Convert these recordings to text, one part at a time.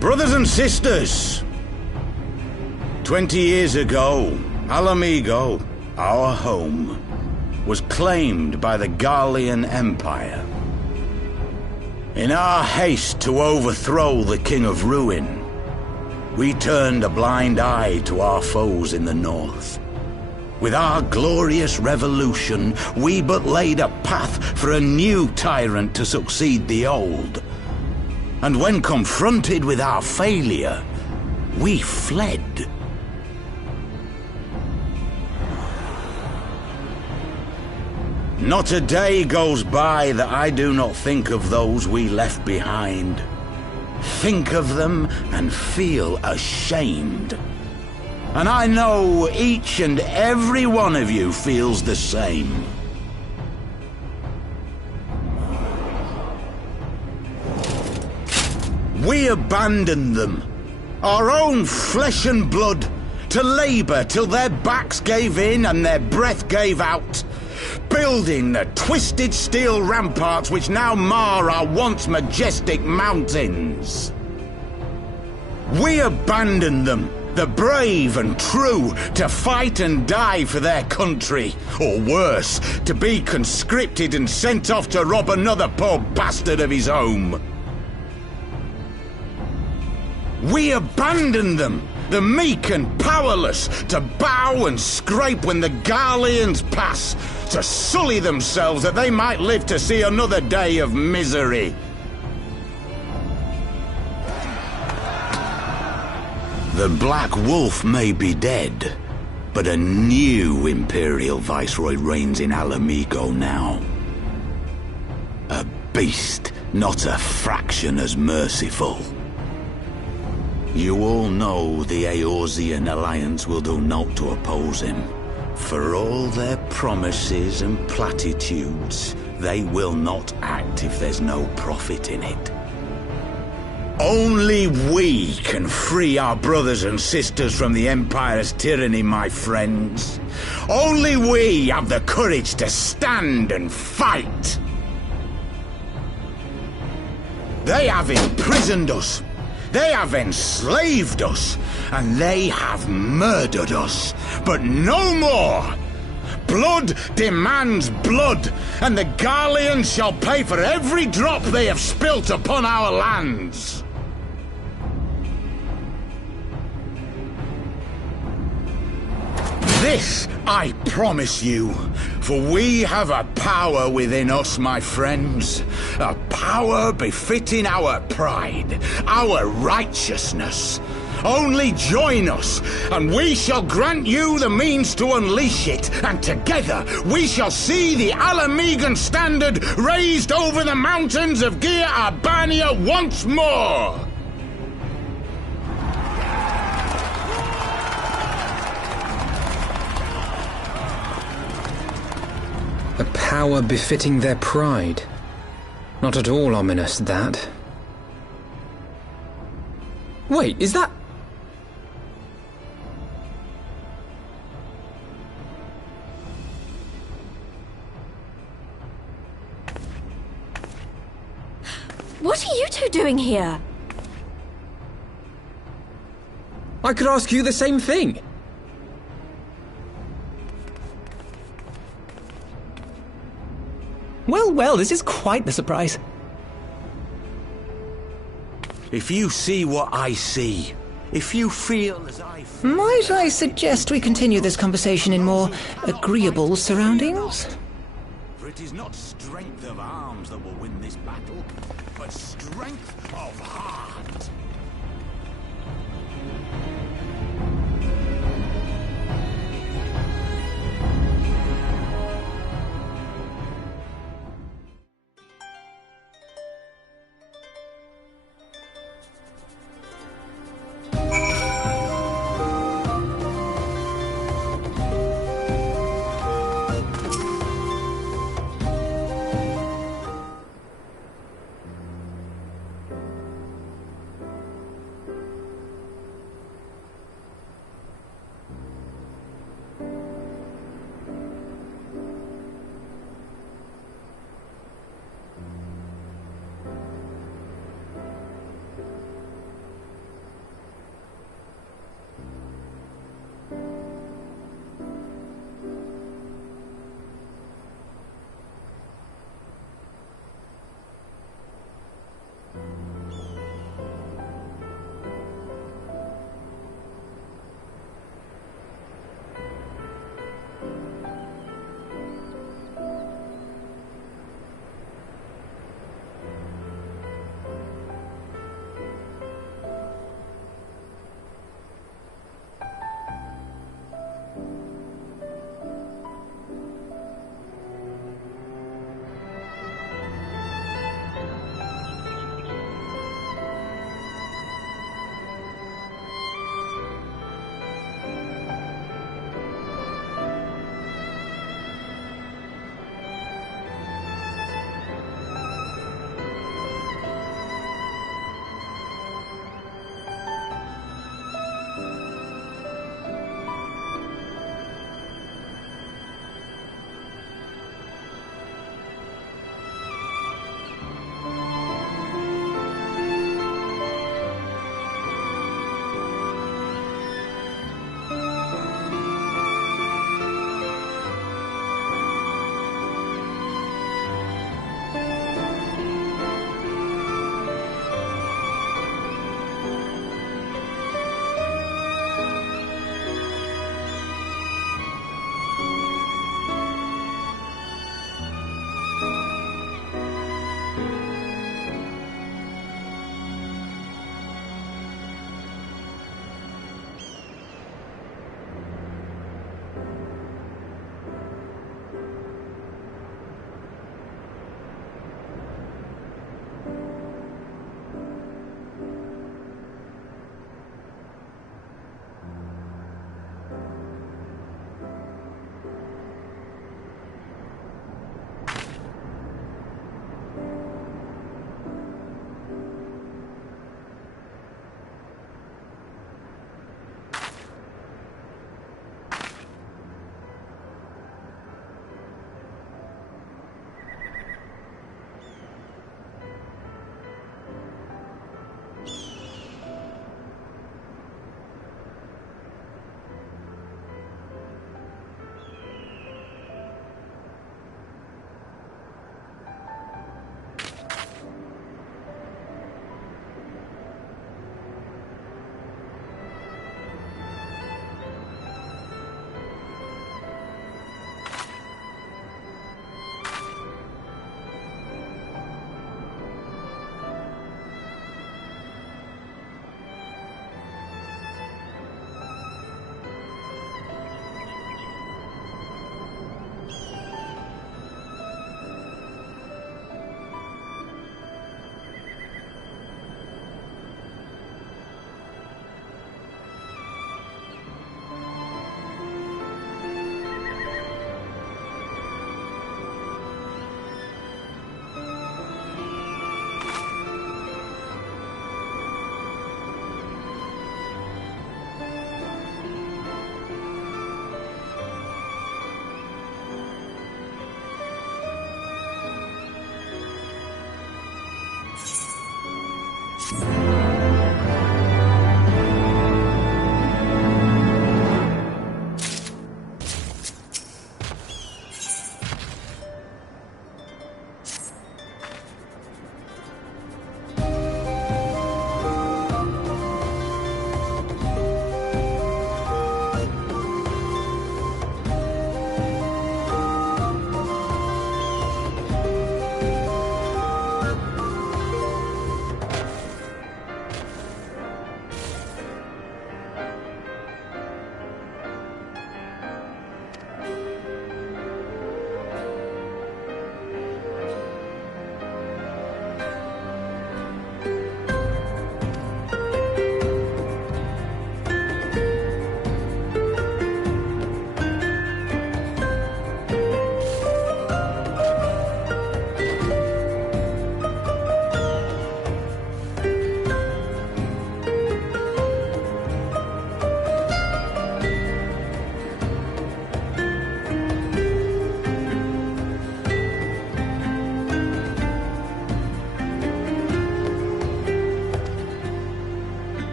Brothers and sisters, 20 years ago, Alamigo, our home, was claimed by the Garlean Empire. In our haste to overthrow the King of Ruin, we turned a blind eye to our foes in the north. With our glorious revolution, we but laid a path for a new tyrant to succeed the old. And when confronted with our failure, we fled. Not a day goes by that I do not think of those we left behind. Think of them and feel ashamed. And I know each and every one of you feels the same. We abandoned them, our own flesh and blood, to labor till their backs gave in and their breath gave out, building the twisted steel ramparts which now mar our once majestic mountains. We abandoned them, the brave and true, to fight and die for their country, or worse, to be conscripted and sent off to rob another poor bastard of his home. We abandoned them, the meek and powerless, to bow and scrape when the Garleans pass, to sully themselves that they might live to see another day of misery. The Black Wolf may be dead, but a new Imperial Viceroy reigns in Alamigo now. A beast, not a fraction as merciful. You all know the Eorzean Alliance will do naught to oppose him. For all their promises and platitudes, they will not act if there's no profit in it. Only we can free our brothers and sisters from the Empire's tyranny, my friends. Only we have the courage to stand and fight. They have imprisoned us. They have enslaved us, and they have murdered us, but no more! Blood demands blood, and the Garleans shall pay for every drop they have spilt upon our lands! This I promise you, for we have a power within us, my friends. A power befitting our pride, our righteousness. Only join us, and we shall grant you the means to unleash it, and together we shall see the Alamigan standard raised over the mountains of Gia Arbania once more! A power befitting their pride. Not at all ominous, that. Wait, is that... What are you two doing here? I could ask you the same thing. Well, this is quite the surprise. If you see what I see, if you feel as I feel... Might I suggest we continue this conversation in more agreeable surroundings? For it is not strength of arms that will win this battle, but strength of heart.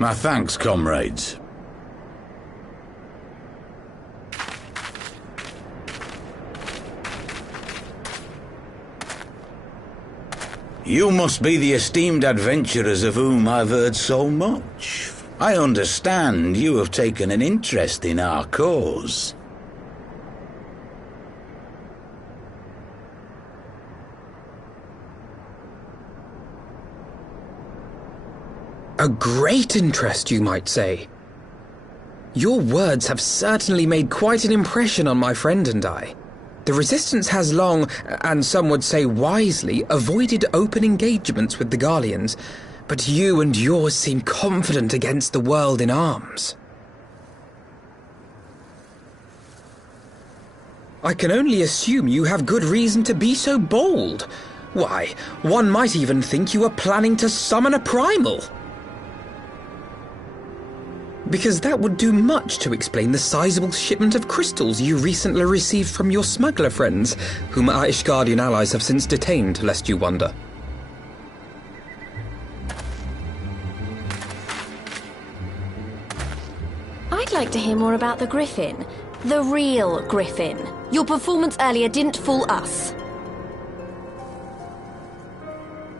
My thanks, comrades. You must be the esteemed adventurers of whom I've heard so much. I understand you have taken an interest in our cause. A great interest, you might say. Your words have certainly made quite an impression on my friend and I. The Resistance has long, and some would say wisely, avoided open engagements with the Garleans, but you and yours seem confident against the world in arms. I can only assume you have good reason to be so bold. Why, one might even think you are planning to summon a primal. Because that would do much to explain the sizable shipment of crystals you recently received from your smuggler friends, whom our Ishgardian allies have since detained, lest you wonder. I'd like to hear more about the Griffin. The real Griffin. Your performance earlier didn't fool us.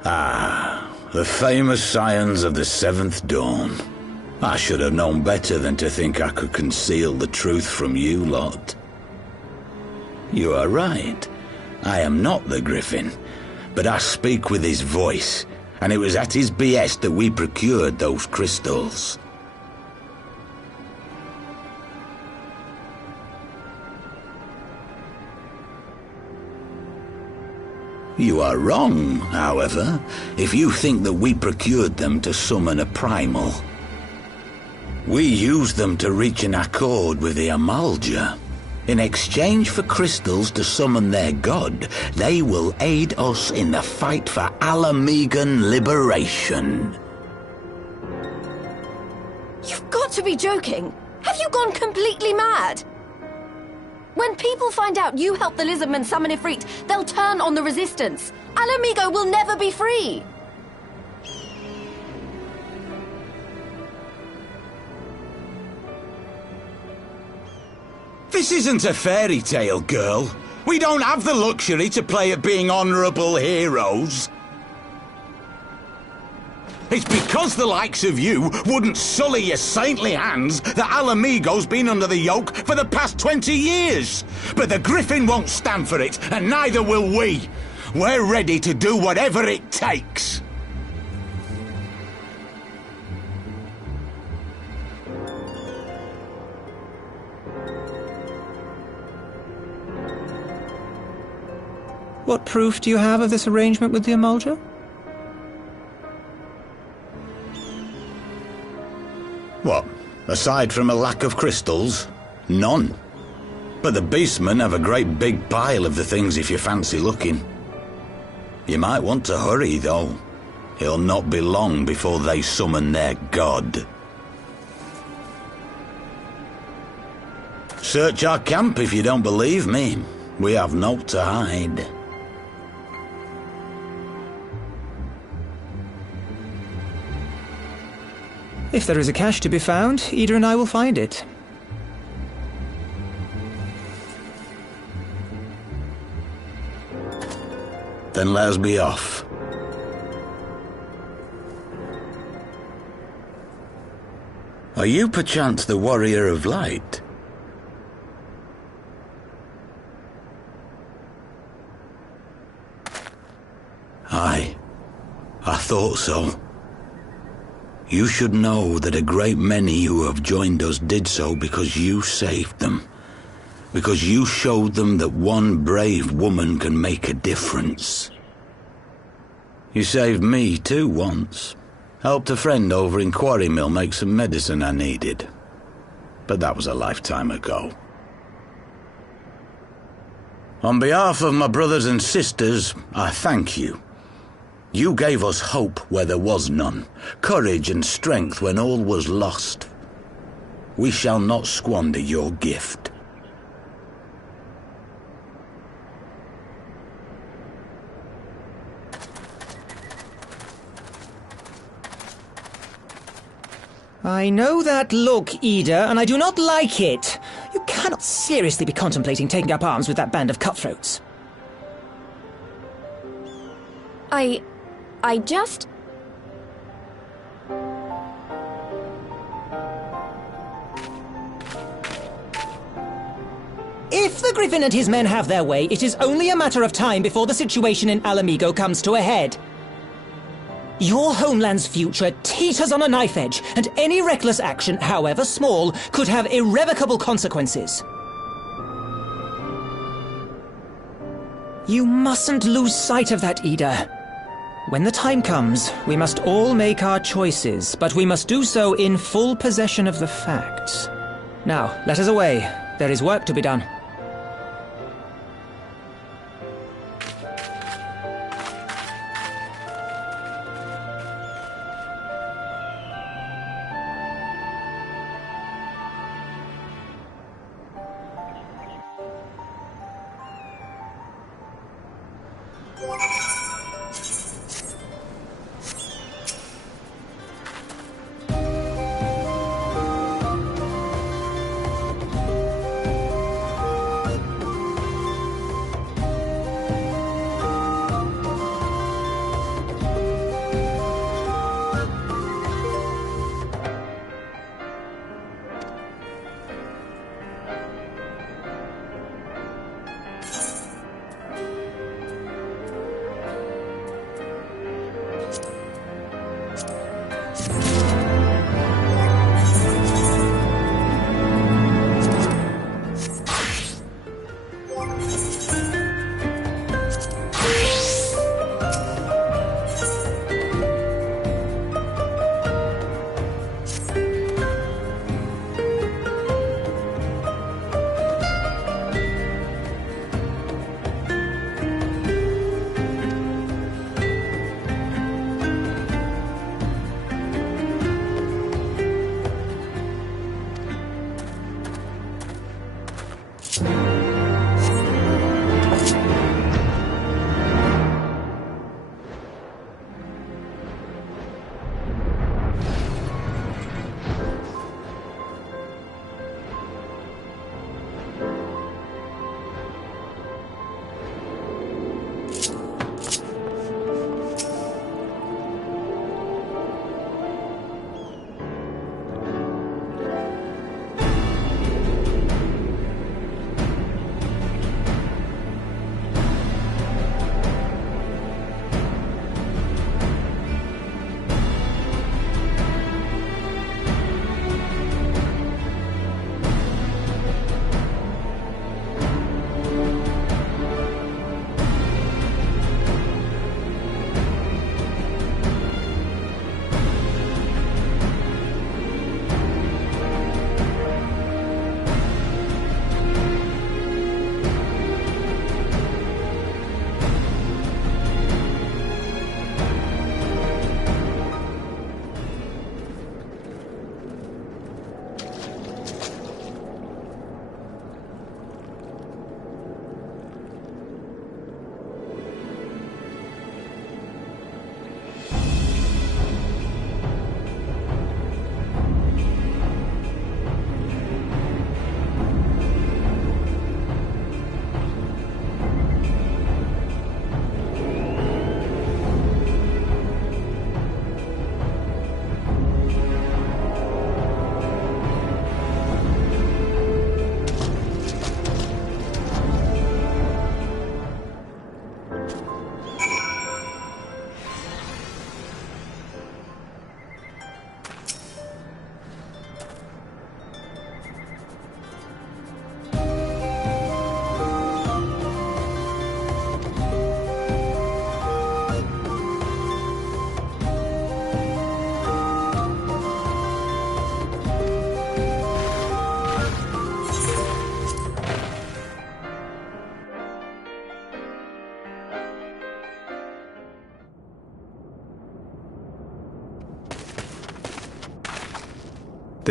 Ah, the famous scions of the Seventh Dawn. I should have known better than to think I could conceal the truth from you lot. You are right. I am not the Griffin, but I speak with his voice, and it was at his behest that we procured those crystals. You are wrong, however, if you think that we procured them to summon a primal. We used them to reach an accord with the Amalja. In exchange for crystals to summon their god, they will aid us in the fight for Alamegan liberation. You've got to be joking! Have you gone completely mad? When people find out you helped the Lizardmen summon Ifrit, they'll turn on the Resistance. Alamigo will never be free! This isn't a fairy tale, girl. We don't have the luxury to play at being honourable heroes. It's because the likes of you wouldn't sully your saintly hands that Alamigo's been under the yoke for the past 20 years. But the Griffin won't stand for it, and neither will we. We're ready to do whatever it takes. What proof do you have of this arrangement with the Amalja? What? Aside from a lack of crystals? None. But the beastmen have a great big pile of the things if you fancy looking. You might want to hurry, though. It'll not be long before they summon their god. Search our camp if you don't believe me. We have naught to hide. If there is a cache to be found, Ida and I will find it. Then let us be off. Are you perchance the Warrior of Light? Aye, I thought so. You should know that a great many who have joined us did so because you saved them. Because you showed them that one brave woman can make a difference. You saved me too once. Helped a friend over in Quarry Mill make some medicine I needed. But that was a lifetime ago. On behalf of my brothers and sisters, I thank you. You gave us hope where there was none, courage and strength when all was lost. We shall not squander your gift. I know that look, Ida, and I do not like it. You cannot seriously be contemplating taking up arms with that band of cutthroats. I just... If the Griffin and his men have their way, it is only a matter of time before the situation in Alamigo comes to a head. Your homeland's future teeters on a knife edge, and any reckless action, however small, could have irrevocable consequences. You mustn't lose sight of that, Ida. When the time comes, we must all make our choices, but we must do so in full possession of the facts. Now, let us away. There is work to be done.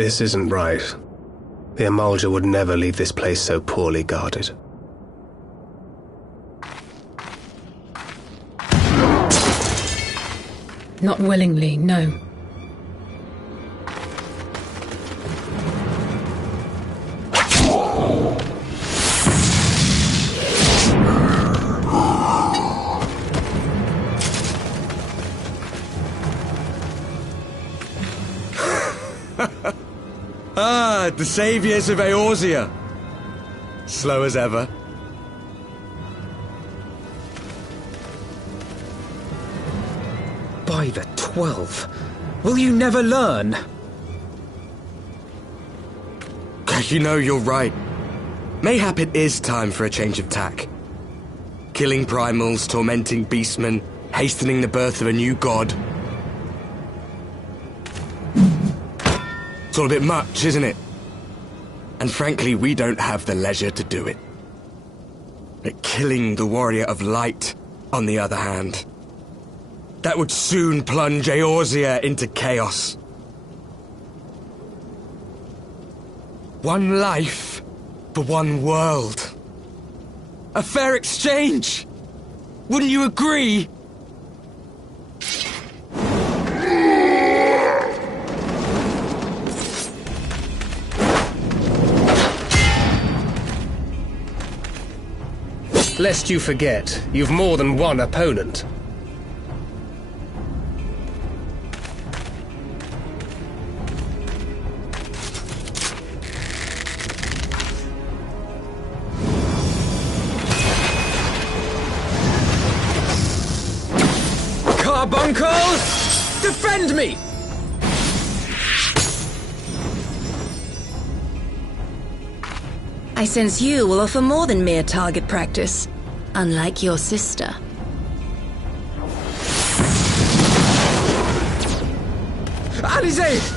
This isn't right. The Emulger would never leave this place so poorly guarded. Not willingly, no. The saviors of Eorzea. Slow as ever. By the 12. Will you never learn? You know, you're right. Mayhap it is time for a change of tack. Killing primals, tormenting beastmen, hastening the birth of a new god. It's all a bit much, isn't it? And frankly, we don't have the leisure to do it. But killing the Warrior of Light, on the other hand, that would soon plunge Eorzea into chaos. One life for one world. A fair exchange! Wouldn't you agree? Lest you forget, you've more than one opponent. Carbuncle! Defend me! I sense you will offer more than mere target practice, unlike your sister. Alize!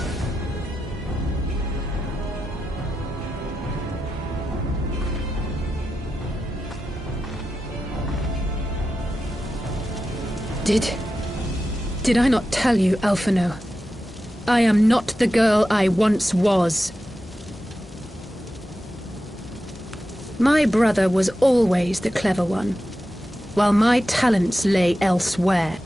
Did I not tell you, Alphino? I am not the girl I once was. My brother was always the clever one, while my talents lay elsewhere.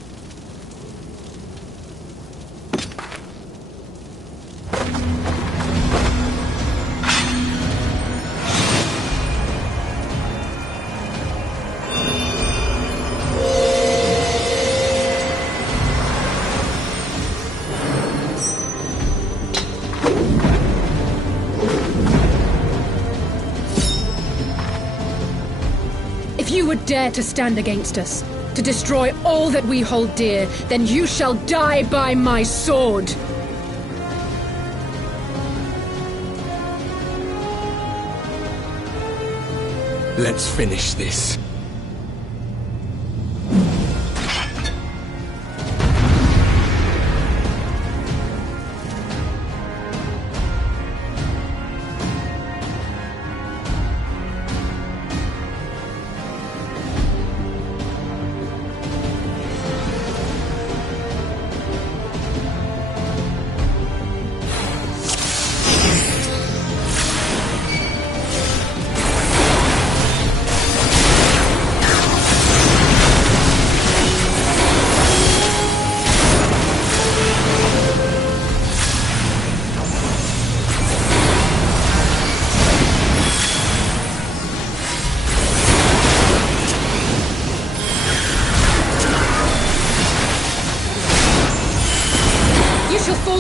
If you would dare to stand against us, to destroy all that we hold dear, then you shall die by my sword! Let's finish this.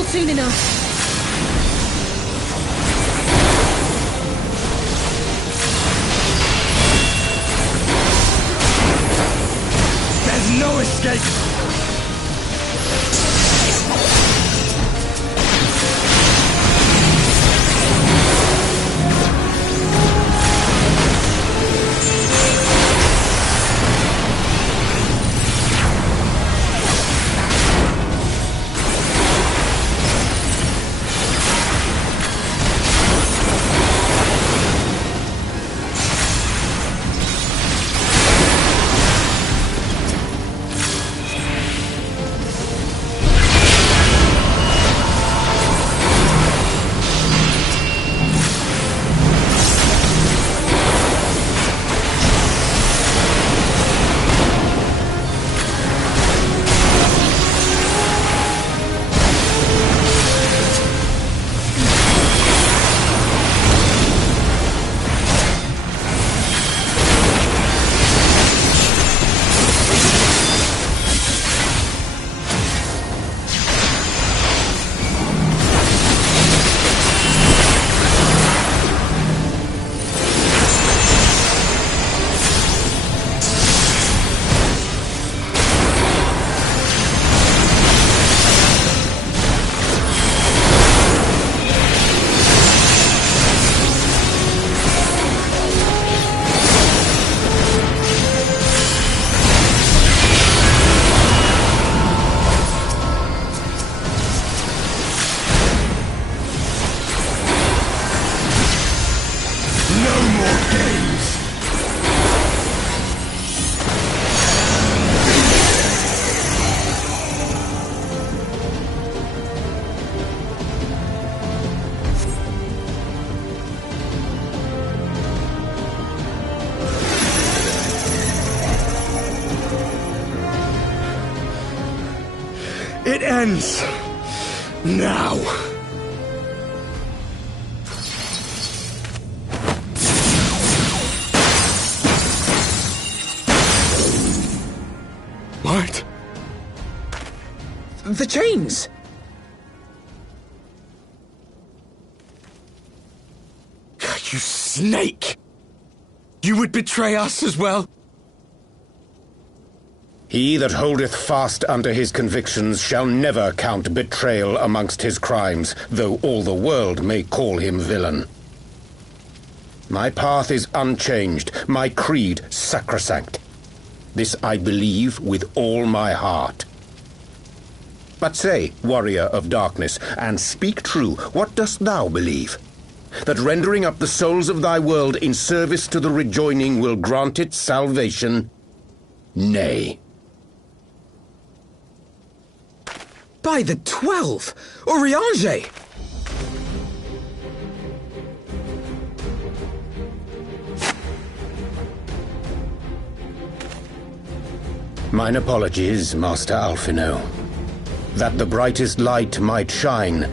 Soon enough. There's no escape! It ends now. What? The chains! You snake! You would betray us as well? He that holdeth fast unto his convictions shall never count betrayal amongst his crimes, though all the world may call him villain. My path is unchanged, my creed sacrosanct. This I believe with all my heart. But say, warrior of darkness, and speak true, what dost thou believe? That rendering up the souls of thy world in service to the rejoining will grant it salvation? Nay. By the 12! Oriange! Mine apologies, Master Alphino. That the brightest light might shine,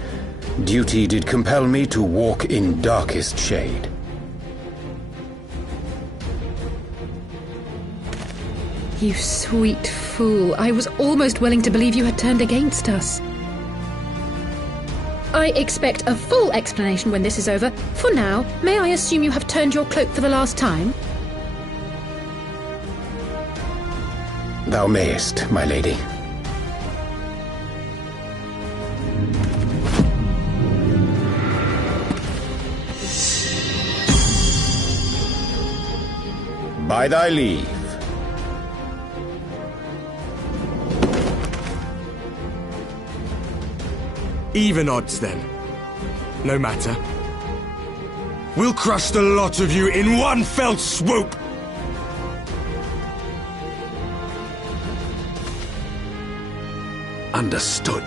duty did compel me to walk in darkest shade. You sweet fool. I was almost willing to believe you had turned against us. I expect a full explanation when this is over. For now, may I assume you have turned your cloak for the last time? Thou mayest, my lady. By thy leave. Even odds, then. No matter. We'll crush the lot of you in one fell swoop! Understood.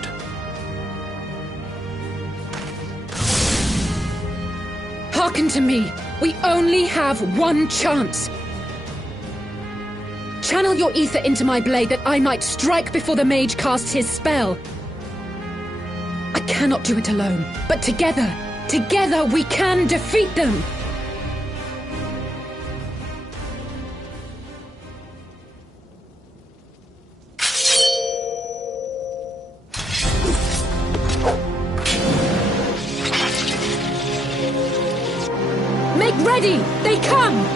Hearken to me. We only have one chance. Channel your ether into my blade that I might strike before the mage casts his spell. I cannot do it alone, but together we can defeat them! Make ready! They come!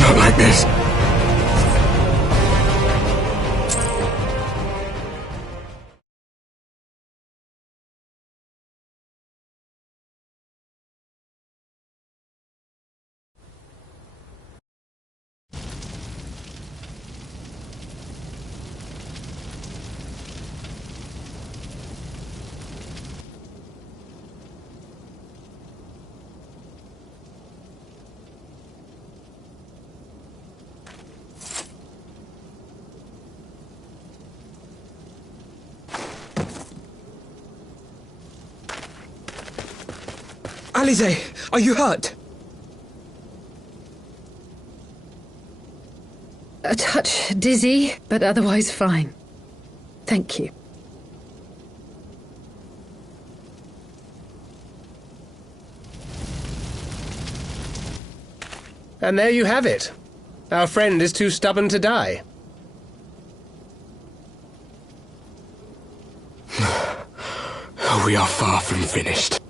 Not like this. Alize, are you hurt? A touch dizzy, but otherwise fine. Thank you. And there you have it. Our friend is too stubborn to die. We are far from finished.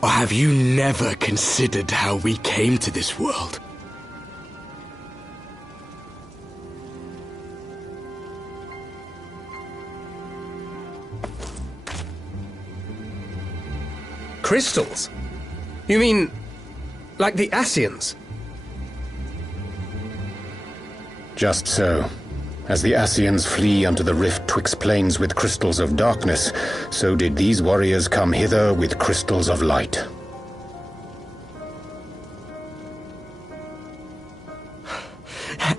Or have you never considered how we came to this world? Crystals? You mean, like the Ascians? Just so. As the Ascians flee unto the rift twixt planes with crystals of darkness, so did these warriors come hither with crystals of light.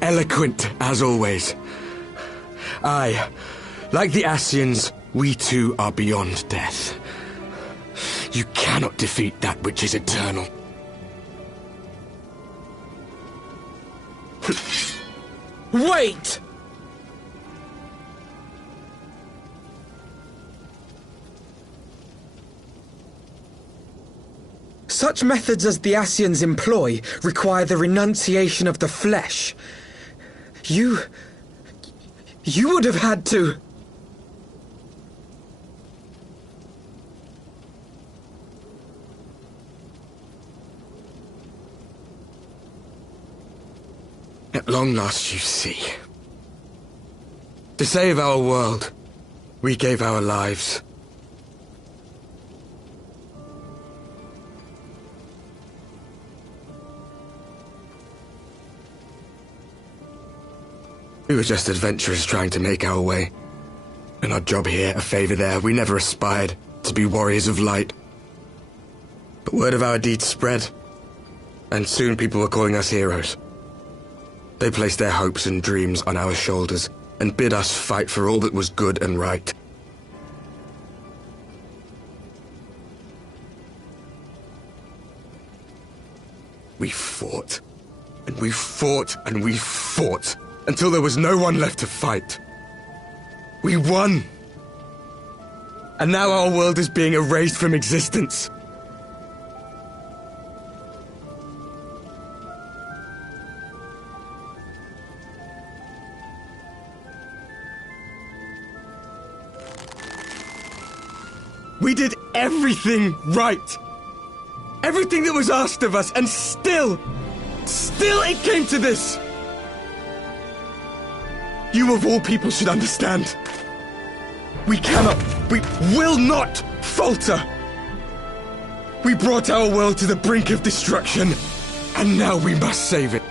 Eloquent, as always. Aye, like the Ascians, we too are beyond death. You cannot defeat that which is eternal. Wait! Such methods as the Ascians employ require the renunciation of the flesh. You would have had to... At long last, you see. To save our world, we gave our lives. We were just adventurers trying to make our way. An odd job here, a favor there. We never aspired to be warriors of light. But word of our deeds spread, and soon people were calling us heroes. They placed their hopes and dreams on our shoulders, and bid us fight for all that was good and right. We fought, and we fought, and we fought, until there was no one left to fight. We won! And now our world is being erased from existence. We did everything right. Everything that was asked of us, and still it came to this. You of all people should understand. We will not falter. We brought our world to the brink of destruction, and now we must save it.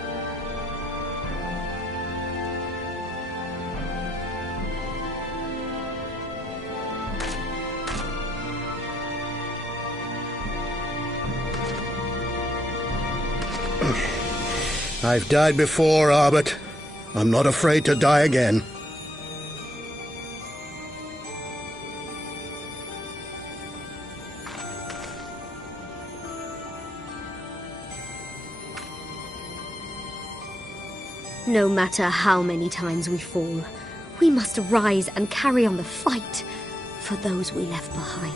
I've died before, Arbet. I'm not afraid to die again. No matter how many times we fall, we must rise and carry on the fight for those we left behind.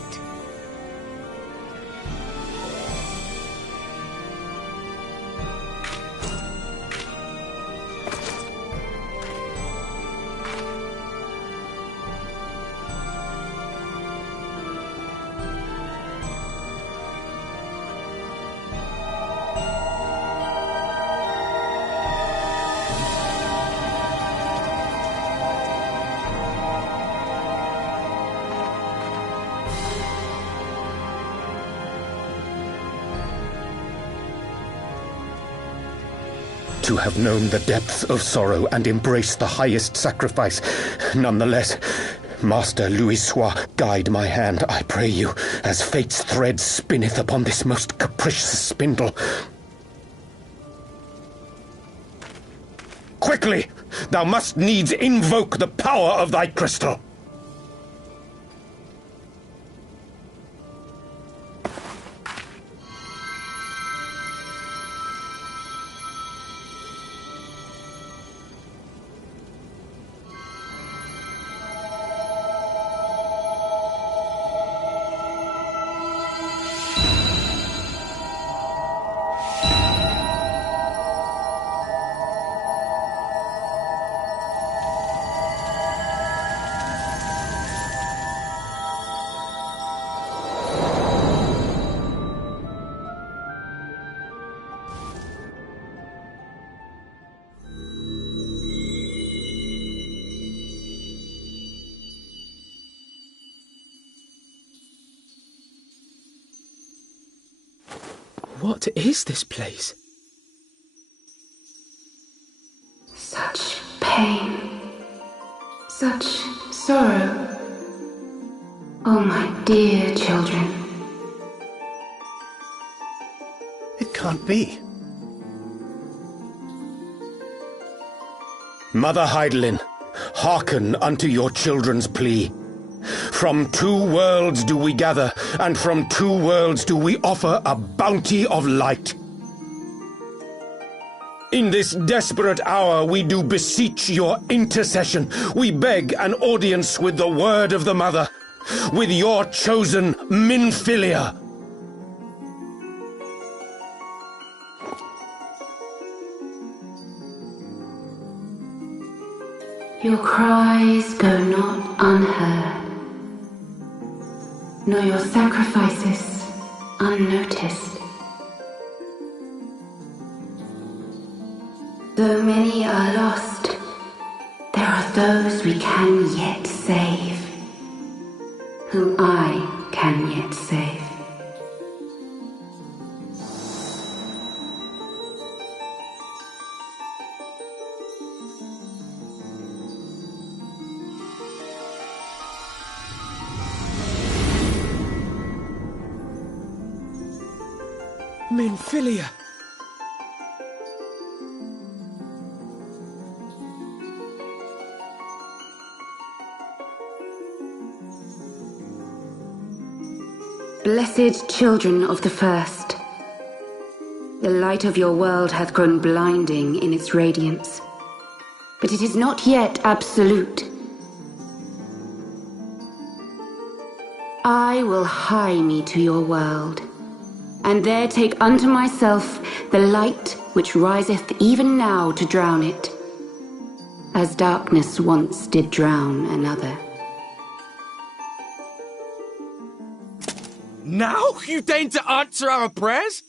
to have known the depths of sorrow and embraced the highest sacrifice. Nonetheless, Master Louis-Sois, guide my hand, I pray you, as fate's thread spinneth upon this most capricious spindle. Quickly! Thou must needs invoke the power of thy crystal! What is this place? Such pain. Such sorrow. Oh, my dear children. It can't be. Mother Heidelin, hearken unto your children's plea. From two worlds do we gather, and from two worlds do we offer a bounty of light. In this desperate hour we do beseech your intercession. We beg an audience with the word of the Mother, with your chosen Minfilia. Your cries go not unheard, nor your sacrifices unnoticed. Though many are lost, there are those we can yet save, whom I can yet save. Minfilia! Blessed children of the First, the light of your world hath grown blinding in its radiance, but it is not yet absolute. I will hie me to your world, and there take unto myself the light which riseth even now to drown it, as darkness once did drown another. Now you deign to answer our prayers?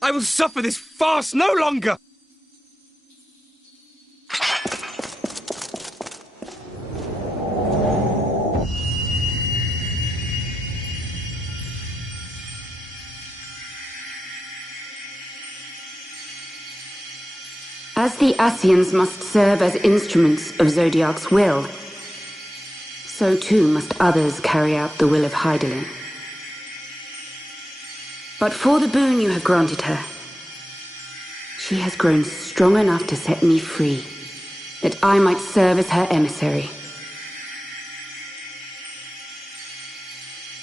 I will suffer this farce no longer! As the Ascians must serve as instruments of Zodiark's will, so too must others carry out the will of Heidelin. But for the boon you have granted her, she has grown strong enough to set me free, that I might serve as her emissary.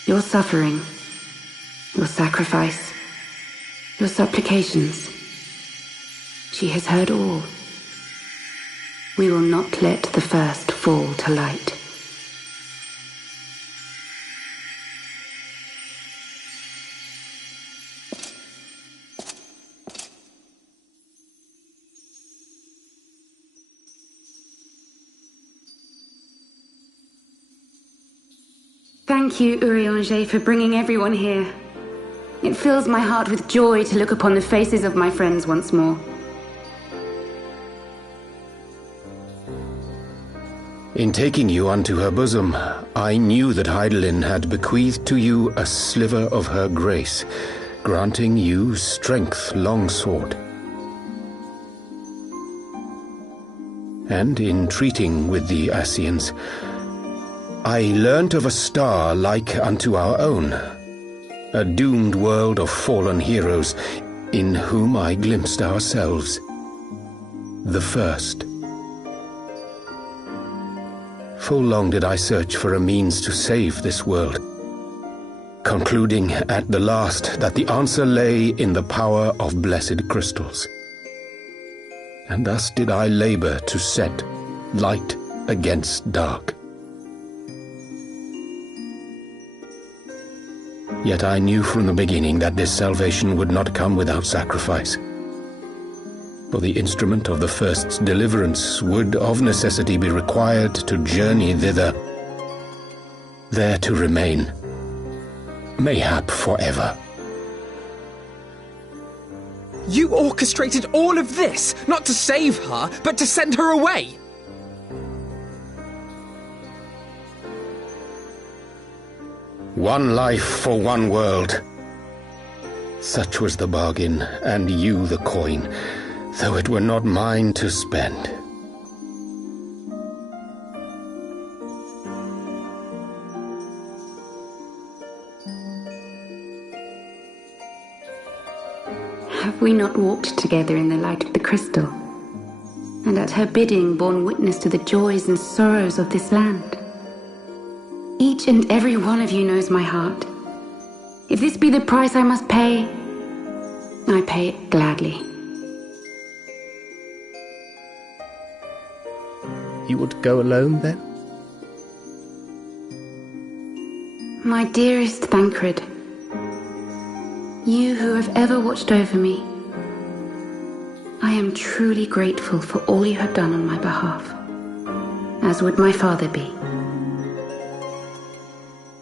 Your suffering, your sacrifice, your supplications, she has heard all. We will not let the first fall to light. Thank you, Urianger, for bringing everyone here. It fills my heart with joy to look upon the faces of my friends once more. In taking you unto her bosom, I knew that Heidelin had bequeathed to you a sliver of her grace, granting you strength long sought. and in treating with the Ascians, I learnt of a star like unto our own, a doomed world of fallen heroes in whom I glimpsed ourselves, the first. Full long did I search for a means to save this world, concluding at the last that the answer lay in the power of blessed crystals. And thus did I labor to set light against dark. Yet I knew from the beginning that this salvation would not come without sacrifice. For the instrument of the first's deliverance would of necessity be required to journey thither, there to remain, mayhap forever. You orchestrated all of this, not to save her, but to send her away! One life for one world. Such was the bargain, and you the coin, though it were not mine to spend. Have we not walked together in the light of the crystal, and at her bidding borne witness to the joys and sorrows of this land? Each and every one of you knows my heart. If this be the price I must pay, I pay it gladly. You would go alone, then? My dearest Thancred, you who have ever watched over me, I am truly grateful for all you have done on my behalf, as would my father be.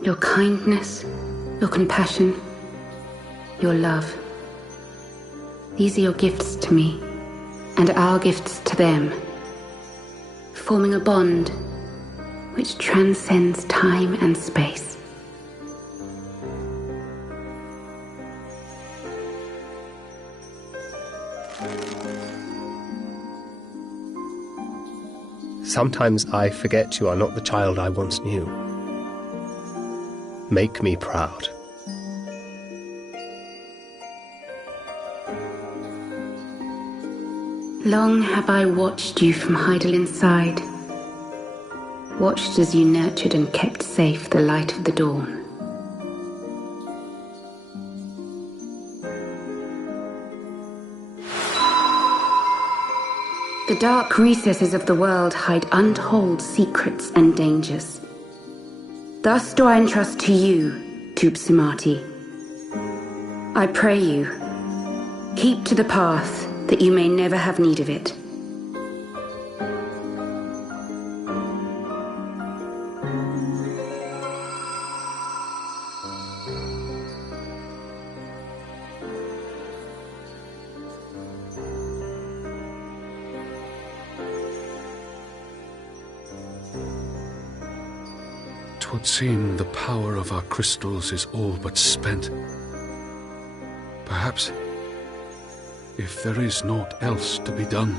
Your kindness, your compassion, your love. These are your gifts to me, and our gifts to them, forming a bond which transcends time and space. Sometimes I forget you are not the child I once knew. Make me proud. Long have I watched you from Heidelin's side, watched as you nurtured and kept safe the light of the dawn. The dark recesses of the world hide untold secrets and dangers. Thus do I entrust to you, Tupsimati. I pray you, keep to the path that you may never have need of it. Twould seem the power of our crystals is all but spent. Perhaps, if there is naught else to be done.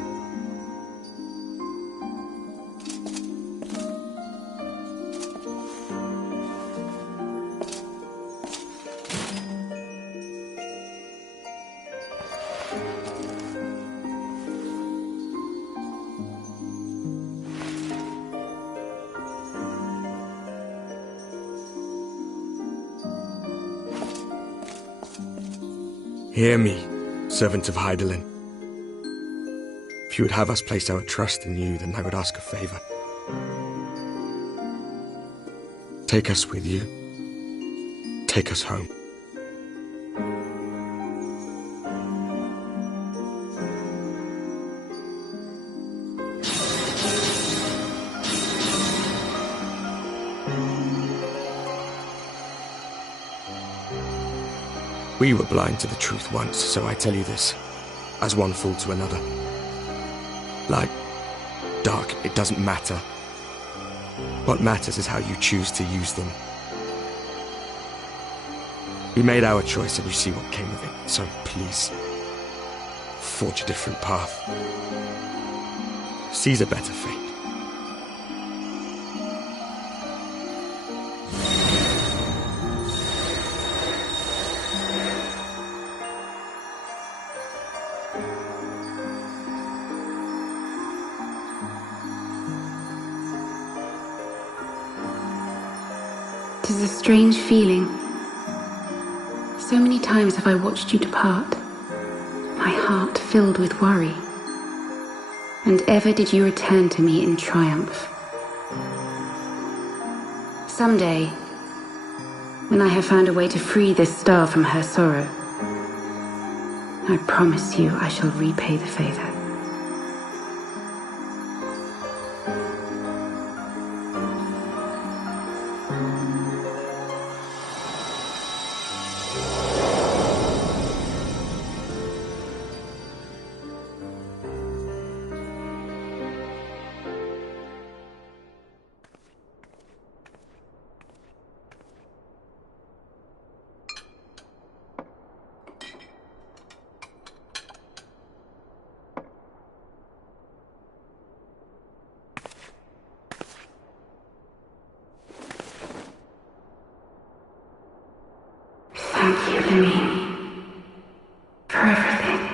Hear me, servant of Heidelin. If you would have us place our trust in you, then I would ask a favor. Take us with you. Take us home. We were blind to the truth once, so I tell you this, as one fool to another. Light, dark, it doesn't matter. What matters is how you choose to use them. We made our choice and you see what came of it, so please, forge a different path. sees a better fate. Tis a strange feeling. So many times have I watched you depart, my heart filled with worry. And ever did you return to me in triumph. Someday, when I have found a way to free this star from her sorrow, I promise you I shall repay the favor. Thank you, Louis, for everything.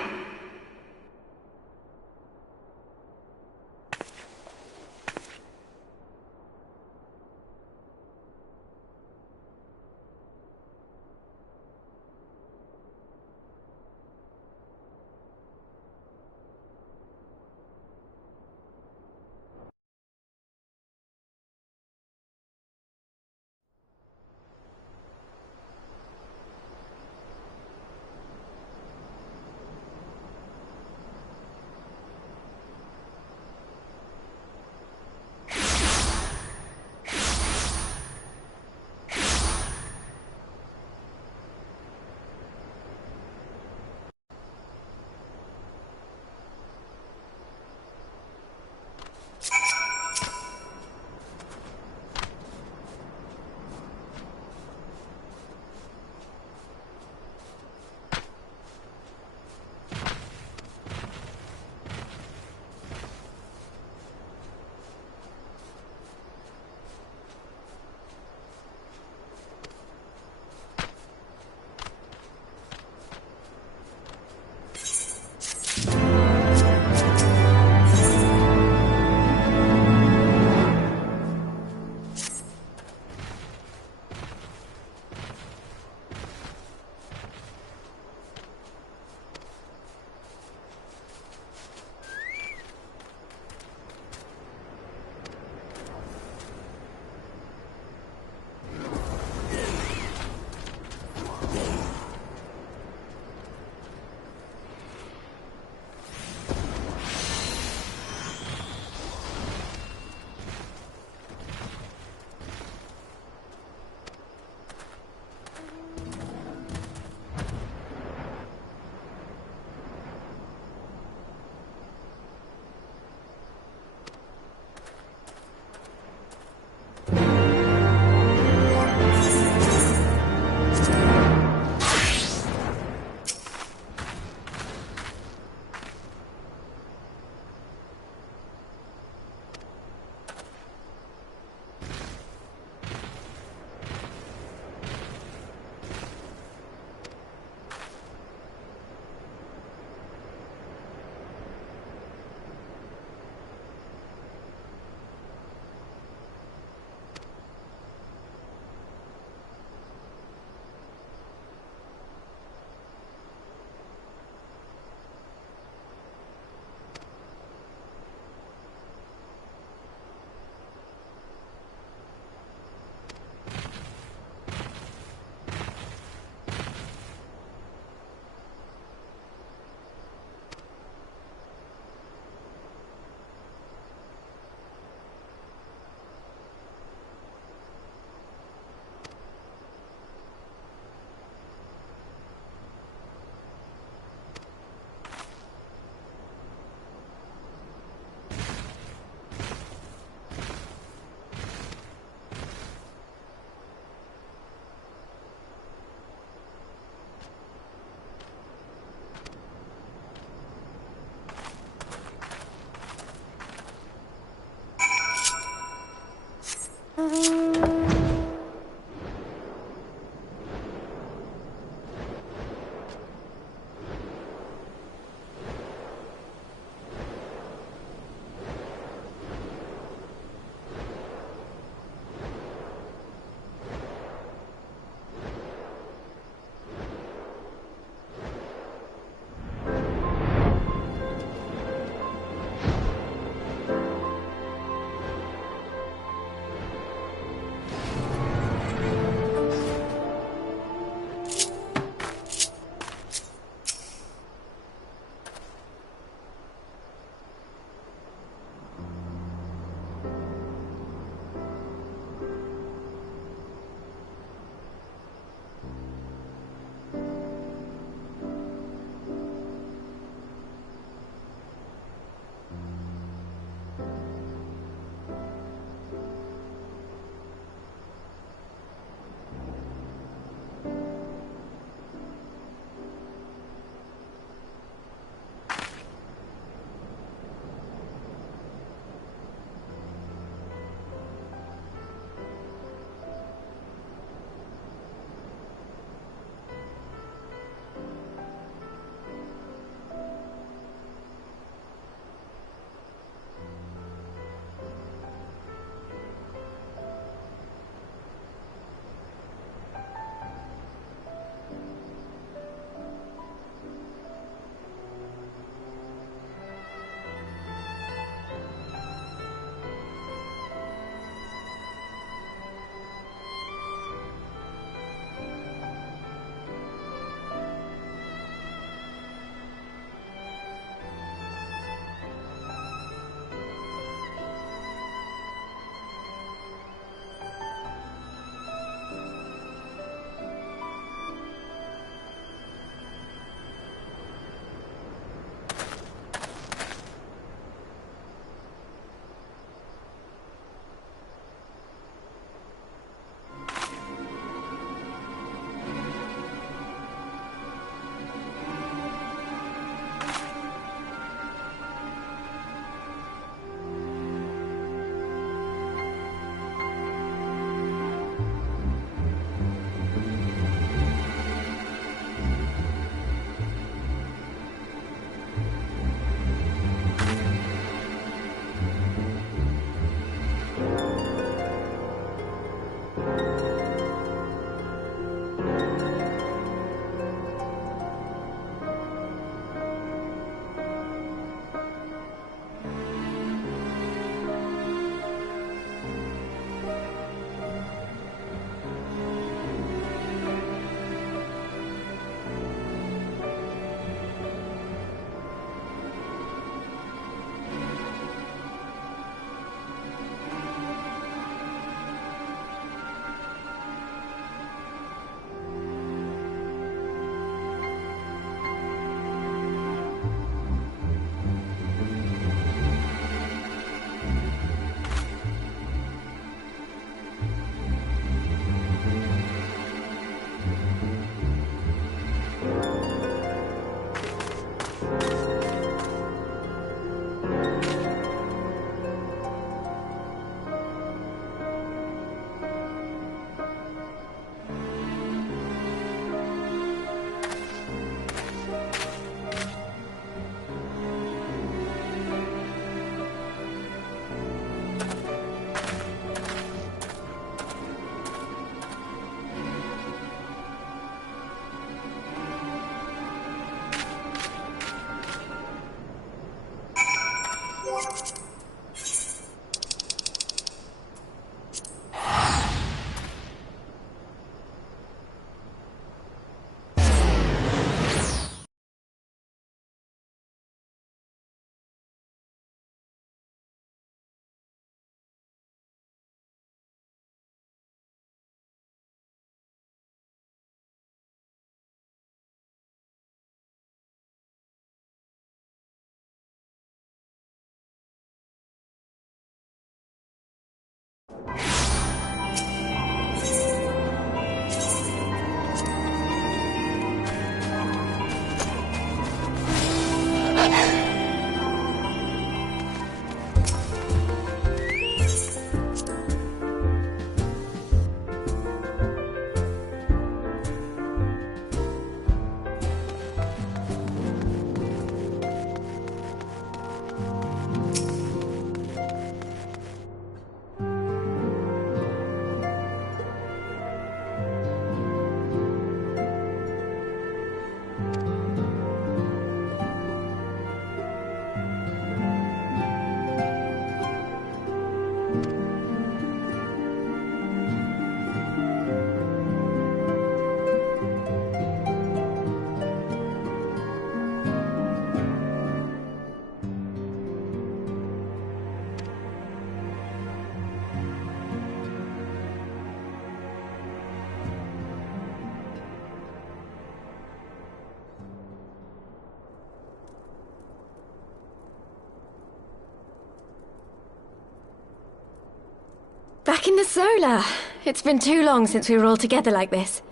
Back in the Solar. It's been too long since we were all together like this.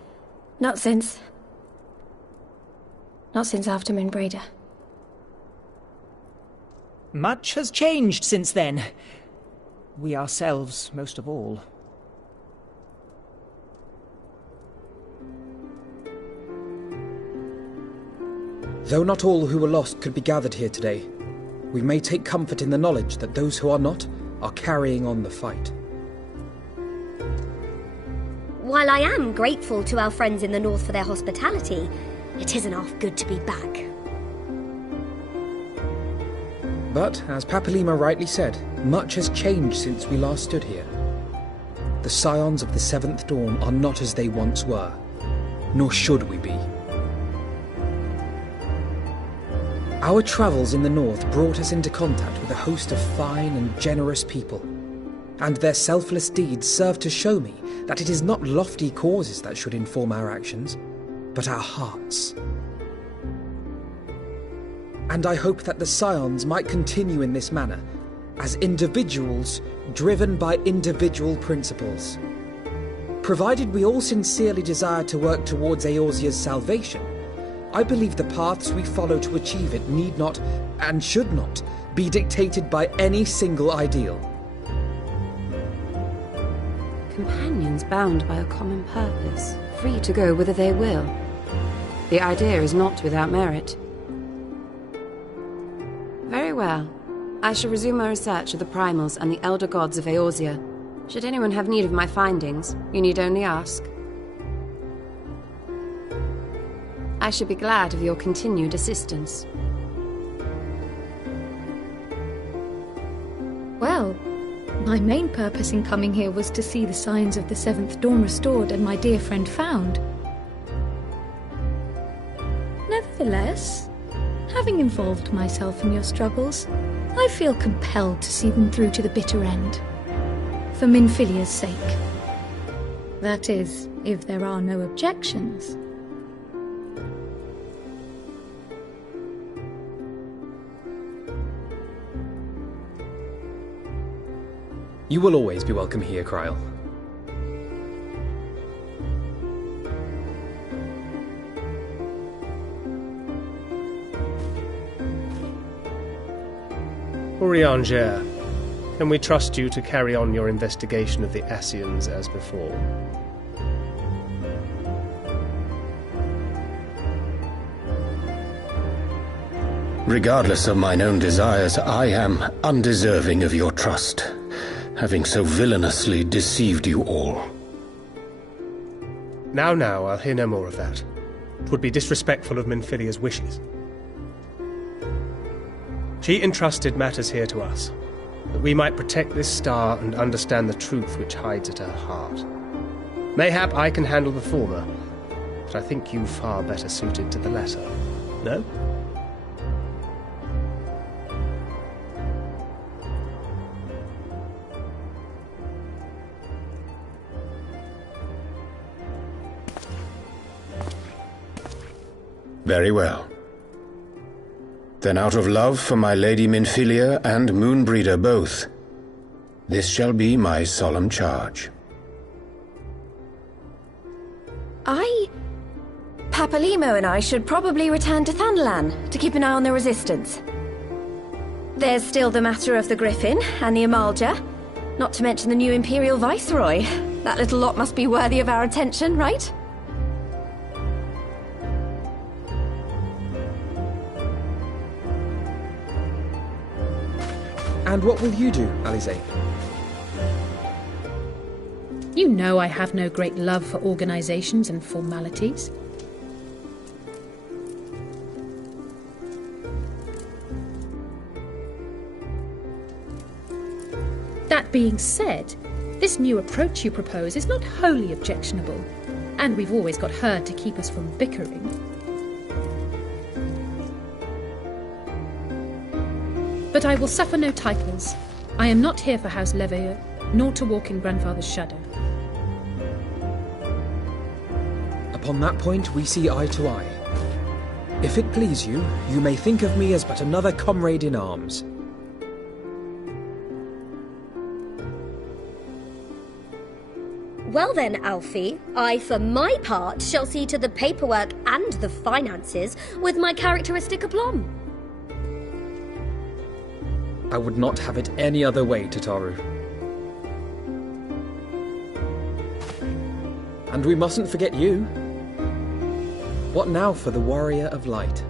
Not since after Moonbreeder. Much has changed since then. We ourselves, most of all. Though not all who were lost could be gathered here today, we may take comfort in the knowledge that those who are not are carrying on the fight. While I am grateful to our friends in the north for their hospitality, it isn't half good to be back. But, as Papalima rightly said, much has changed since we last stood here. The Scions of the Seventh Dawn are not as they once were, nor should we be. Our travels in the north brought us into contact with a host of fine and generous people, and their selfless deeds serve to show me that it is not lofty causes that should inform our actions, but our hearts. And I hope that the Scions might continue in this manner, as individuals driven by individual principles. Provided we all sincerely desire to work towards Eorzea's salvation, I believe the paths we follow to achieve it need not, and should not, be dictated by any single ideal. Companions bound by a common purpose, free to go whither they will. The idea is not without merit. Very well. I shall resume my research of the primals and the elder gods of Eorzea. Should anyone have need of my findings, you need only ask. I should be glad of your continued assistance. Well, my main purpose in coming here was to see the signs of the Seventh Dawn restored and my dear friend found. Nevertheless, having involved myself in your struggles, I feel compelled to see them through to the bitter end. For Minfilia's sake. That is, if there are no objections. You will always be welcome here, Kryl. Urianger, can we trust you to carry on your investigation of the Ascians as before? Regardless of mine own desires, I am undeserving of your trust, having so villainously deceived you all. Now, I'll hear no more of that. 'Twould be disrespectful of Minfilia's wishes. She entrusted matters here to us, that we might protect this star and understand the truth which hides at her heart. Mayhap I can handle the former, but I think you far better suited to the latter. No? Very well. Then out of love for my Lady Minfilia and Moonbreeder both, this shall be my solemn charge. Papalimo and I should probably return to Thanalan to keep an eye on the Resistance. There's still the matter of the Griffin and the Amalja, not to mention the new Imperial Viceroy. That little lot must be worthy of our attention, right? And what will you do, Alize? You know I have no great love for organizations and formalities. That being said, this new approach you propose is not wholly objectionable, and we've always got her to keep us from bickering. But I will suffer no titles. I am not here for House Leveilleur, nor to walk in Grandfather's shadow. Upon that point, we see eye to eye. If it please you, you may think of me as but another comrade in arms. Well then, Alfie, I for my part shall see to the paperwork and the finances with my characteristic aplomb. I would not have it any other way, Tataru. And we mustn't forget you. What now for the Warrior of Light?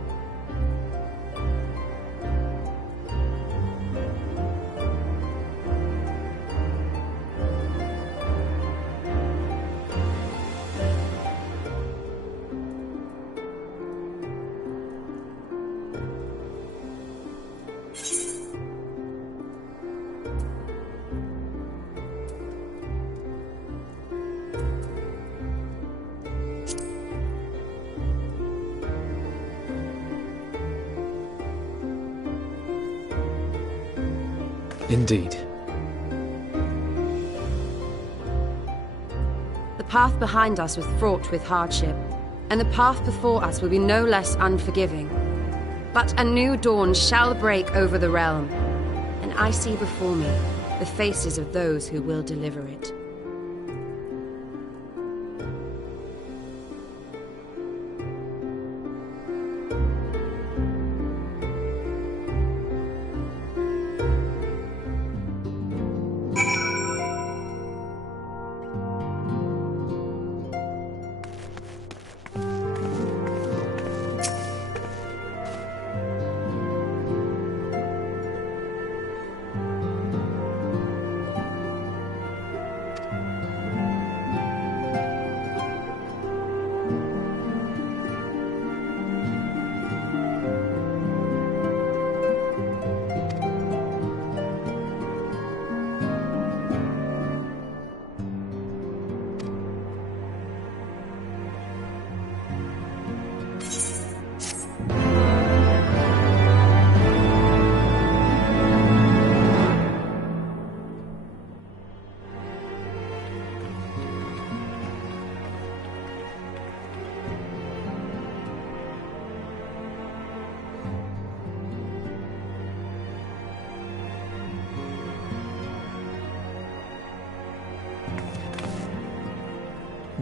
Indeed. The path behind us was fraught with hardship, and the path before us will be no less unforgiving. But a new dawn shall break over the realm, and I see before me the faces of those who will deliver it.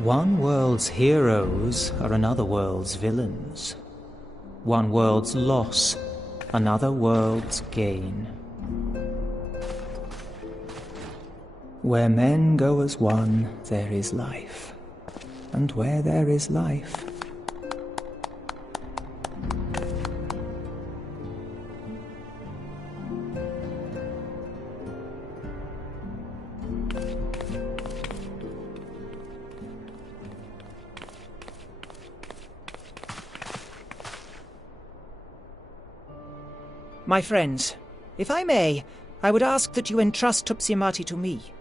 One world's heroes are another world's villains. One world's loss, another world's gain. Where men go as one, there is life. And where there is life, My friends, if I may, I would ask that you entrust Tupsimati to me.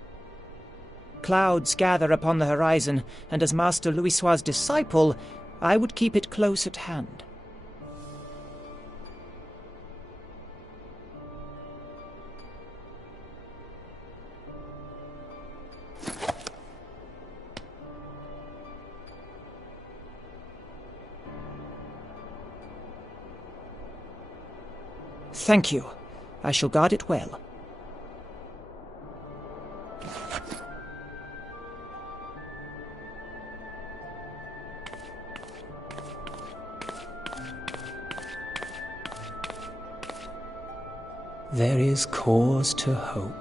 Clouds gather upon the horizon, and as Master Louisoix's disciple, I would keep it close at hand. Thank you. I shall guard it well. there is cause to hope.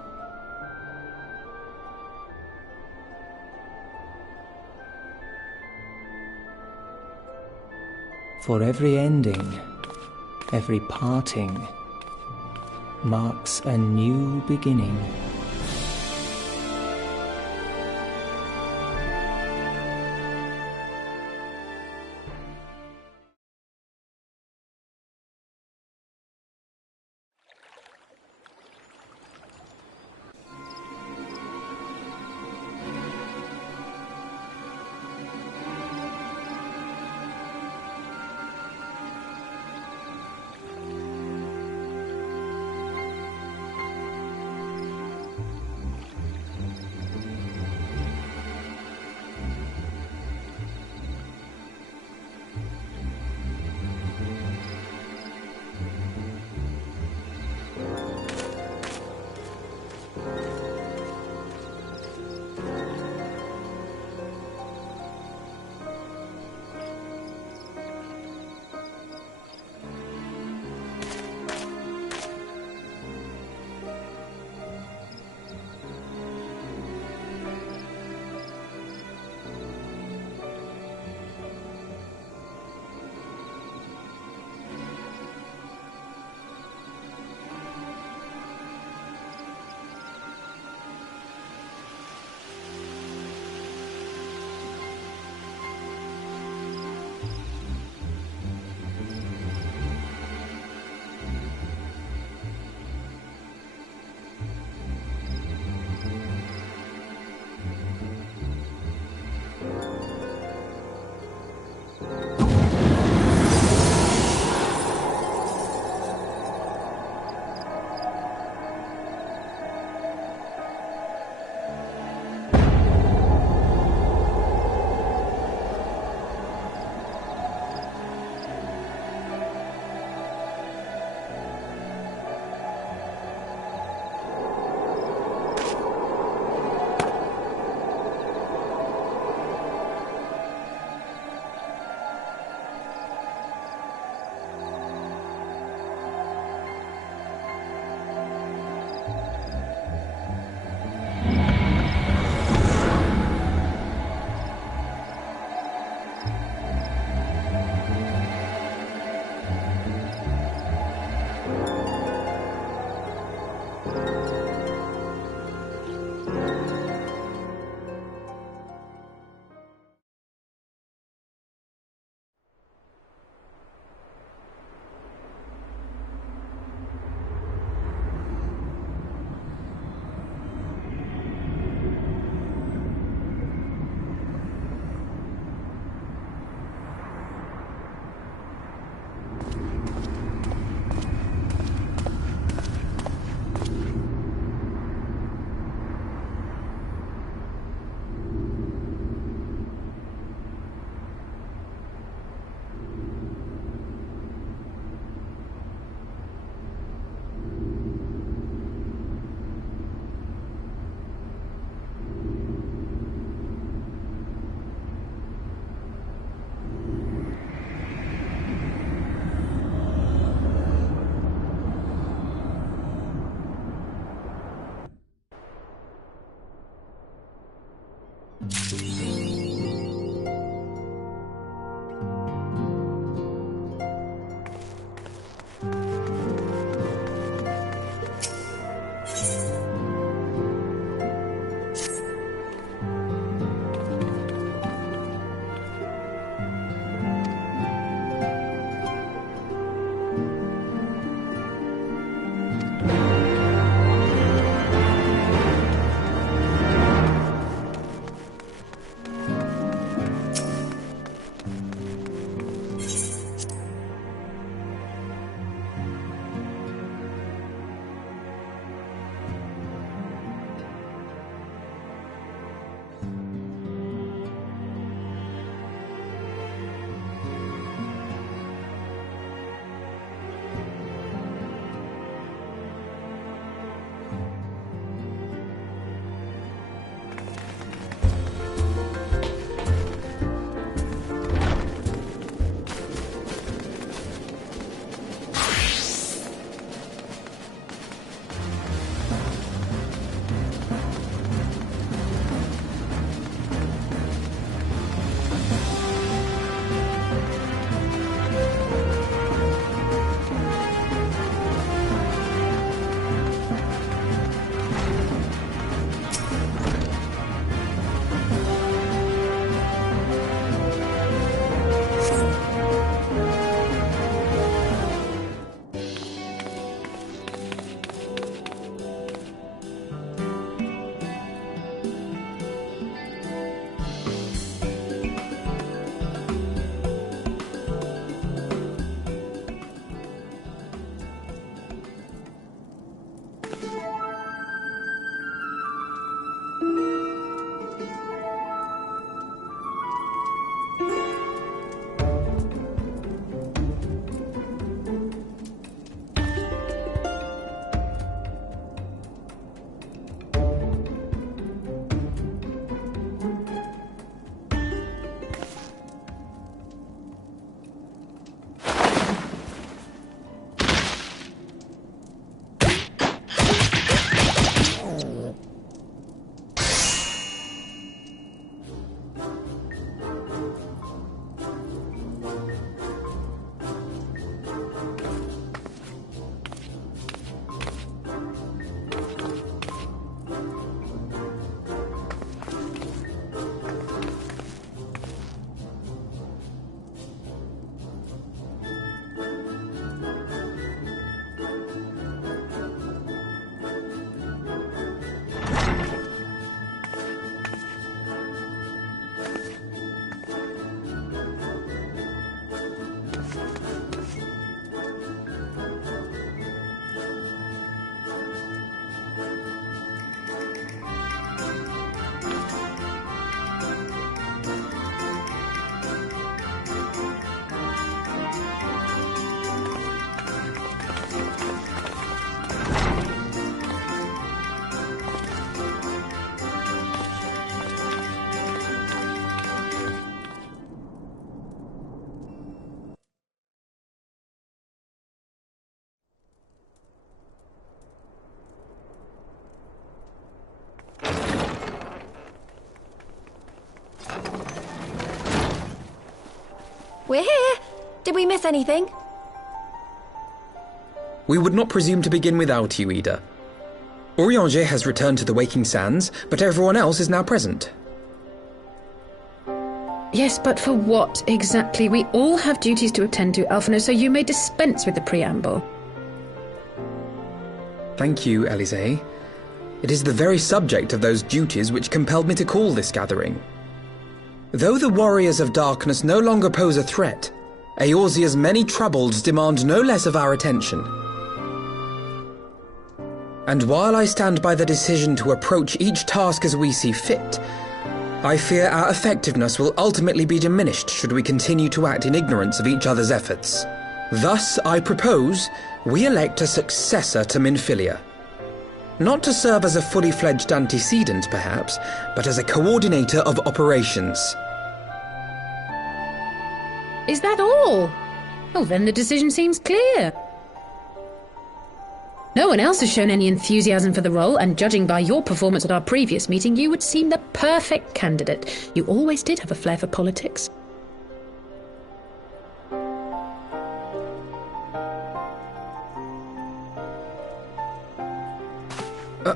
For every ending, every parting, marks a new beginning. We're here. Did we miss anything? We would not presume to begin without you, Ida. Orianger has returned to the Waking Sands, but everyone else is now present. Yes, but for what exactly? We all have duties to attend to, Alphino, so you may dispense with the preamble. Thank you, Elise. It is the very subject of those duties which compelled me to call this gathering. Though the warriors of darkness no longer pose a threat, Eorzea's many troubles demand no less of our attention. And while I stand by the decision to approach each task as we see fit, I fear our effectiveness will ultimately be diminished should we continue to act in ignorance of each other's efforts. Thus, I propose we elect a successor to Minfilia. Not to serve as a fully fledged antecedent, perhaps, but as a coordinator of operations. Is that all? Well, then the decision seems clear. No one else has shown any enthusiasm for the role, and judging by your performance at our previous meeting, you would seem the perfect candidate. You always did have a flair for politics.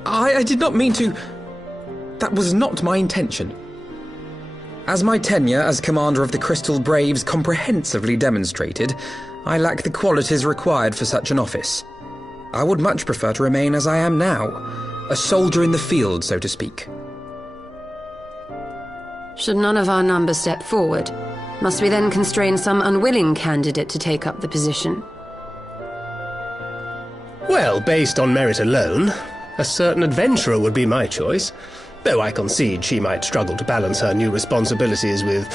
I did not mean to... That was not my intention. As my tenure as commander of the Crystal Braves comprehensively demonstrated, I lack the qualities required for such an office. I would much prefer to remain as I am now, a soldier in the field, so to speak. Should none of our numbers step forward, must we then constrain some unwilling candidate to take up the position? Well, based on merit alone, a certain adventurer would be my choice, though I concede she might struggle to balance her new responsibilities with,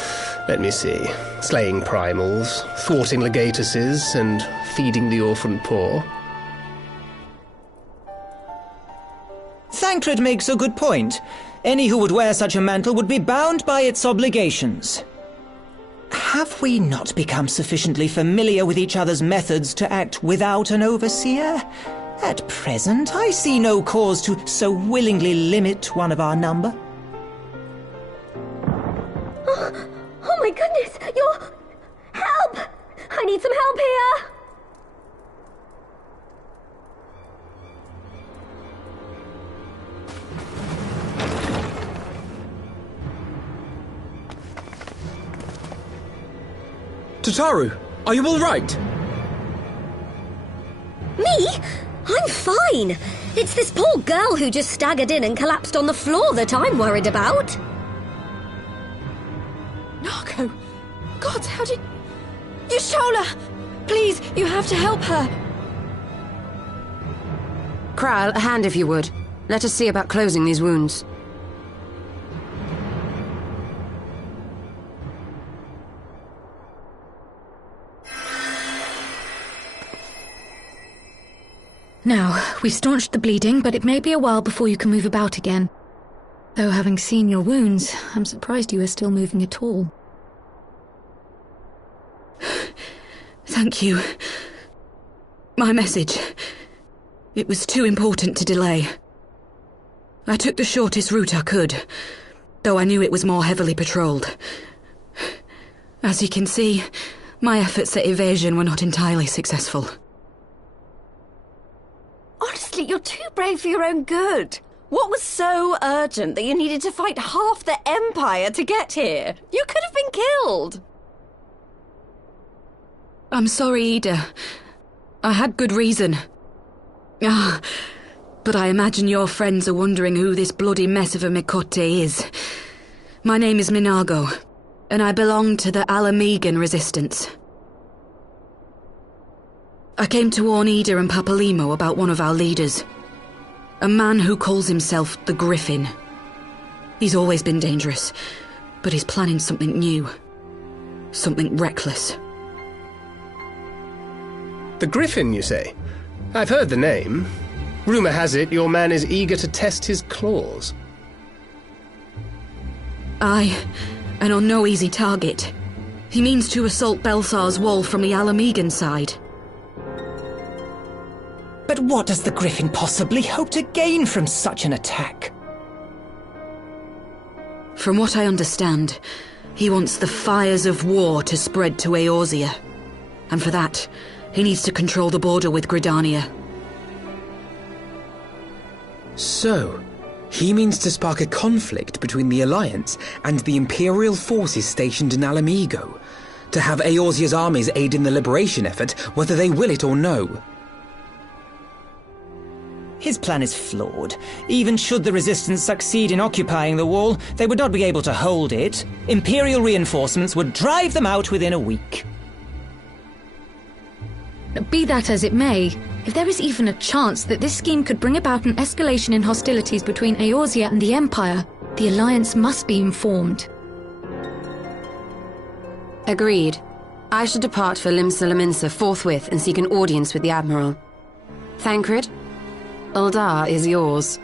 let me see, slaying primals, thwarting legatuses, and feeding the orphan poor. Thancred makes a good point. Any who would wear such a mantle would be bound by its obligations. Have we not become sufficiently familiar with each other's methods to act without an overseer? At present, I see no cause to so willingly limit one of our number. Oh my goodness! Help! I need some help here! Tataru, are you all right? Me? I'm fine. It's this poor girl who just staggered in and collapsed on the floor that I'm worried about. Narco! God, how did... Yashola! Please, you have to help her. Kral, a hand if you would. Let us see about closing these wounds. Now, we've staunched the bleeding, but it may be a while before you can move about again. Though having seen your wounds, I'm surprised you are still moving at all. Thank you. My message. It was too important to delay. I took the shortest route I could, though I knew it was more heavily patrolled. As you can see, my efforts at evasion were not entirely successful. Honestly, you're too brave for your own good. What was so urgent that you needed to fight half the Empire to get here? You could have been killed. I'm sorry, Ida. I had good reason. But I imagine your friends are wondering who this bloody mess of a Mikote is. My name is Minago, and I belong to the Alamegan Resistance. I came to warn Ida and Papalimo about one of our leaders. A man who calls himself the Griffin. He's always been dangerous, but he's planning something new. Something reckless. The Griffin, you say? I've heard the name. Rumour has it your man is eager to test his claws. Aye, and on no easy target. He means to assault Belsar's wall from the Alamegan side. But what does the Griffin possibly hope to gain from such an attack? From what I understand, He wants the fires of war to spread to Eorzea. And for that, he needs to control the border with Gridania. So, he means to spark a conflict between the Alliance and the Imperial forces stationed in Alamigo, to have Eorzea's armies aid in the liberation effort, whether they will it or no. His plan is flawed. Even should the Resistance succeed in occupying the wall, they would not be able to hold it. Imperial reinforcements would drive them out within a week. Be that as it may, if there is even a chance that this scheme could bring about an escalation in hostilities between Eorzea and the Empire, the Alliance must be informed. Agreed. I shall depart for Lim-Salaminsa forthwith and seek an audience with the Admiral. Thancred, Uldar is yours.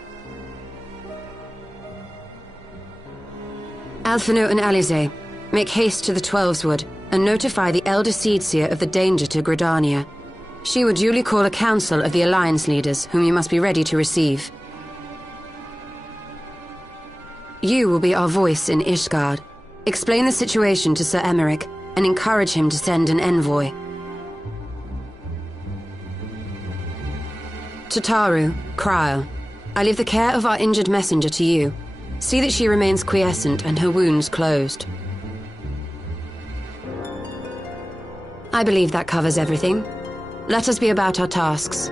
Alphino and Alize, make haste to the Twelveswood and notify the Elder Seedseer of the danger to Gridania. She will duly call a council of the Alliance leaders, whom you must be ready to receive. You will be our voice in Ishgard. Explain the situation to Sir Emeric and encourage him to send an envoy. To Taru, Kryl, I leave the care of our injured messenger to you. See that she remains quiescent and her wounds closed. I believe that covers everything. Let us be about our tasks.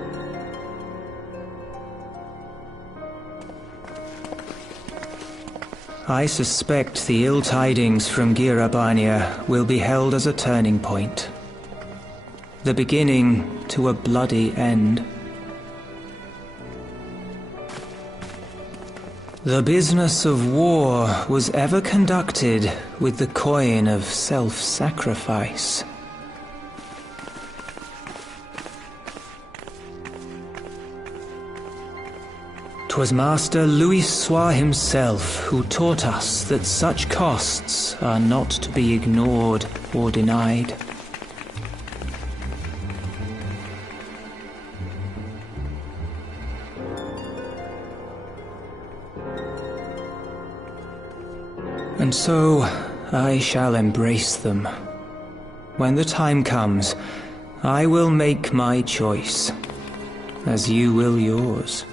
I suspect the ill tidings from Girabania will be held as a turning point. The beginning to a bloody end. The business of war was ever conducted with the coin of self-sacrifice. 'Twas Master Louis himself who taught us that such costs are not to be ignored or denied. And so I shall embrace them. When the time comes, I will make my choice, as you will yours.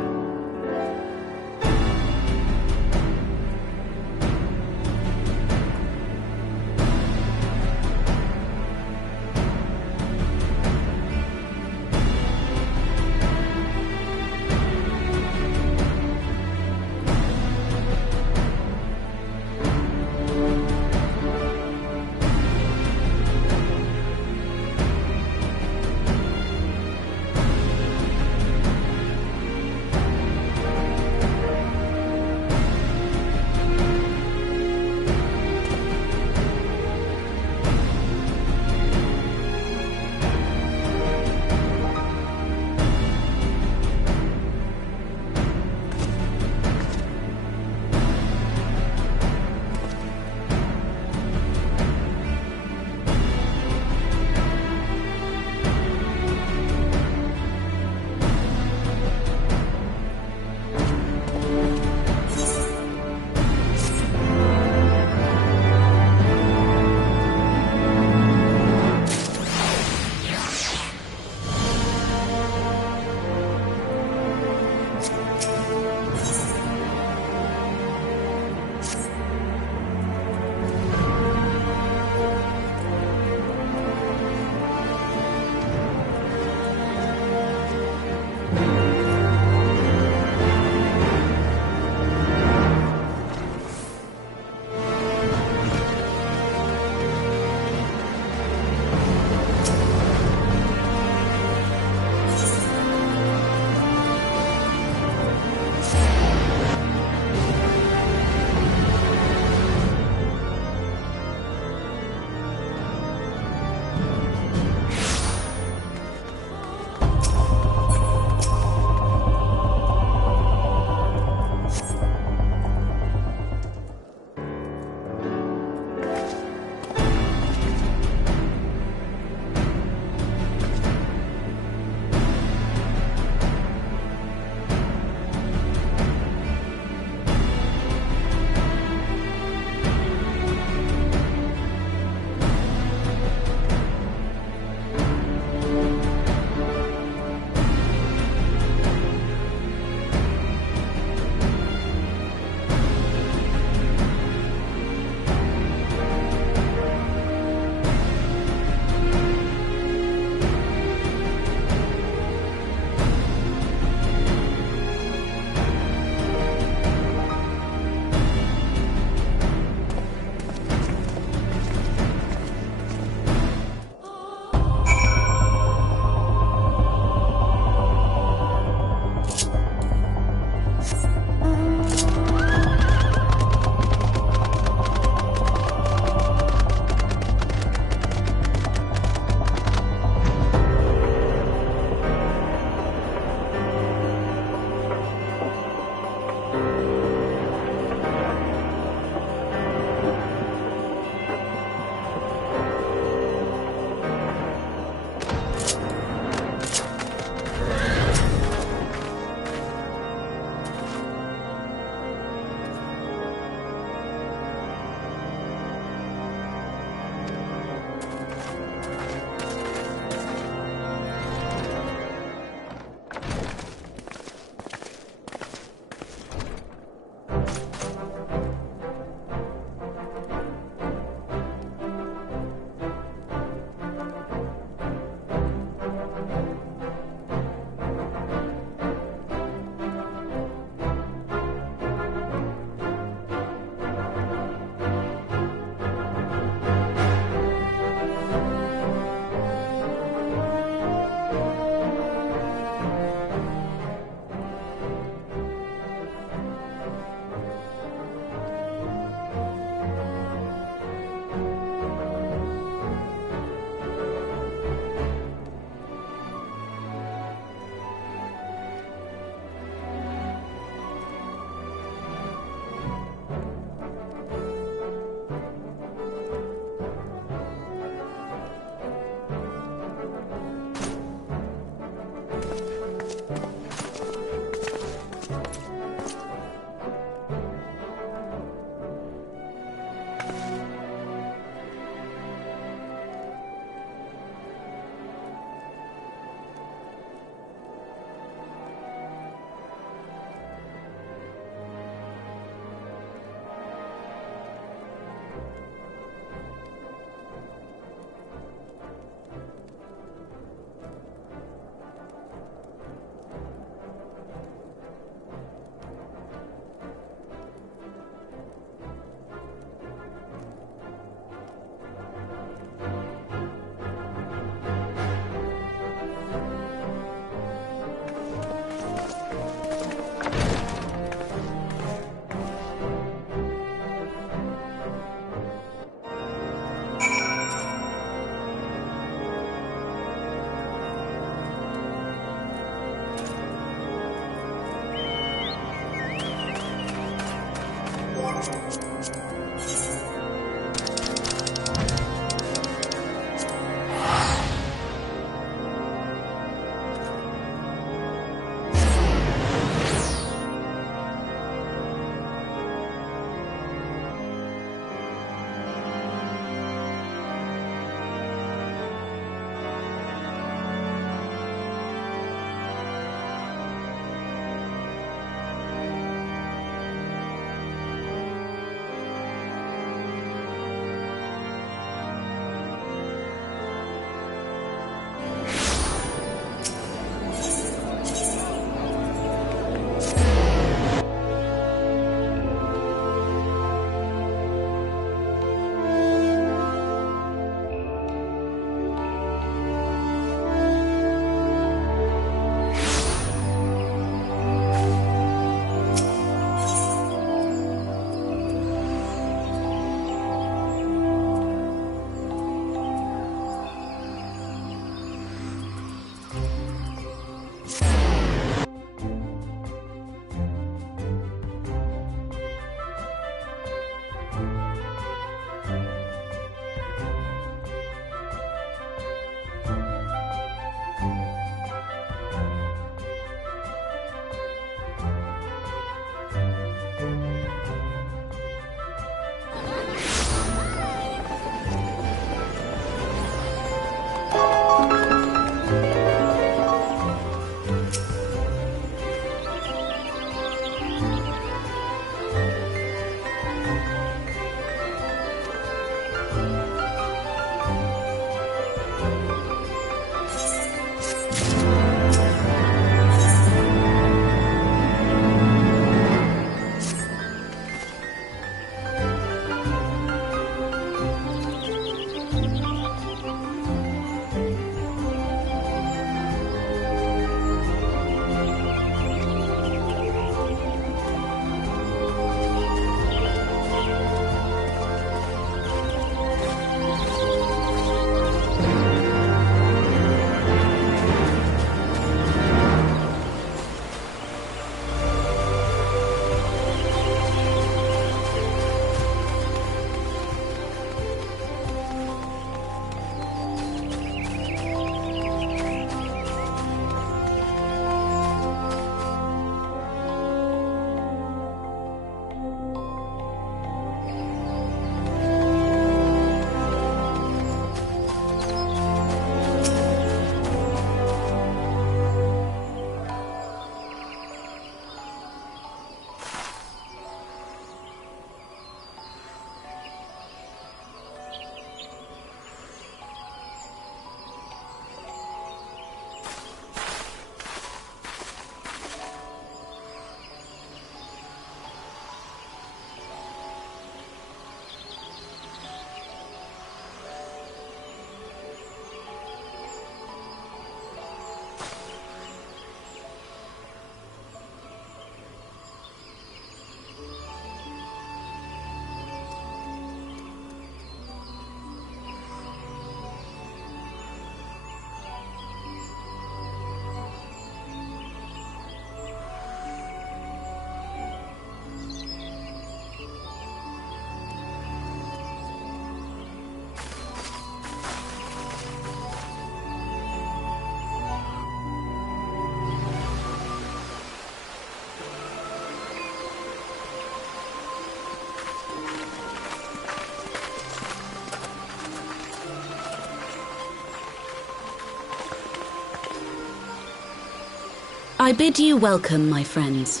I bid you welcome, my friends.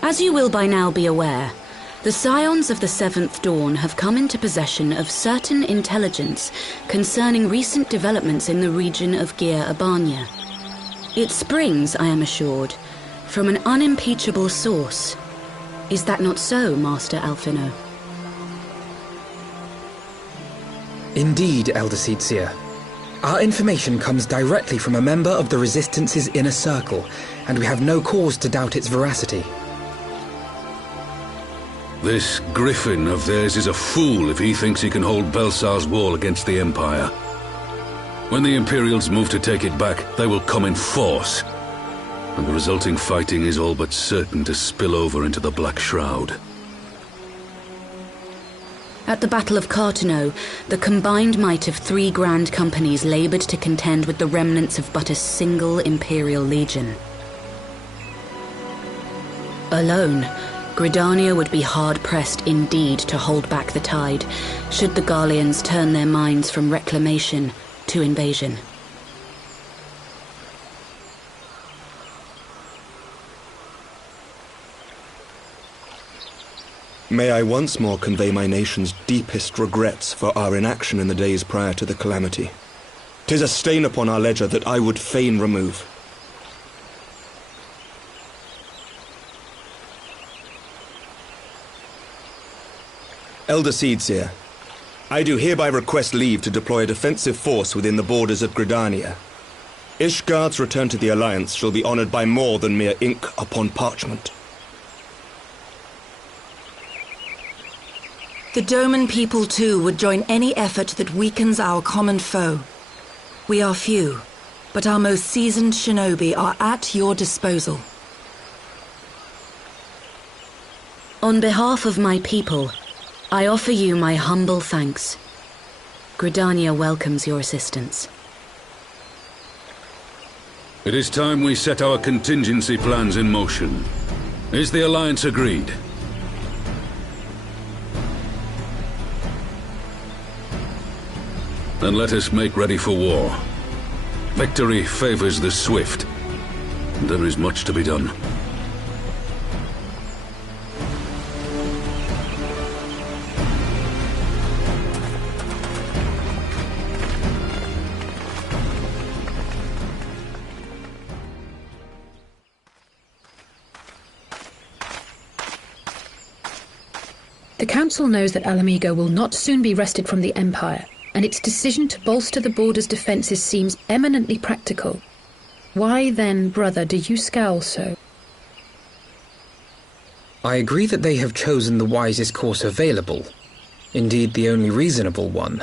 As you will by now be aware, the Scions of the Seventh Dawn have come into possession of certain intelligence concerning recent developments in the region of Gyr Abania. It springs, I am assured, from an unimpeachable source. Is that not so, Master Alphino? Indeed, Elder Seedseer. Our information comes directly from a member of the Resistance's inner circle, and we have no cause to doubt its veracity. This griffin of theirs is a fool if he thinks he can hold Belsar's wall against the Empire. When the Imperials move to take it back, they will come in force, and the resulting fighting is all but certain to spill over into the Black Shroud. At the Battle of Cartano, the combined might of 3 grand companies laboured to contend with the remnants of but a single Imperial legion. Alone, Gridania would be hard-pressed indeed to hold back the tide, should the Garleans turn their minds from reclamation to invasion. May I once more convey my nation's deepest regrets for our inaction in the days prior to the calamity. 'Tis a stain upon our ledger that I would fain remove. Elder Seedseer, I do hereby request leave to deploy a defensive force within the borders of Gridania. Ishgard's return to the Alliance shall be honoured by more than mere ink upon parchment. The Doman people too would join any effort that weakens our common foe. We are few, but our most seasoned shinobi are at your disposal. On behalf of my people, I offer you my humble thanks. Gridania welcomes your assistance. It is time we set our contingency plans in motion. Is the Alliance agreed? Then let us make ready for war. Victory favors the swift. There is much to be done. The Council knows that Alamigo will not soon be wrested from the Empire, and its decision to bolster the border's defences seems eminently practical. Why then, brother, do you scowl so? I agree that they have chosen the wisest course available. Indeed, the only reasonable one.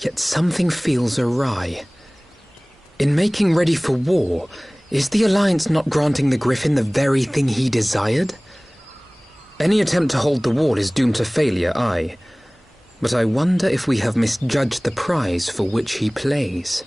Yet something feels awry. In making ready for war, is the Alliance not granting the Griffin the very thing he desired? Any attempt to hold the wall is doomed to failure, aye. But I wonder if we have misjudged the prize for which he plays.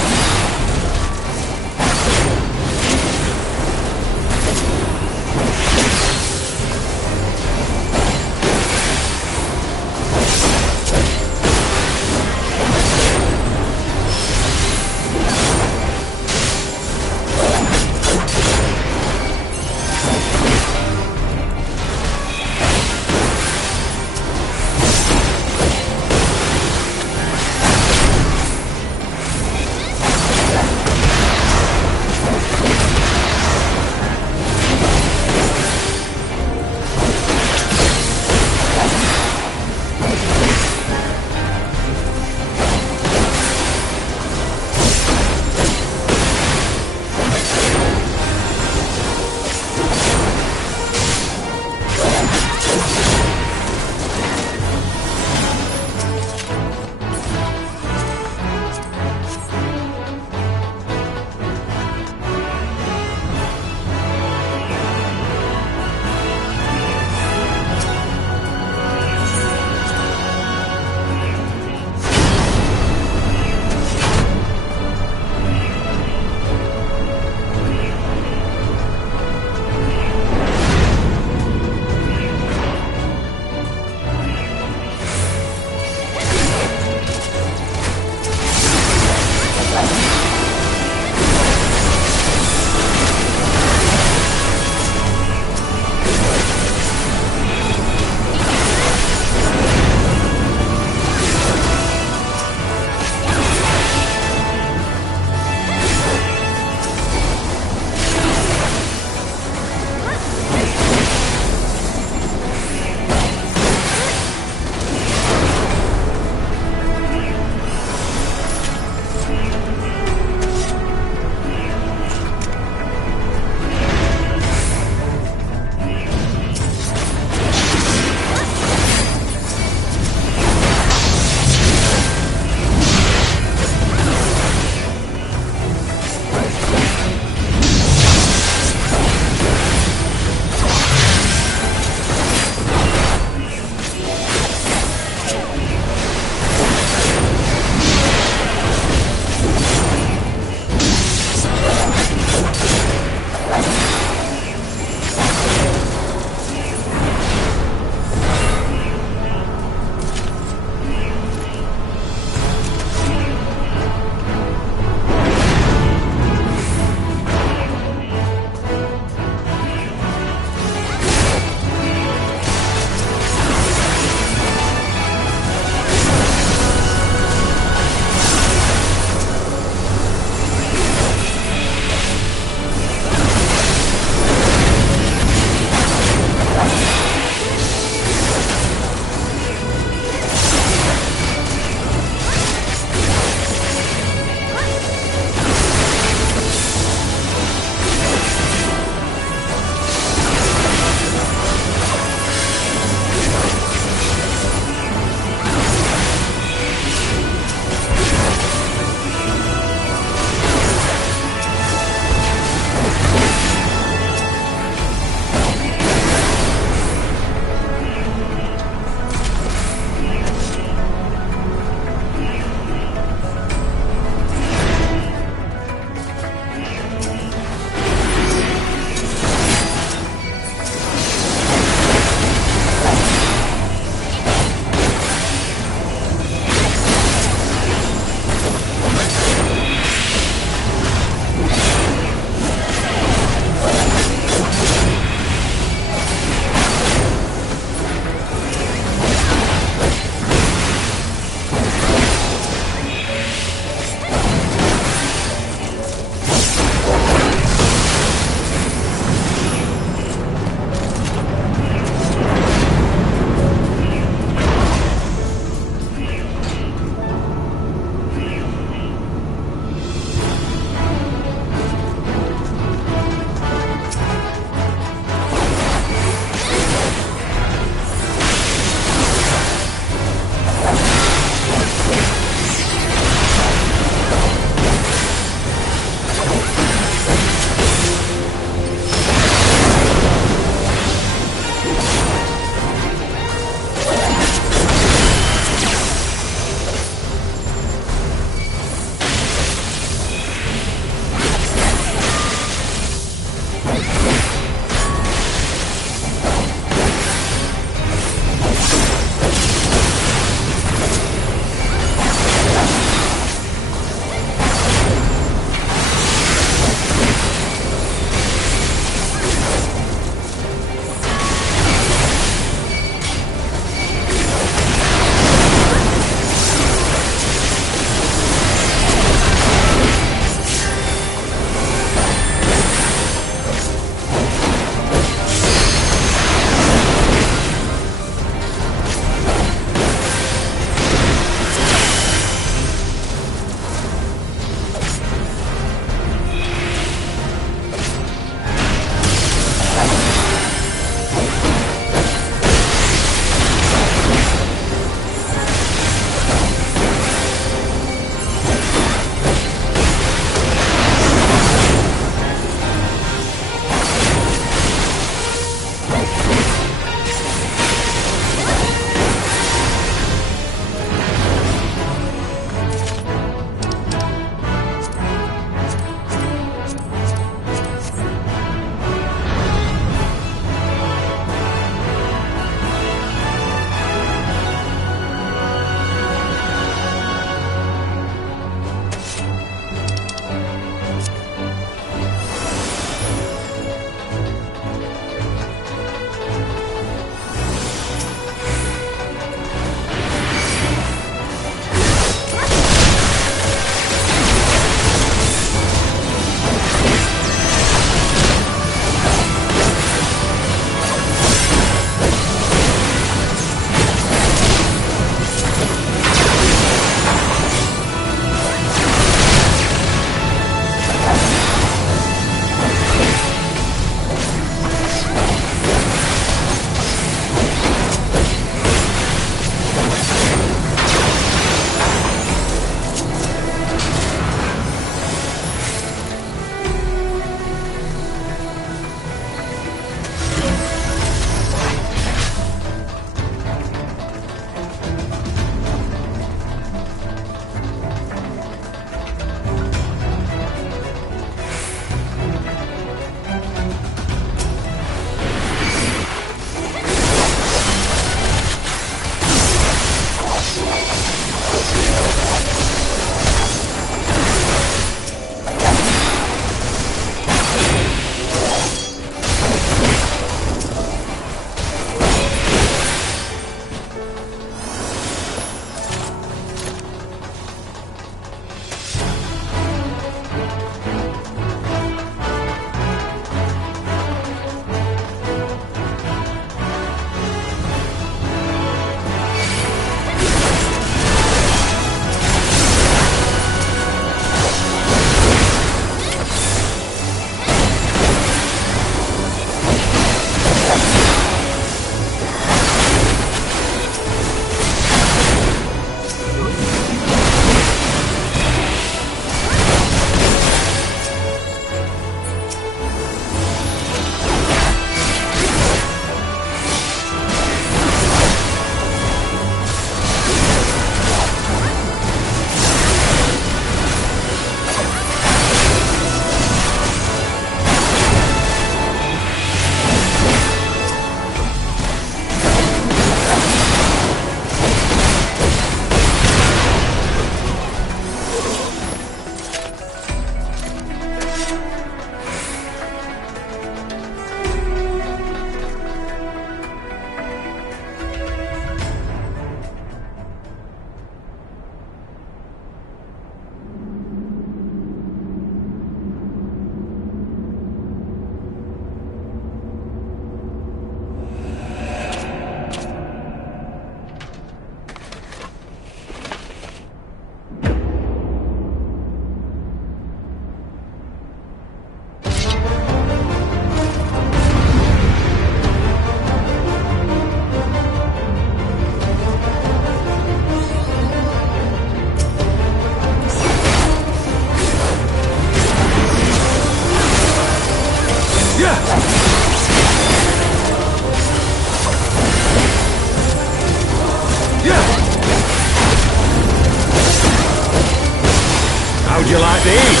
How'd you like these?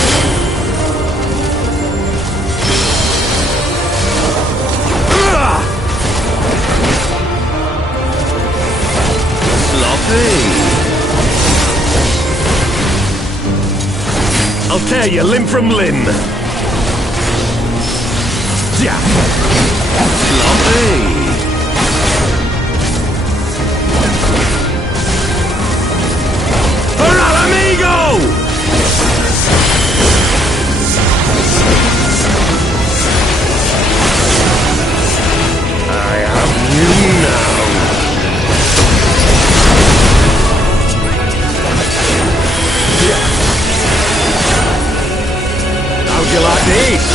Sloppy. I'll tear you limb from limb. Yeah. Sloppy. Hurrah, amigo! I have you now. How'd you like these?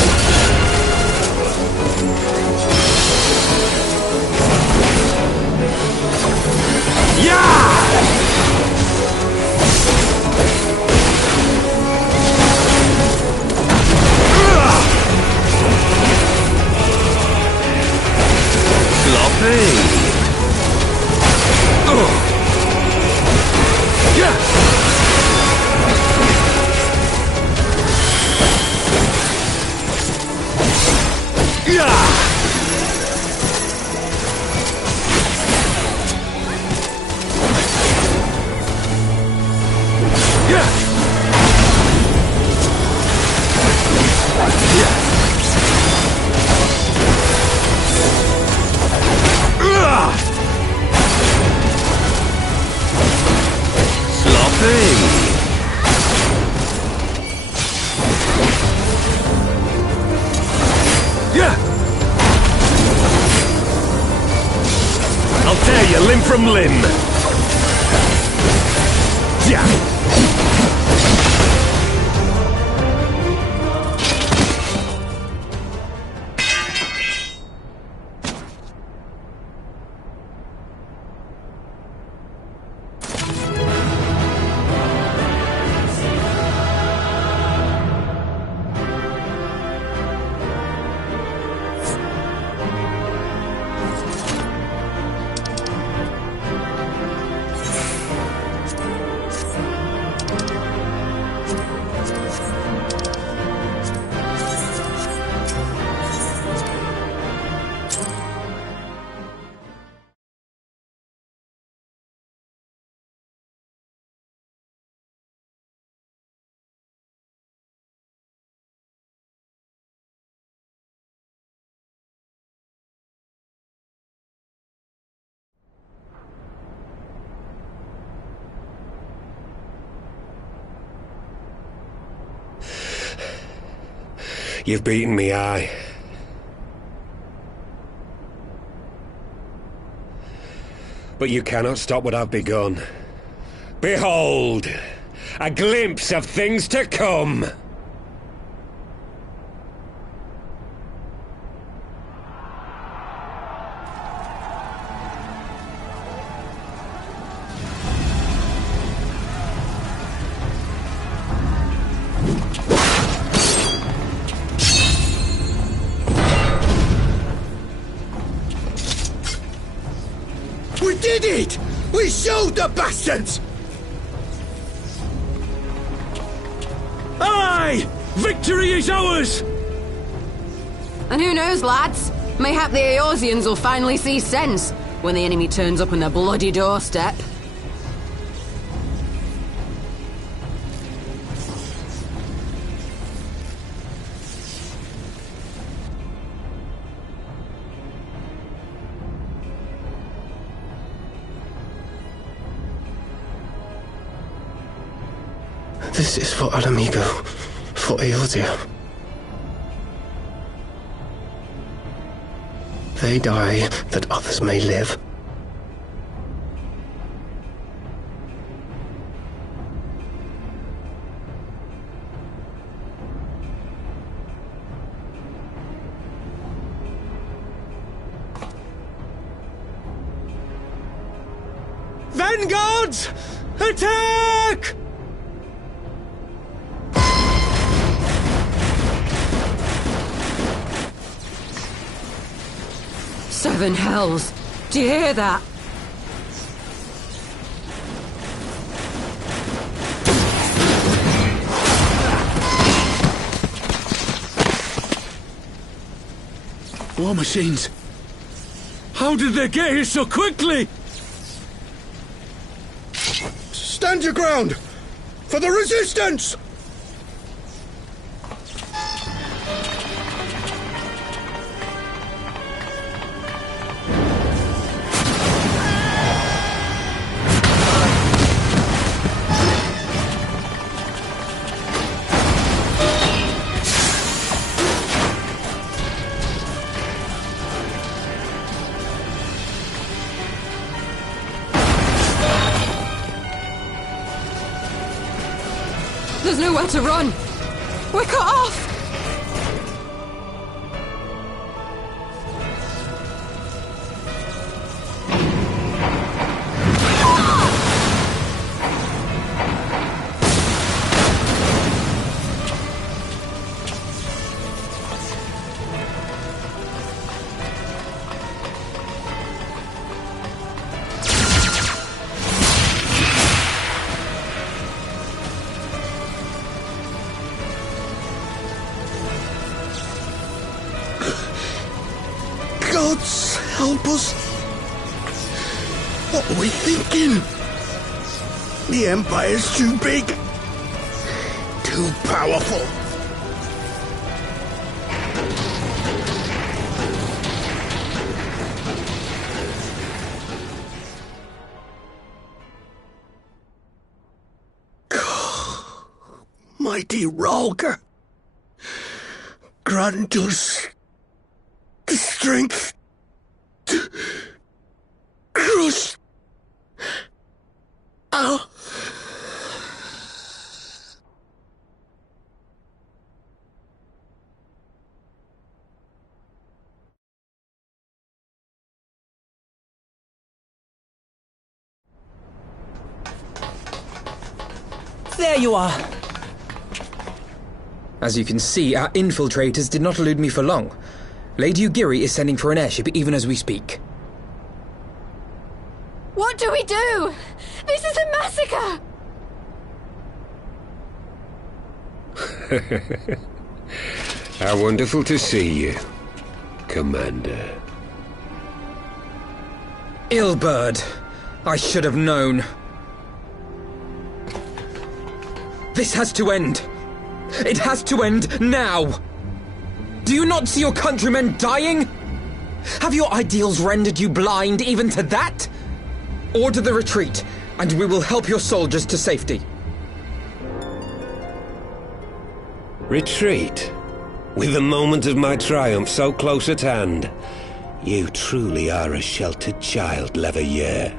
I'll tear you limb from limb. Yeah. You've beaten me, aye. But you cannot stop what I've begun. Behold! A glimpse of things to come! We did it! We showed the bastards! Aye! Victory is ours! And who knows, lads? Mayhap the Eorzeans will finally see sense when the enemy turns up on their bloody doorstep. This is for Alamigo, for Eorzea. They die that others may live. Vanguards! Attack! Seven hells! Do you hear that? War machines. How did they get here so quickly? Stand your ground! For the resistance! There's nowhere to run! We're cut off! Gods help us! What are we thinking? The Empire's too big. Too powerful. Mighty Ralker, grant us the strength to crush our... There you are! As you can see, our infiltrators did not elude me for long. Lady Ugiri is sending for an airship even as we speak. What do we do? This is a massacre! How wonderful to see you, Commander. Ill-bird. I should have known. This has to end. It has to end now. Do you not see your countrymen dying? Have your ideals rendered you blind even to that? Order the retreat, and we will help your soldiers to safety. Retreat? With the moment of my triumph so close at hand? You truly are a sheltered child, Leverrier.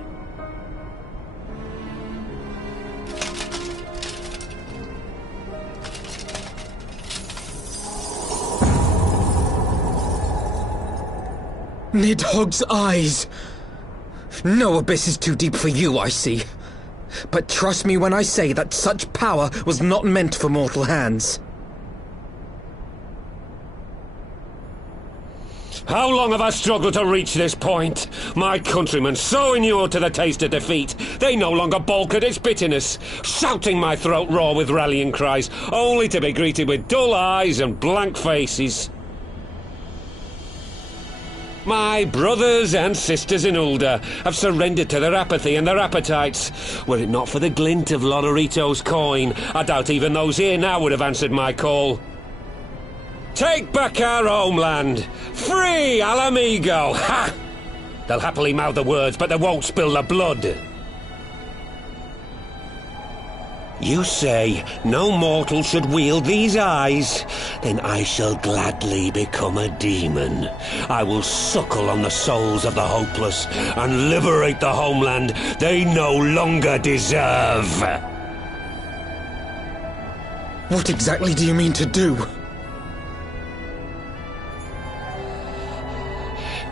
Nidhogg's eyes. No abyss is too deep for you, I see. But trust me when I say that such power was not meant for mortal hands. How long have I struggled to reach this point? My countrymen, so inured to the taste of defeat, they no longer balk at its bitterness, shouting my throat raw with rallying cries, only to be greeted with dull eyes and blank faces. My brothers and sisters in Ulda have surrendered to their apathy and their appetites. Were it not for the glint of Lodorito's coin, I doubt even those here now would have answered my call. Take back our homeland! Free Alamigo! Ha! They'll happily mouth the words, but they won't spill the blood. You say no mortal should wield these eyes? Then I shall gladly become a demon. I will suckle on the souls of the hopeless and liberate the homeland they no longer deserve. What exactly do you mean to do?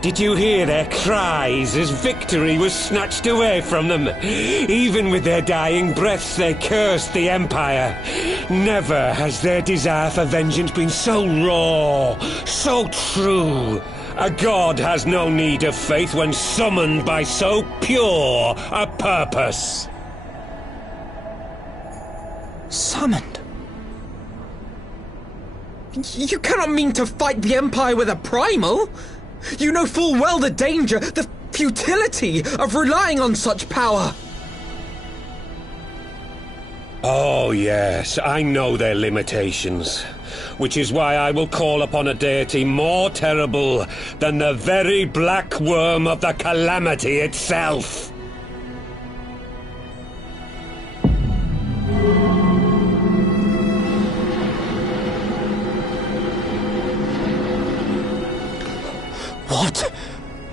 Did you hear their cries as victory was snatched away from them? Even with their dying breaths, they cursed the Empire. Never has their desire for vengeance been so raw, so true. A god has no need of faith when summoned by so pure a purpose. Summoned? You cannot mean to fight the Empire with a primal! You know full well the danger, the futility of relying on such power. Oh, yes, I know their limitations, which is why I will call upon a deity more terrible than the very black worm of the calamity itself. What?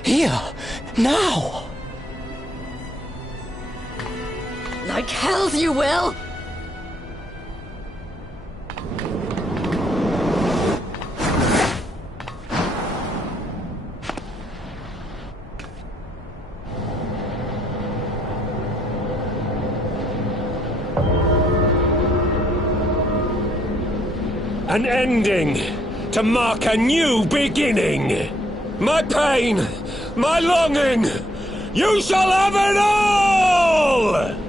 Here? Now? Like hells you will! An ending to mark a new beginning. My pain, my longing, you shall have it all!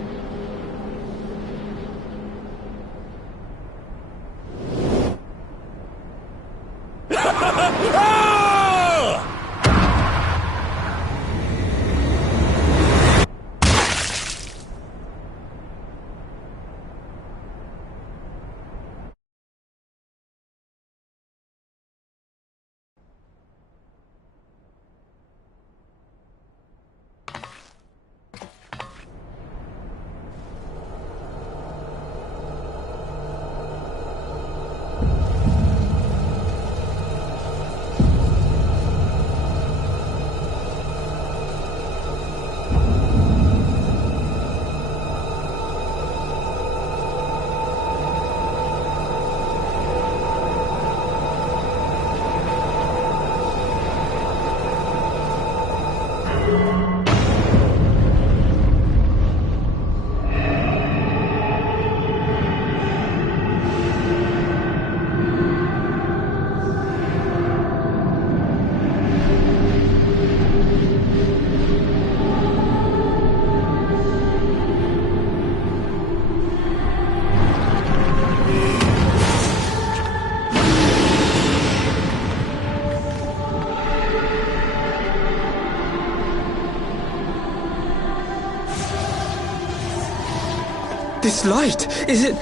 This light, is it...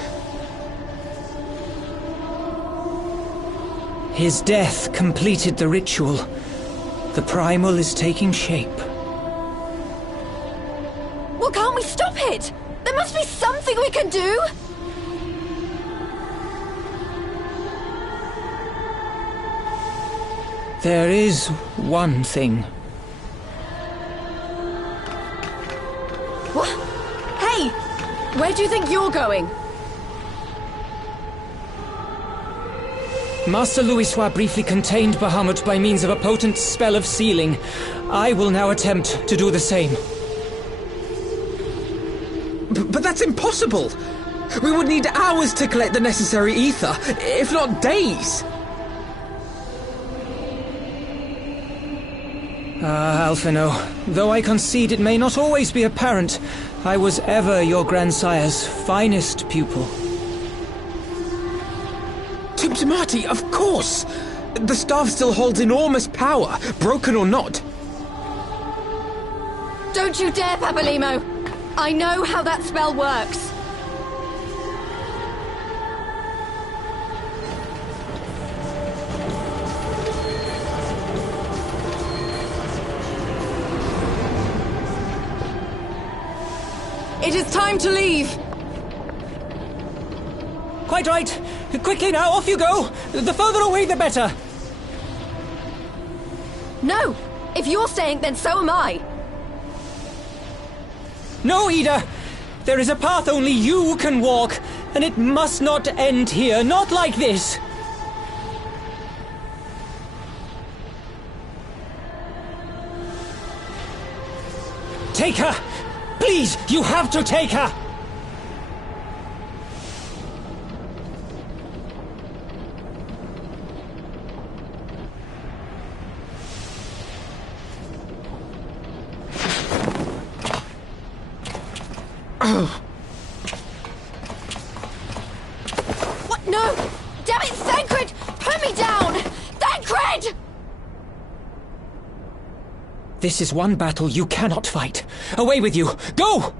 His death completed the ritual. The primal is taking shape. Well, can't we stop it? There must be something we can do! There is one thing. What? Hey! Where do you think you're going? Master Louisoix briefly contained Bahamut by means of a potent spell of sealing. I will now attempt to do the same. But that's impossible! We would need hours to collect the necessary ether, if not days! Ah, Alphino, though I concede it may not always be apparent, I was ever your grandsire's finest pupil. Timtimati, of course! The staff still holds enormous power, broken or not. Don't you dare, Papalymo! I know how that spell works! It is time to leave! Quite right! Quickly now, off you go! The further away, the better! No! If you're staying, then so am I! No, Ida! There is a path only you can walk, and it must not end here, not like this! Take her! Please, you have to take her! What? No! Damn it, Thancred! Put me down! Thancred! This is one battle you cannot fight. Away with you! Go!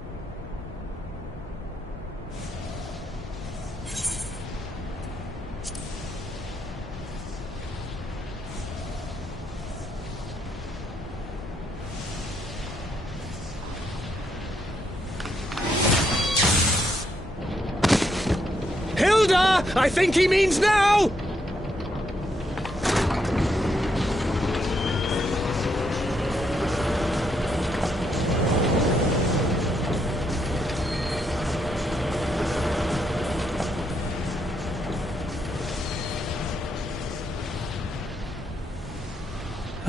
Hilda! I think he means now!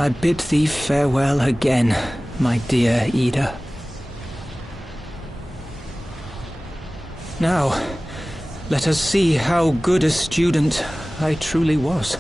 I bid thee farewell again, my dear Ida. Now, let us see how good a student I truly was.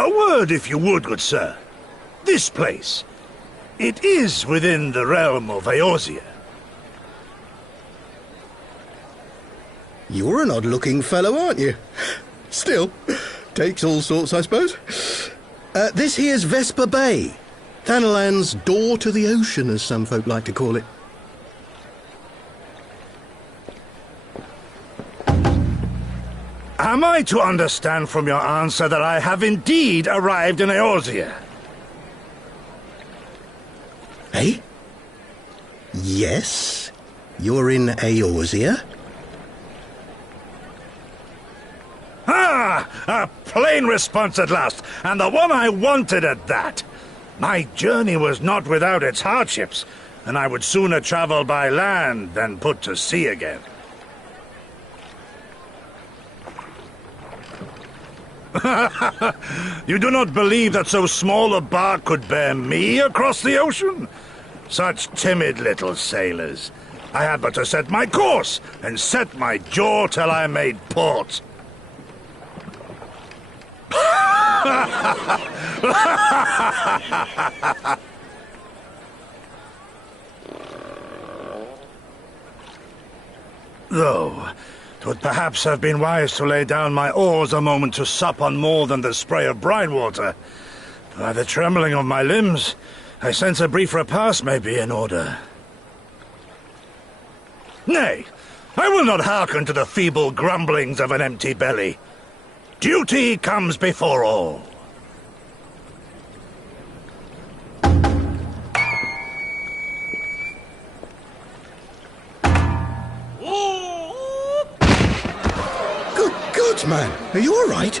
A word, if you would, good sir. This place, it is within the realm of Eorzea. You're an odd-looking fellow, aren't you? Still, takes all sorts, I suppose. This here's Vesper Bay. Thanalan's door to the ocean, as some folk like to call it. Am I to understand from your answer that I have indeed arrived in Eorzea? Eh? Yes, you're in Eorzea. Ah! A plain response at last, and the one I wanted at that. My journey was not without its hardships, and I would sooner travel by land than put to sea again. You do not believe that so small a bark could bear me across the ocean? Such timid little sailors. I had but to set my course and set my jaw till I made port. Though, 'twould perhaps have been wise to lay down my oars a moment to sup on more than the spray of brine water. By the trembling of my limbs, I sense a brief repast may be in order. Nay, I will not hearken to the feeble grumblings of an empty belly. Duty comes before all. Good God, man! Are you all right?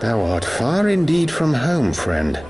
Thou art far indeed from home, friend.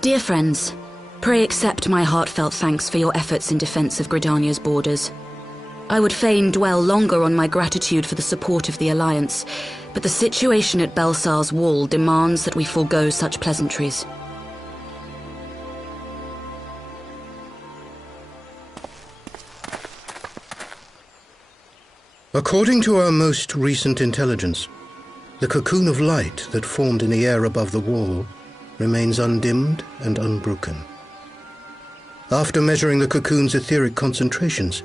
Dear friends, pray accept my heartfelt thanks for your efforts in defense of Gridania's borders. I would fain dwell longer on my gratitude for the support of the Alliance, but the situation at Belsar's Wall demands that we forego such pleasantries. According to our most recent intelligence, the cocoon of light that formed in the air above the wall remains undimmed and unbroken. After measuring the cocoon's etheric concentrations,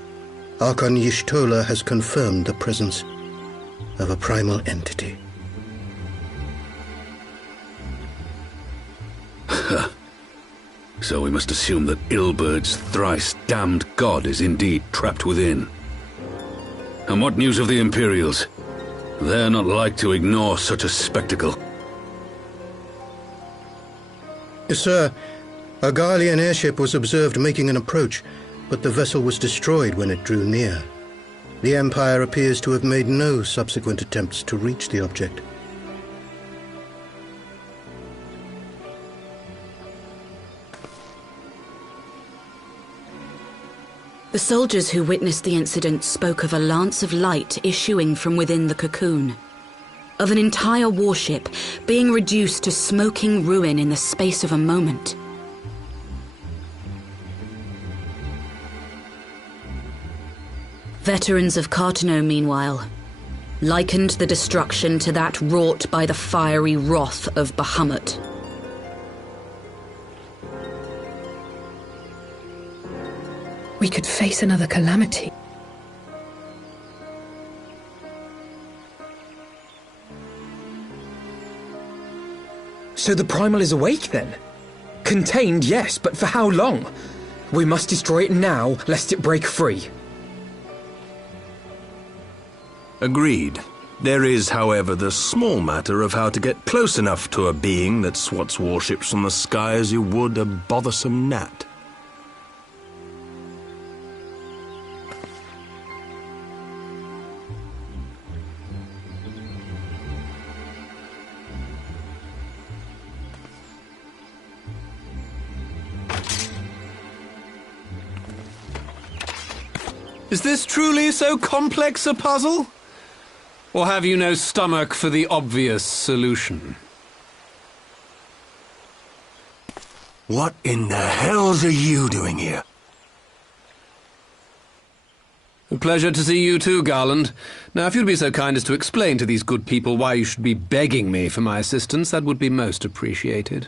Archon Y'shtola has confirmed the presence of a primal entity. Huh. So we must assume that Ilbert's thrice damned god is indeed trapped within. And what news of the Imperials? They're not like to ignore such a spectacle. Sir, a Garlean airship was observed making an approach, but the vessel was destroyed when it drew near. The Empire appears to have made no subsequent attempts to reach the object. The soldiers who witnessed the incident spoke of a lance of light issuing from within the cocoon, of an entire warship being reduced to smoking ruin in the space of a moment. Veterans of Cartano, meanwhile, likened the destruction to that wrought by the fiery wrath of Bahamut. We could face another calamity. So the Primal is awake then? Contained, yes, but for how long? We must destroy it now, lest it break free. Agreed. There is, however, the small matter of how to get close enough to a being that swats warships from the sky as you would a bothersome gnat. Is this truly so complex a puzzle? Or have you no stomach for the obvious solution? What in the hells are you doing here? A pleasure to see you too, Garland. Now, if you'd be so kind as to explain to these good people why you should be begging me for my assistance, that would be most appreciated.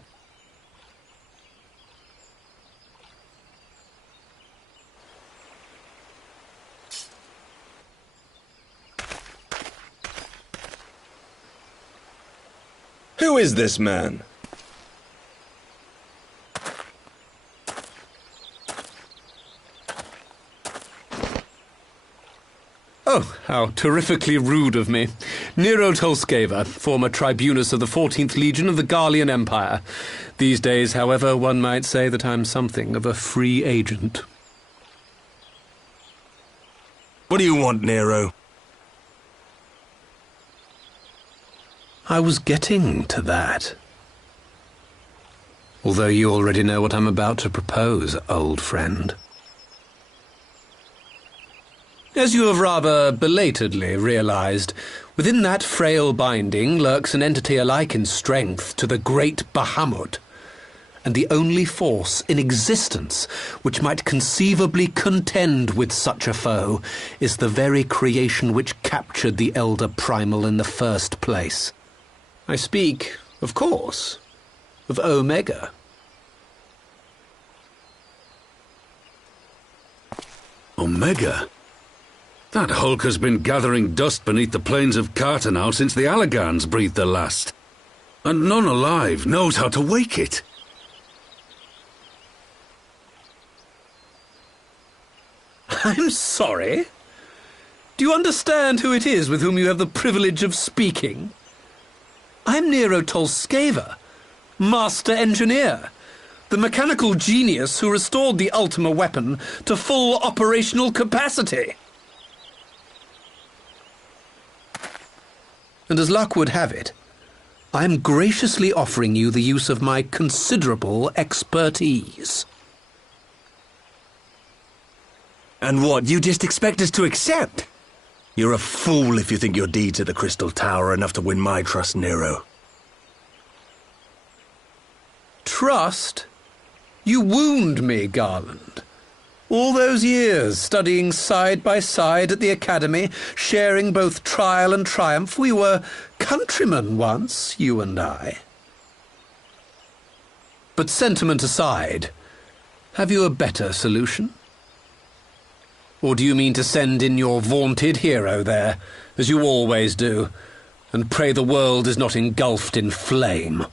Who is this man? Oh, how terrifically rude of me. Nero Tolskeva, former tribunus of the 14th Legion of the Garlean Empire. These days, however, one might say that I'm something of a free agent. What do you want, Nero? I was getting to that. Although you already know what I'm about to propose, old friend. As you have rather belatedly realized, within that frail binding lurks an entity alike in strength to the great Bahamut, and the only force in existence which might conceivably contend with such a foe is the very creation which captured the Elder Primal in the first place. I speak, of course, of Omega. Omega? That hulk has been gathering dust beneath the plains of Cartano since the Allagans breathed their last. And none alive knows how to wake it. I'm sorry? Do you understand who it is with whom you have the privilege of speaking? I'm Nero Tolskeva, Master Engineer, the mechanical genius who restored the Ultima weapon to full operational capacity. And as luck would have it, I'm graciously offering you the use of my considerable expertise. And what, you just expect us to accept? You're a fool if you think your deeds at the Crystal Tower are enough to win my trust, Nero. Trust? You wound me, Garland. All those years, studying side by side at the Academy, sharing both trial and triumph, we were countrymen once, you and I. But sentiment aside, have you a better solution? Or do you mean to send in your vaunted hero there, as you always do, and pray the world is not engulfed in flame?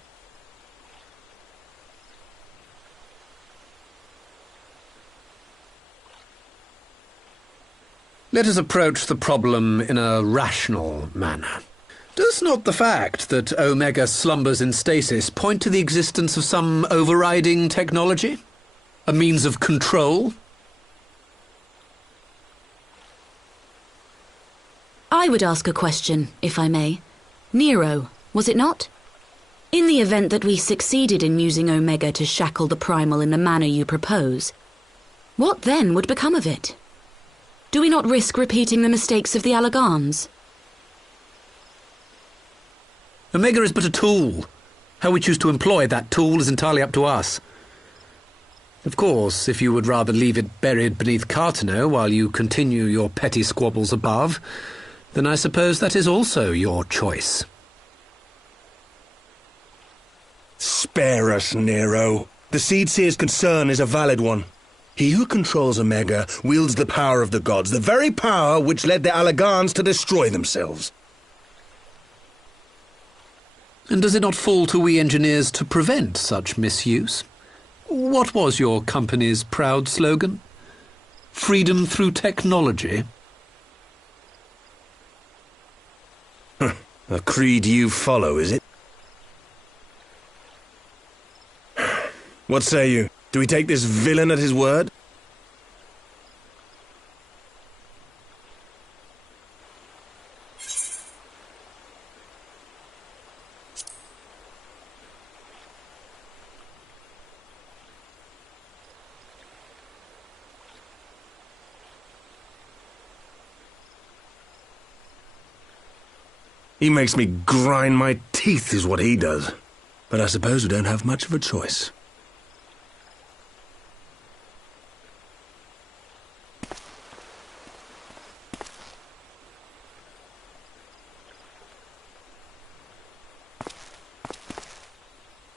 Let us approach the problem in a rational manner. Does not the fact that Omega slumbers in stasis point to the existence of some overriding technology? A means of control? I would ask a question, if I may. Nero, was it not? In the event that we succeeded in using Omega to shackle the Primal in the manner you propose, what then would become of it? Do we not risk repeating the mistakes of the Allagans? Omega is but a tool. How we choose to employ that tool is entirely up to us. Of course, if you would rather leave it buried beneath Cartano while you continue your petty squabbles above, then I suppose that is also your choice. Spare us, Nero. The Seedseer's concern is a valid one. He who controls Omega wields the power of the gods, the very power which led the Allagans to destroy themselves. And does it not fall to we engineers to prevent such misuse? What was your company's proud slogan? Freedom through technology? A creed you follow, is it? What say you? Do we take this villain at his word? He makes me grind my teeth, is what he does. But I suppose we don't have much of a choice.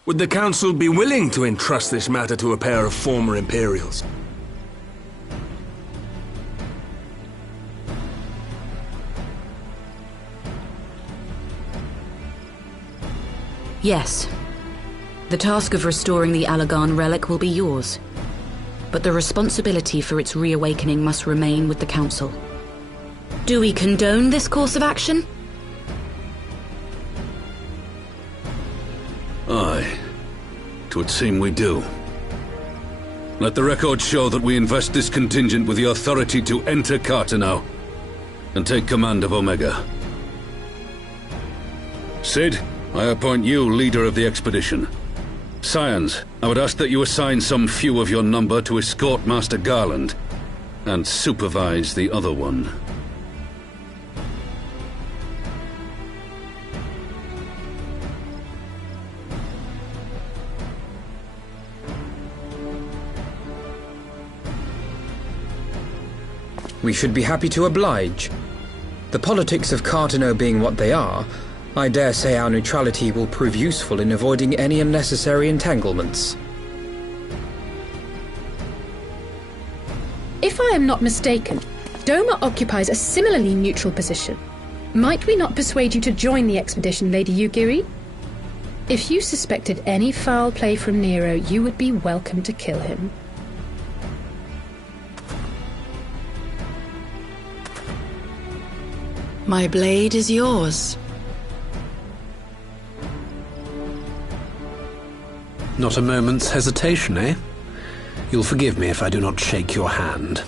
Would the Council be willing to entrust this matter to a pair of former Imperials? Yes. The task of restoring the Allagan relic will be yours. But the responsibility for its reawakening must remain with the Council. Do we condone this course of action? Aye. 'Twould seem we do. Let the record show that we invest this contingent with the authority to enter Cartano and take command of Omega. Sid, I appoint you leader of the expedition. Scions, I would ask that you assign some few of your number to escort Master Garland and supervise the other one. We should be happy to oblige. The politics of Cartano being what they are, I dare say our neutrality will prove useful in avoiding any unnecessary entanglements. If I am not mistaken, Doma occupies a similarly neutral position. Might we not persuade you to join the expedition, Lady Yugiri? If you suspected any foul play from Nero, you would be welcome to kill him. My blade is yours. Not a moment's hesitation, eh? You'll forgive me if I do not shake your hand.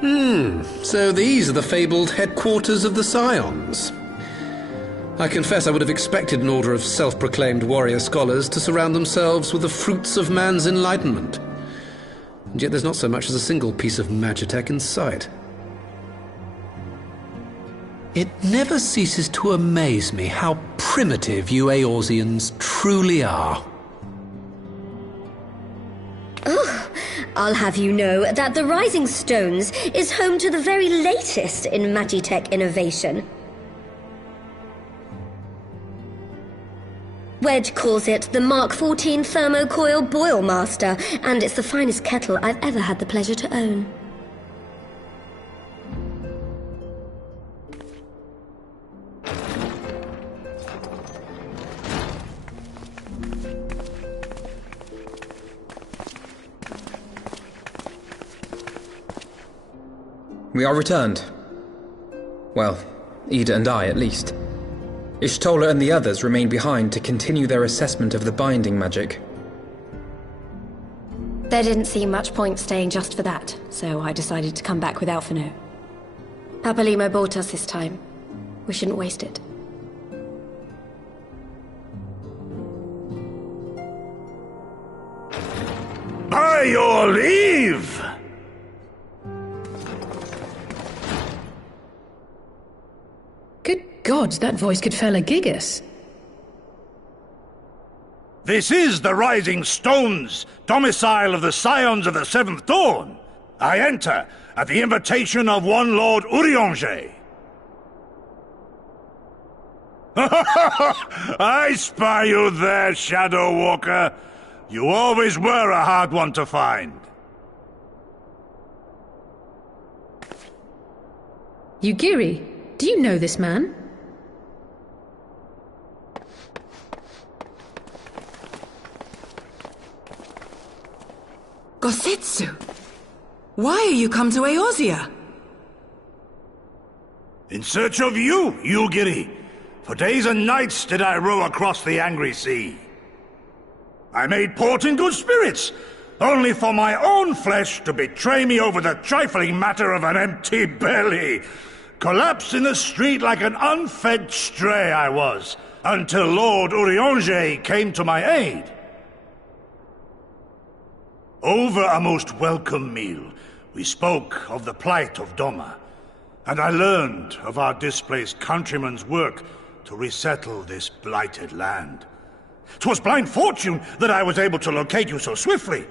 So these are the fabled headquarters of the Scions. I confess I would have expected an order of self-proclaimed warrior scholars to surround themselves with the fruits of man's enlightenment. And yet there's not so much as a single piece of magitech in sight. It never ceases to amaze me how primitive you Eorzeans truly are. Oh, I'll have you know that the Rising Stones is home to the very latest in magitech innovation. Wedge calls it the Mark 14 Thermocoil Boil Master, and it's the finest kettle I've ever had the pleasure to own. We are returned. Well, Ida and I, at least. Ishtola and the others remain behind to continue their assessment of the binding magic. There didn't seem much point staying just for that, so I decided to come back with Alphino. Papalimo bought us this time. We shouldn't waste it. By your leave! Good God, that voice could fell a gigas. This is the Rising Stones, domicile of the Scions of the Seventh Dawn. I enter at the invitation of one Lord Urianger. I spy you there, Shadow Walker. You always were a hard one to find. Yugiri, do you know this man? Gosetsu! Why are you come to Eorzea? In search of you, Yugiri. For days and nights did I row across the angry sea. I made port in good spirits, only for my own flesh to betray me over the trifling matter of an empty belly. Collapsed in the street like an unfed stray I was, until Lord Urianger came to my aid. Over a most welcome meal, we spoke of the plight of Doma, and I learned of our displaced countrymen's work to resettle this blighted land. 'Twas blind fortune that I was able to locate you so swiftly.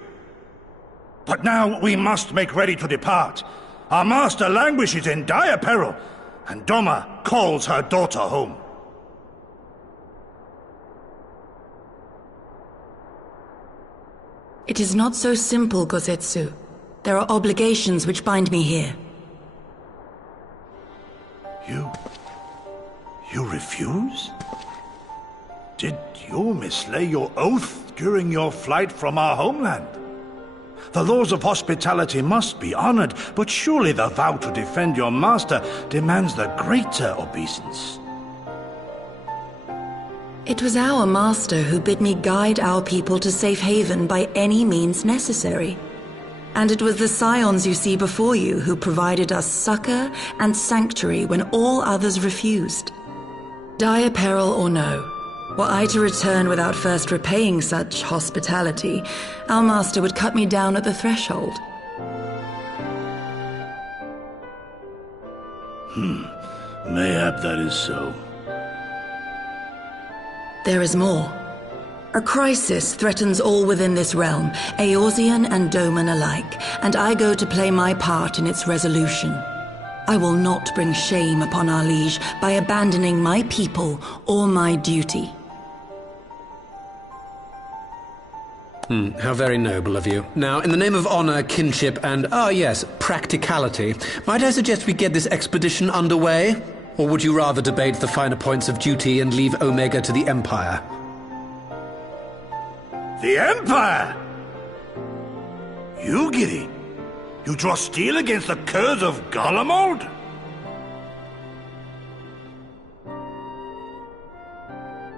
But now we must make ready to depart. Our master languishes in dire peril, and Doma calls her daughter home. It is not so simple, Gosetsu. There are obligations which bind me here. You refuse? Did you mislay your oath during your flight from our homeland? The laws of hospitality must be honored, but surely the vow to defend your master demands the greater obeisance. It was our master who bid me guide our people to safe haven by any means necessary. And it was the Scions you see before you who provided us succor and sanctuary when all others refused. Dire peril or no, were I to return without first repaying such hospitality, our master would cut me down at the threshold. Mayhap that is so. There is more. A crisis threatens all within this realm, Eorzean and Doman alike, and I go to play my part in its resolution. I will not bring shame upon our liege by abandoning my people or my duty. How very noble of you. Now, in the name of honor, kinship, and, practicality, might I suggest we get this expedition underway? Or would you rather debate the finer points of duty and leave Omega to the Empire? The Empire? Yugiri, you draw steel against the curse of Garlemald?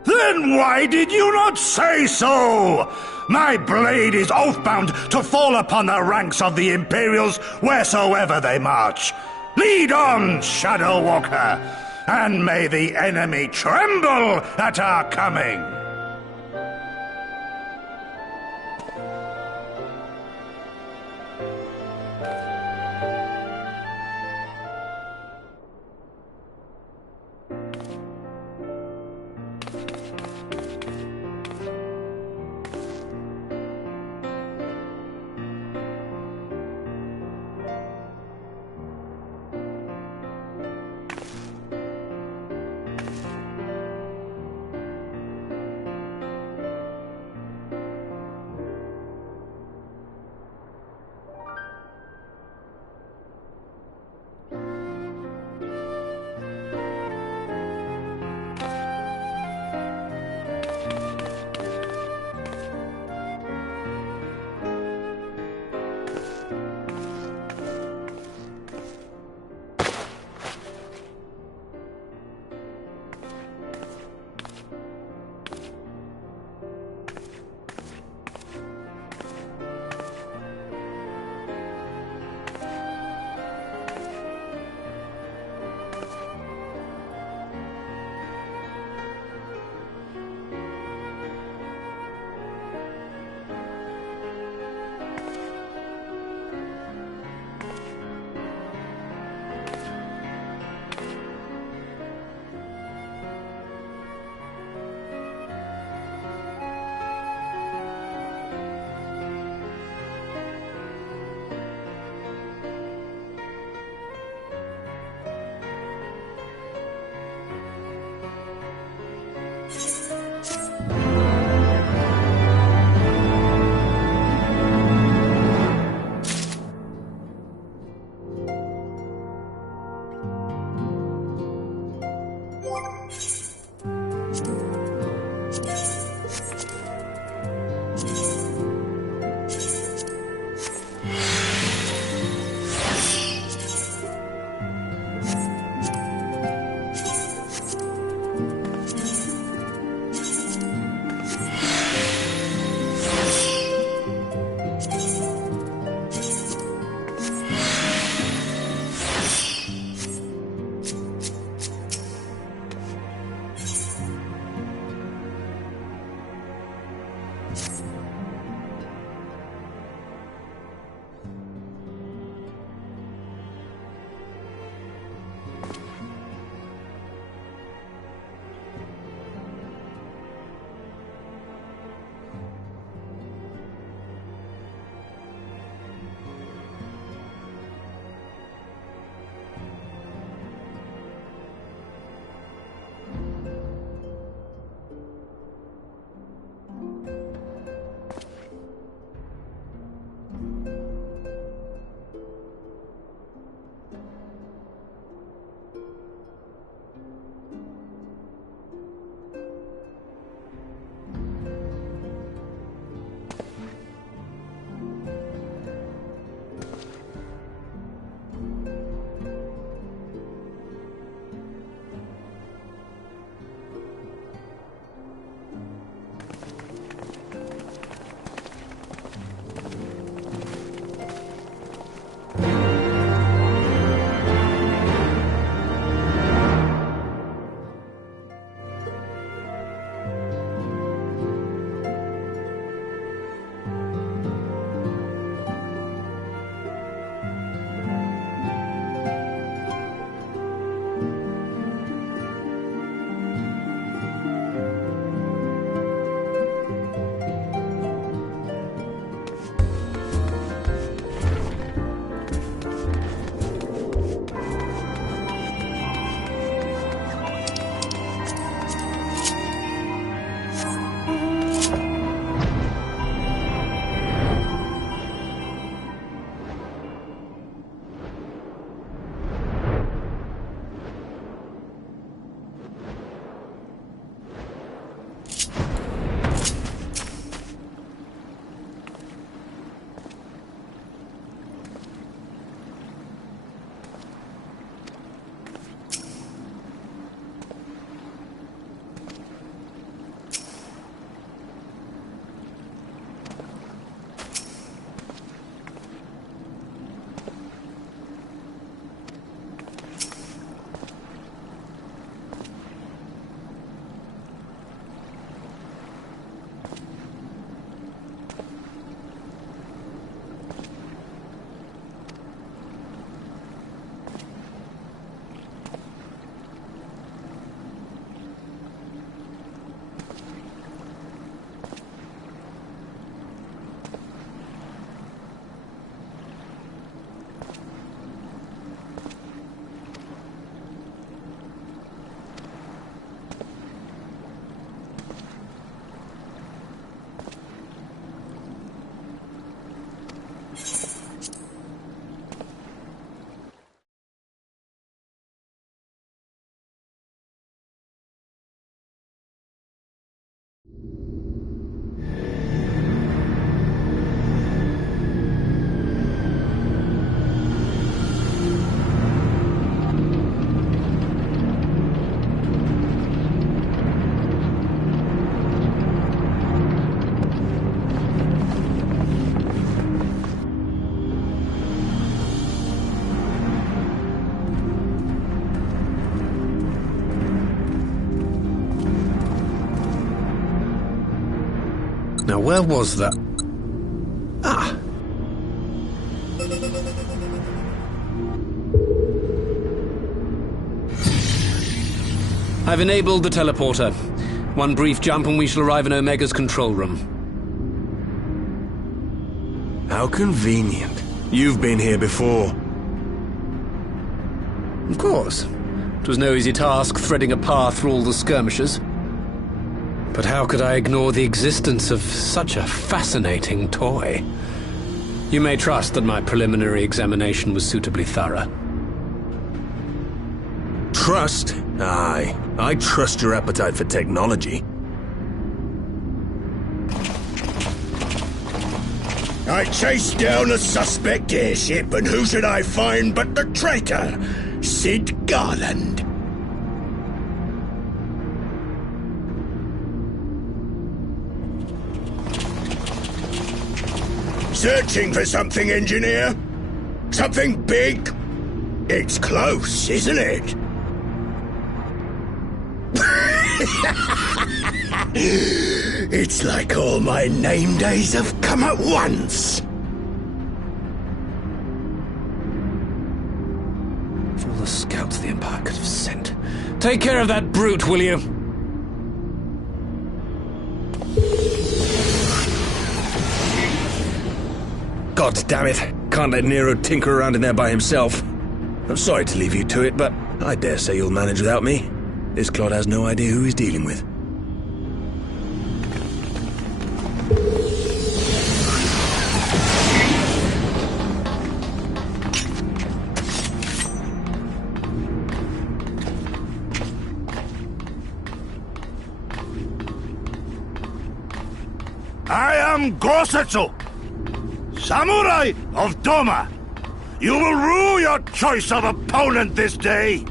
Then Then why did you not say so? My blade is oath-bound to fall upon the ranks of the Imperials wheresoever they march. Lead on, Shadow Walker, and may the enemy tremble at our coming. Now, where was that? Ah! I've enabled the teleporter. One brief jump and we shall arrive in Omega's control room. How convenient. You've been here before. Of course. It was no easy task threading a path through all the skirmishers. But how could I ignore the existence of such a fascinating toy? You may trust that my preliminary examination was suitably thorough. Trust? Aye. I trust your appetite for technology. I chased down a suspect airship, and who should I find but the traitor, Sid Garland. Searching for something, engineer? Something big? It's close, isn't it? It's like all my name days have come at once. For all the scouts the Empire could have sent. Take care of that brute, will you? God damn it. Can't let Nero tinker around in there by himself. I'm sorry to leave you to it, but I dare say you'll manage without me. This clod has no idea who he's dealing with. I am Gosetsu, Samurai of Doma. You will rue your choice of opponent this day.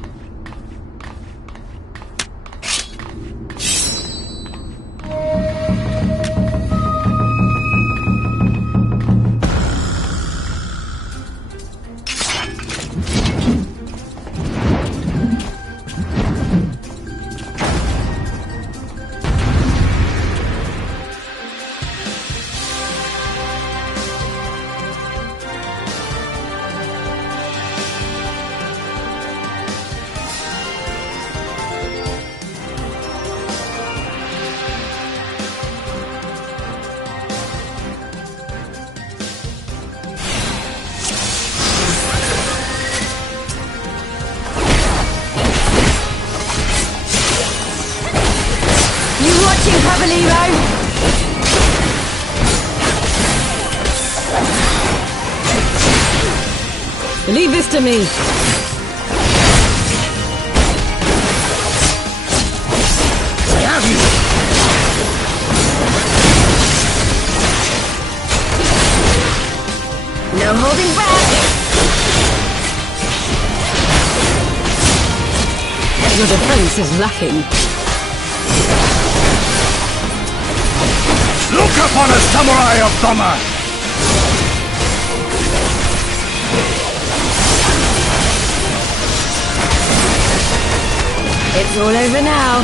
Leave this to me. I have you. No holding back. Your defense is lacking. Look upon a samurai of Doma! It's all over now.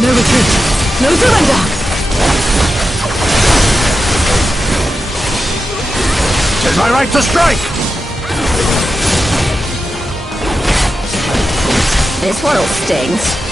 No retreat. No surrender. It's my right to strike! This one all stings.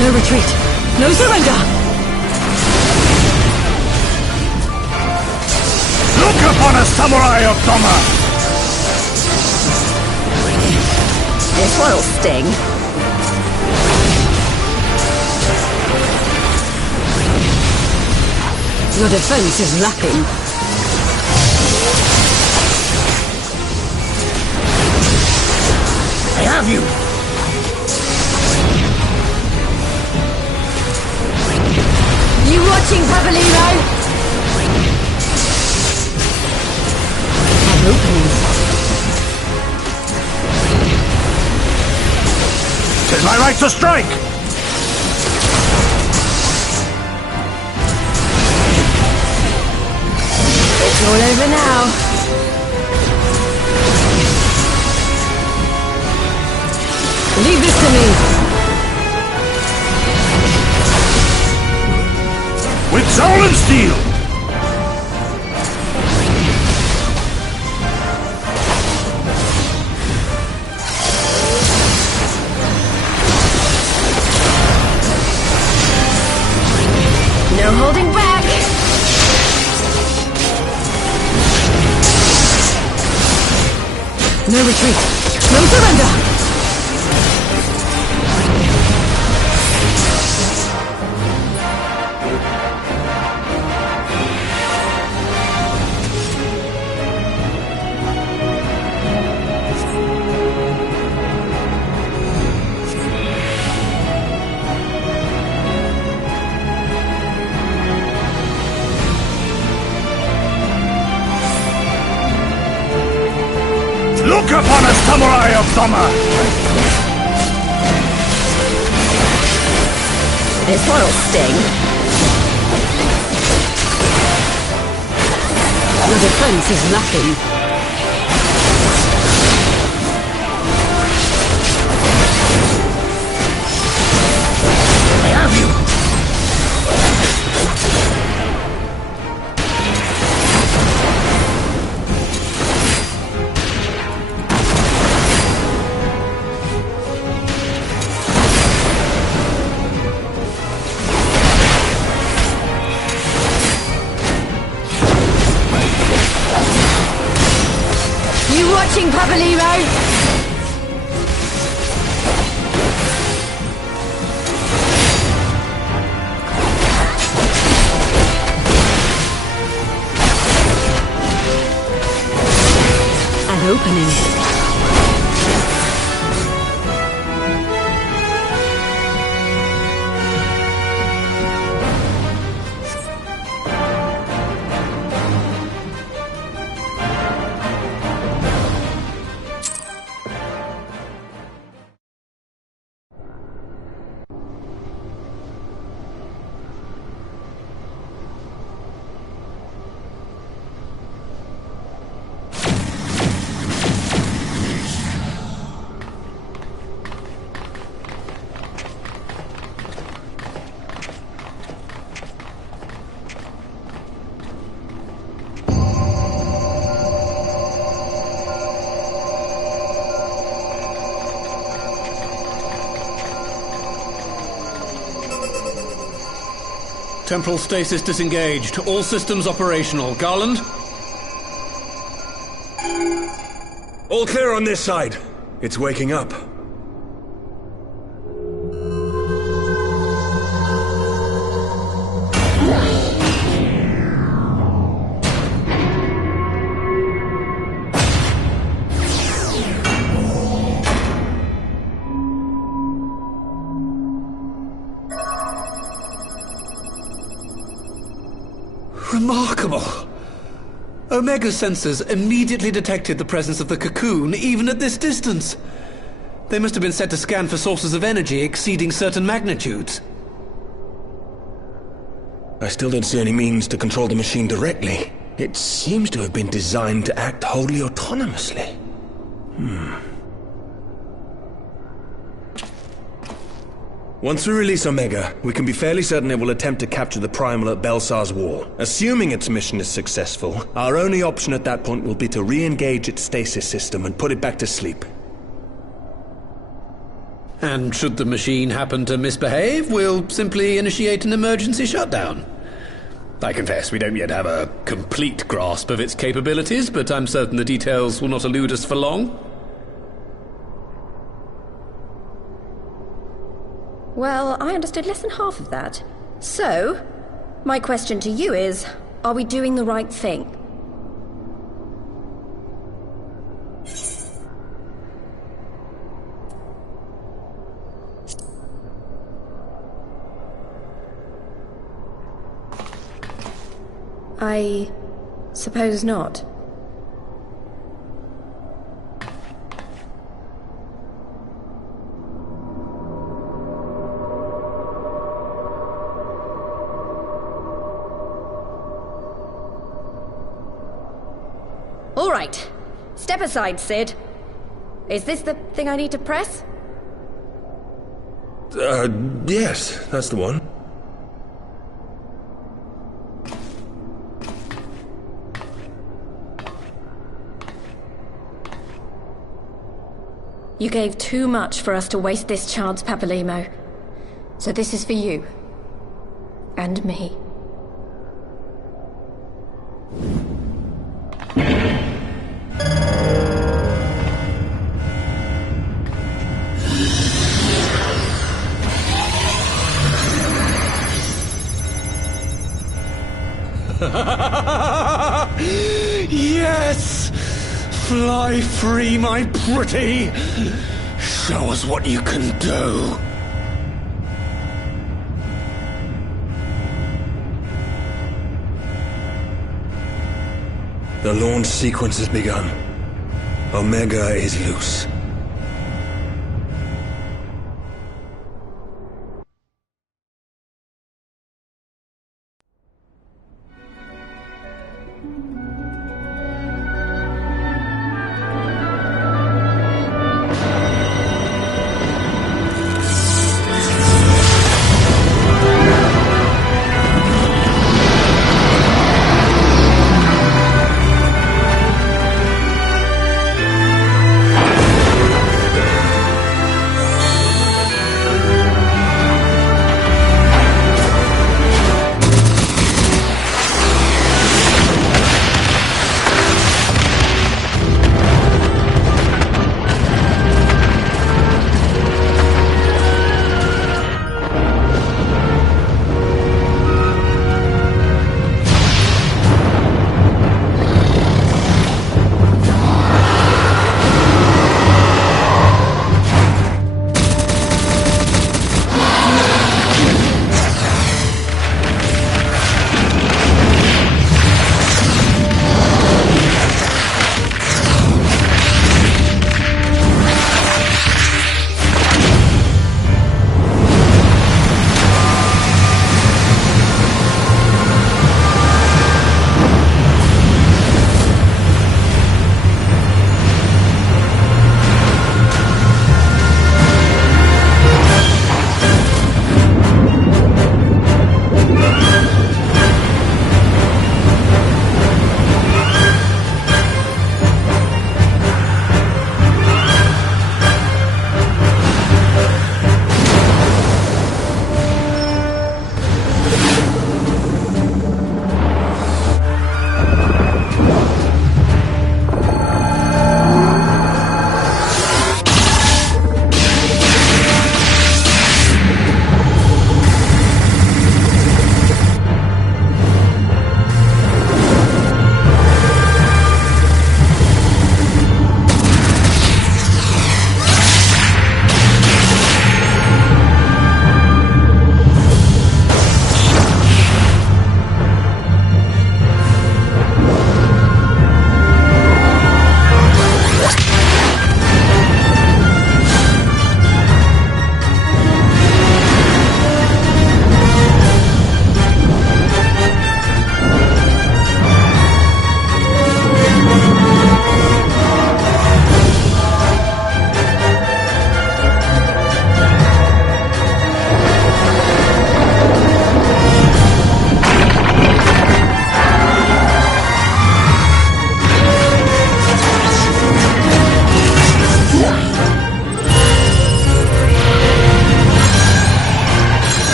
No retreat. No surrender! Look upon a samurai of Doma! This one'll sting. Your defense is lacking. I have you! You watching, Pavolino? An opening. 'Tis my right to strike! It's all over now. Leave this to me. With soul and steel! No holding back. No retreat. No surrender. Look upon a samurai of Doma! This one'll sting. Your defense is lacking. I have you! You watching, Pavolino? An opening. Temporal stasis disengaged. All systems operational. Garland? All clear on this side. It's waking up. Remarkable! Omega sensors immediately detected the presence of the cocoon, even at this distance. They must have been set to scan for sources of energy exceeding certain magnitudes. I still don't see any means to control the machine directly. It seems to have been designed to act wholly autonomously. Once we release Omega, we can be fairly certain it will attempt to capture the Primal at Belsar's Wall. Assuming its mission is successful, our only option at that point will be to re-engage its stasis system and put it back to sleep. And should the machine happen to misbehave, we'll simply initiate an emergency shutdown. I confess we don't yet have a complete grasp of its capabilities, but I'm certain the details will not elude us for long. Well, I understood less than half of that. So, my question to you is, are we doing the right thing? I suppose not. All right. Step aside, Sid. Is this the thing I need to press? Yes, that's the one. You gave too much for us to waste this chance, Papalimo. So this is for you. And me. Yes! Fly free, my pretty! Show us what you can do! The launch sequence has begun. Omega is loose.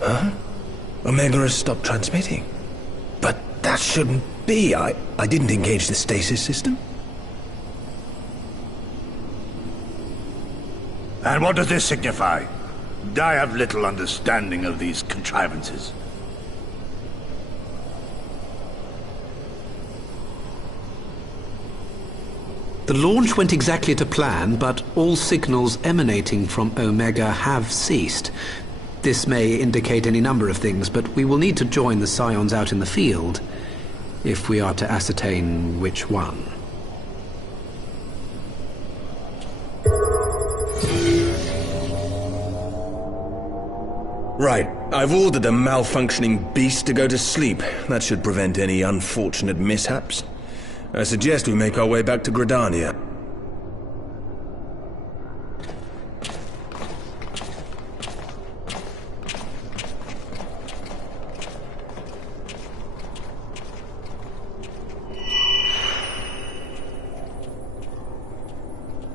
Huh? Omega has stopped transmitting. But that shouldn't be. I didn't engage the stasis system. And what does this signify? I have little understanding of these contrivances. The launch went exactly to plan, but all signals emanating from Omega have ceased. This may indicate any number of things, but we will need to join the Scions out in the field if we are to ascertain which one. Right. I've ordered a malfunctioning beast to go to sleep. That should prevent any unfortunate mishaps. I suggest we make our way back to Gridania.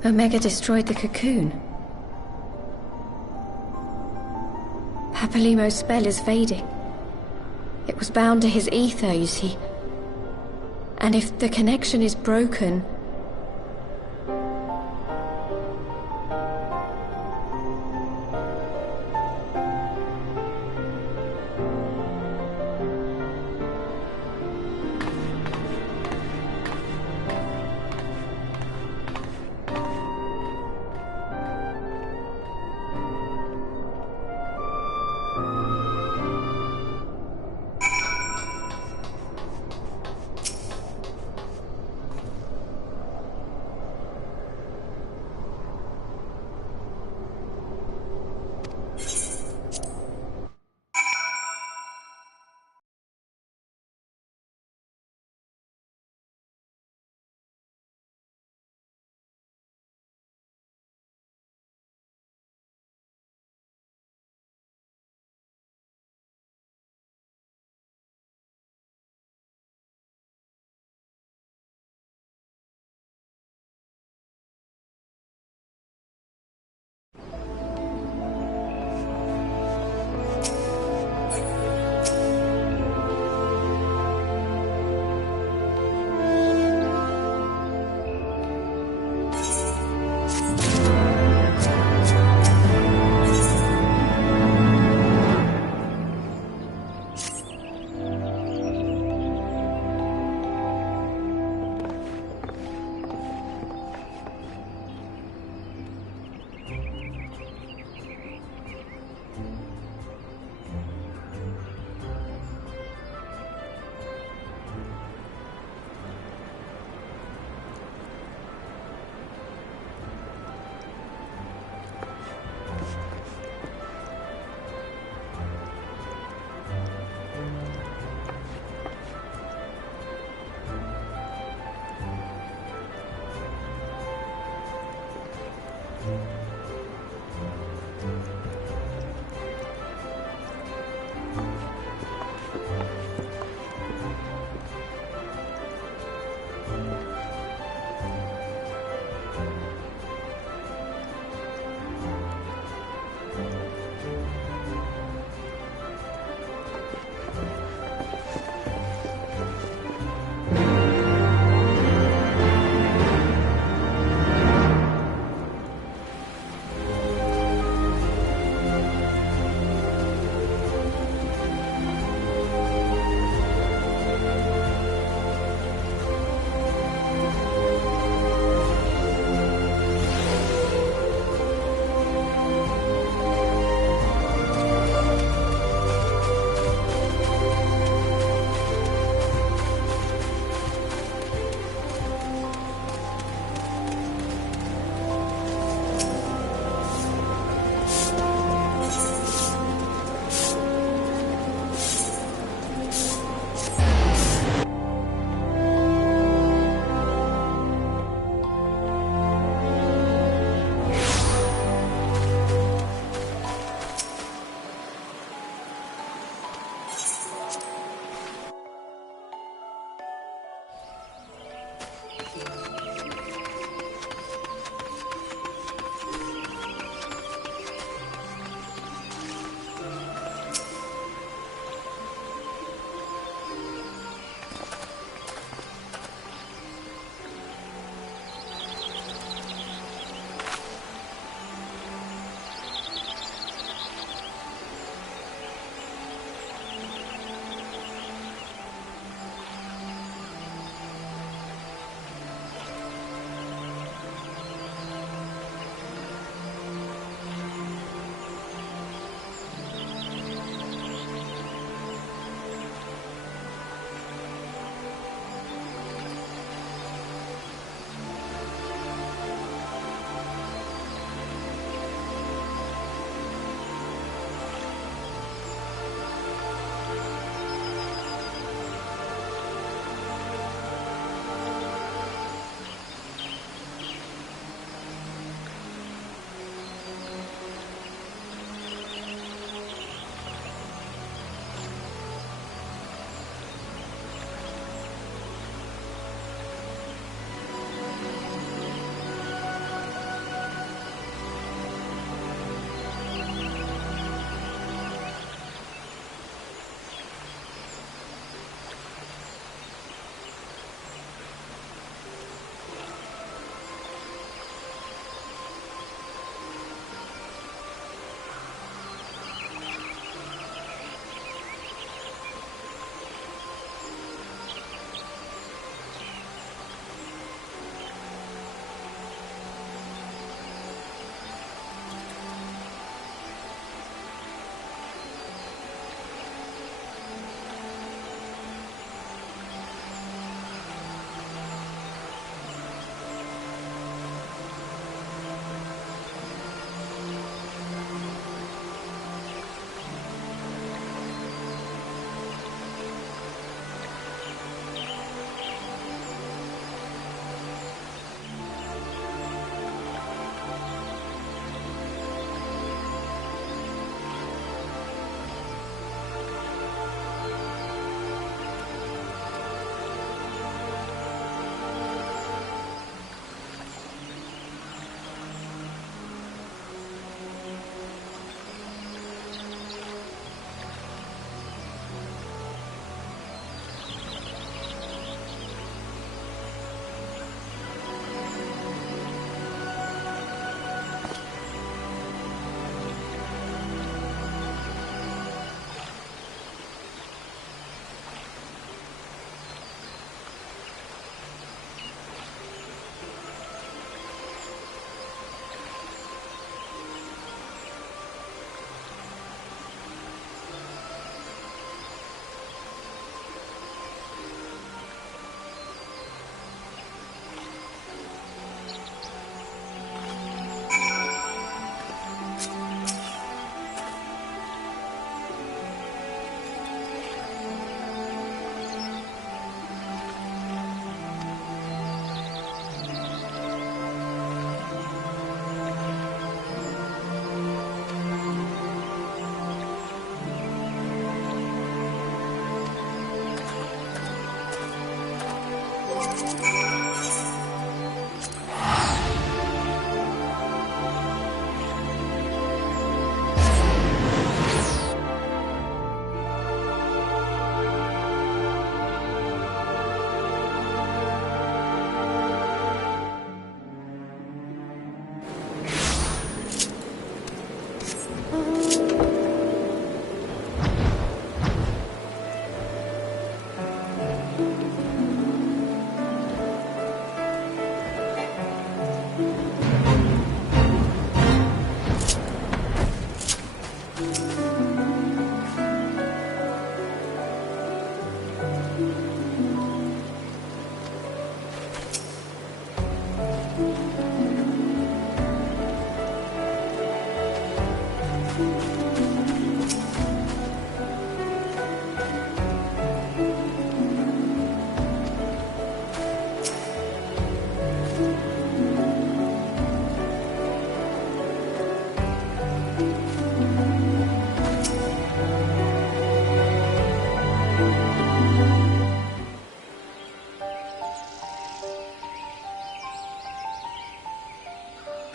Omega destroyed the cocoon. Papalymo's spell is fading. It was bound to his ether, you see. And if the connection is broken...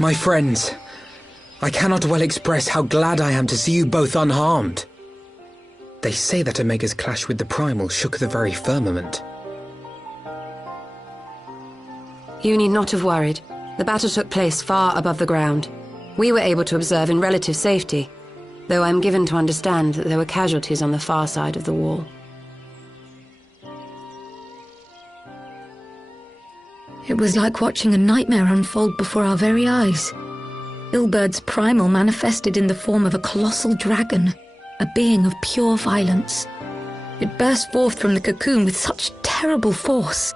My friends, I cannot well express how glad I am to see you both unharmed. They say that Omega's clash with the Primal shook the very firmament. You need not have worried. The battle took place far above the ground. We were able to observe in relative safety, though I'm given to understand that there were casualties on the far side of the wall. It was like watching a nightmare unfold before our very eyes. Ilberd's primal manifested in the form of a colossal dragon, a being of pure violence. It burst forth from the cocoon with such terrible force.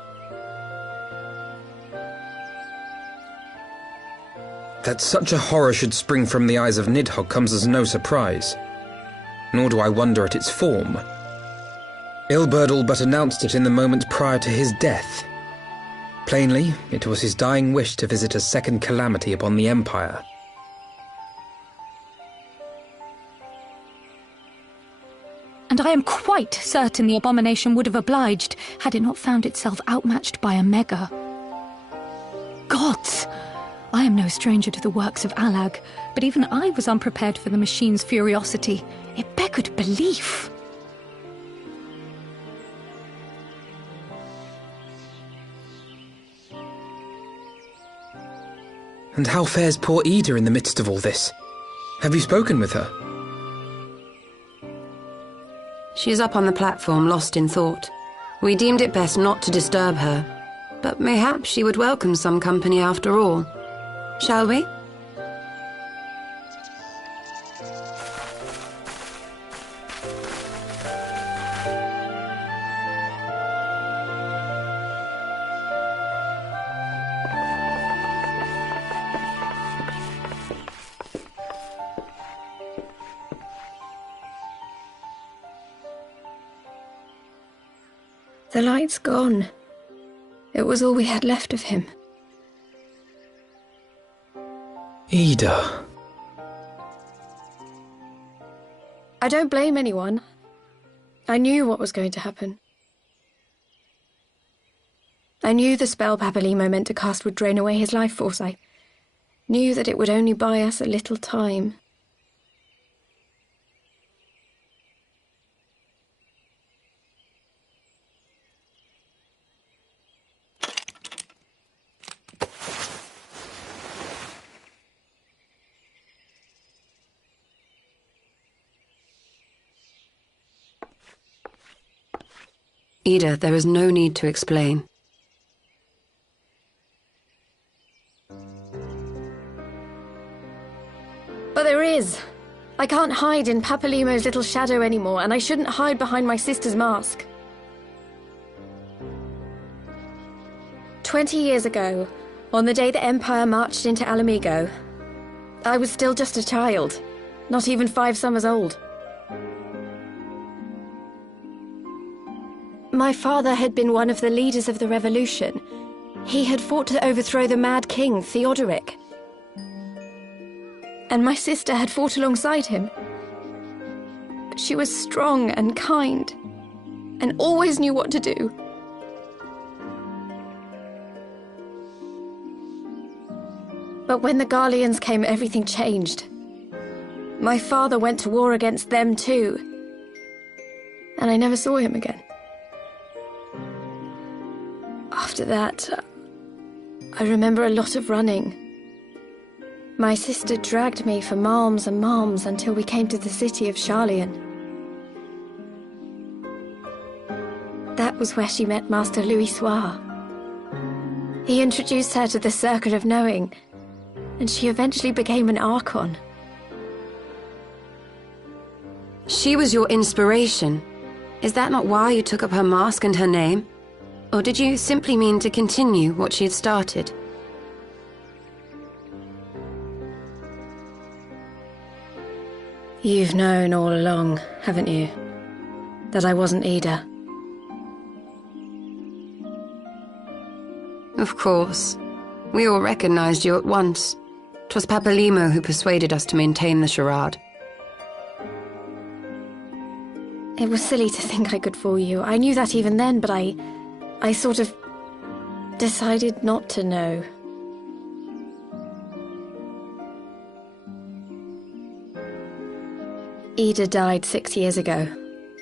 That such a horror should spring from the eyes of Nidhogg comes as no surprise, nor do I wonder at its form. Ilberd all but announced it in the moments prior to his death. Plainly, it was his dying wish to visit a second calamity upon the Empire. And I am quite certain the abomination would have obliged had it not found itself outmatched by Omega. Gods! I am no stranger to the works of Allag, but even I was unprepared for the machine's furiosity. It beggared belief. And how fares poor Ida in the midst of all this? Have you spoken with her? She is up on the platform, lost in thought. We deemed it best not to disturb her, but mayhap she would welcome some company after all. Shall we? The light's gone. It was all we had left of him. Ida. I don't blame anyone. I knew what was going to happen. I knew the spell Papalimo meant to cast would drain away his life force. I knew that it would only buy us a little time. Ida, there is no need to explain. But there is. I can't hide in Papalimo's little shadow anymore, and I shouldn't hide behind my sister's mask. 20 years ago, on the day the Empire marched into Alamigo, I was still just a child, not even 5 summers old. My father had been one of the leaders of the revolution. He had fought to overthrow the Mad King, Theodoric. And my sister had fought alongside him. But she was strong and kind, and always knew what to do. But when the Garleans came, everything changed. My father went to war against them too. And I never saw him again. After that, I remember a lot of running. My sister dragged me for malms and malms until we came to the city of Charlian. That was where she met Master Louis-Soir. He introduced her to the Circle of Knowing, and she eventually became an Archon. She was your inspiration. Is that not why you took up her mask and her name? Or did you simply mean to continue what she had started? You've known all along, haven't you? That I wasn't Ida. Of course. We all recognized you at once. 'Twas Papalimo who persuaded us to maintain the charade. It was silly to think I could fool you. I knew that even then, but I sort of decided not to know. Ida died 6 years ago,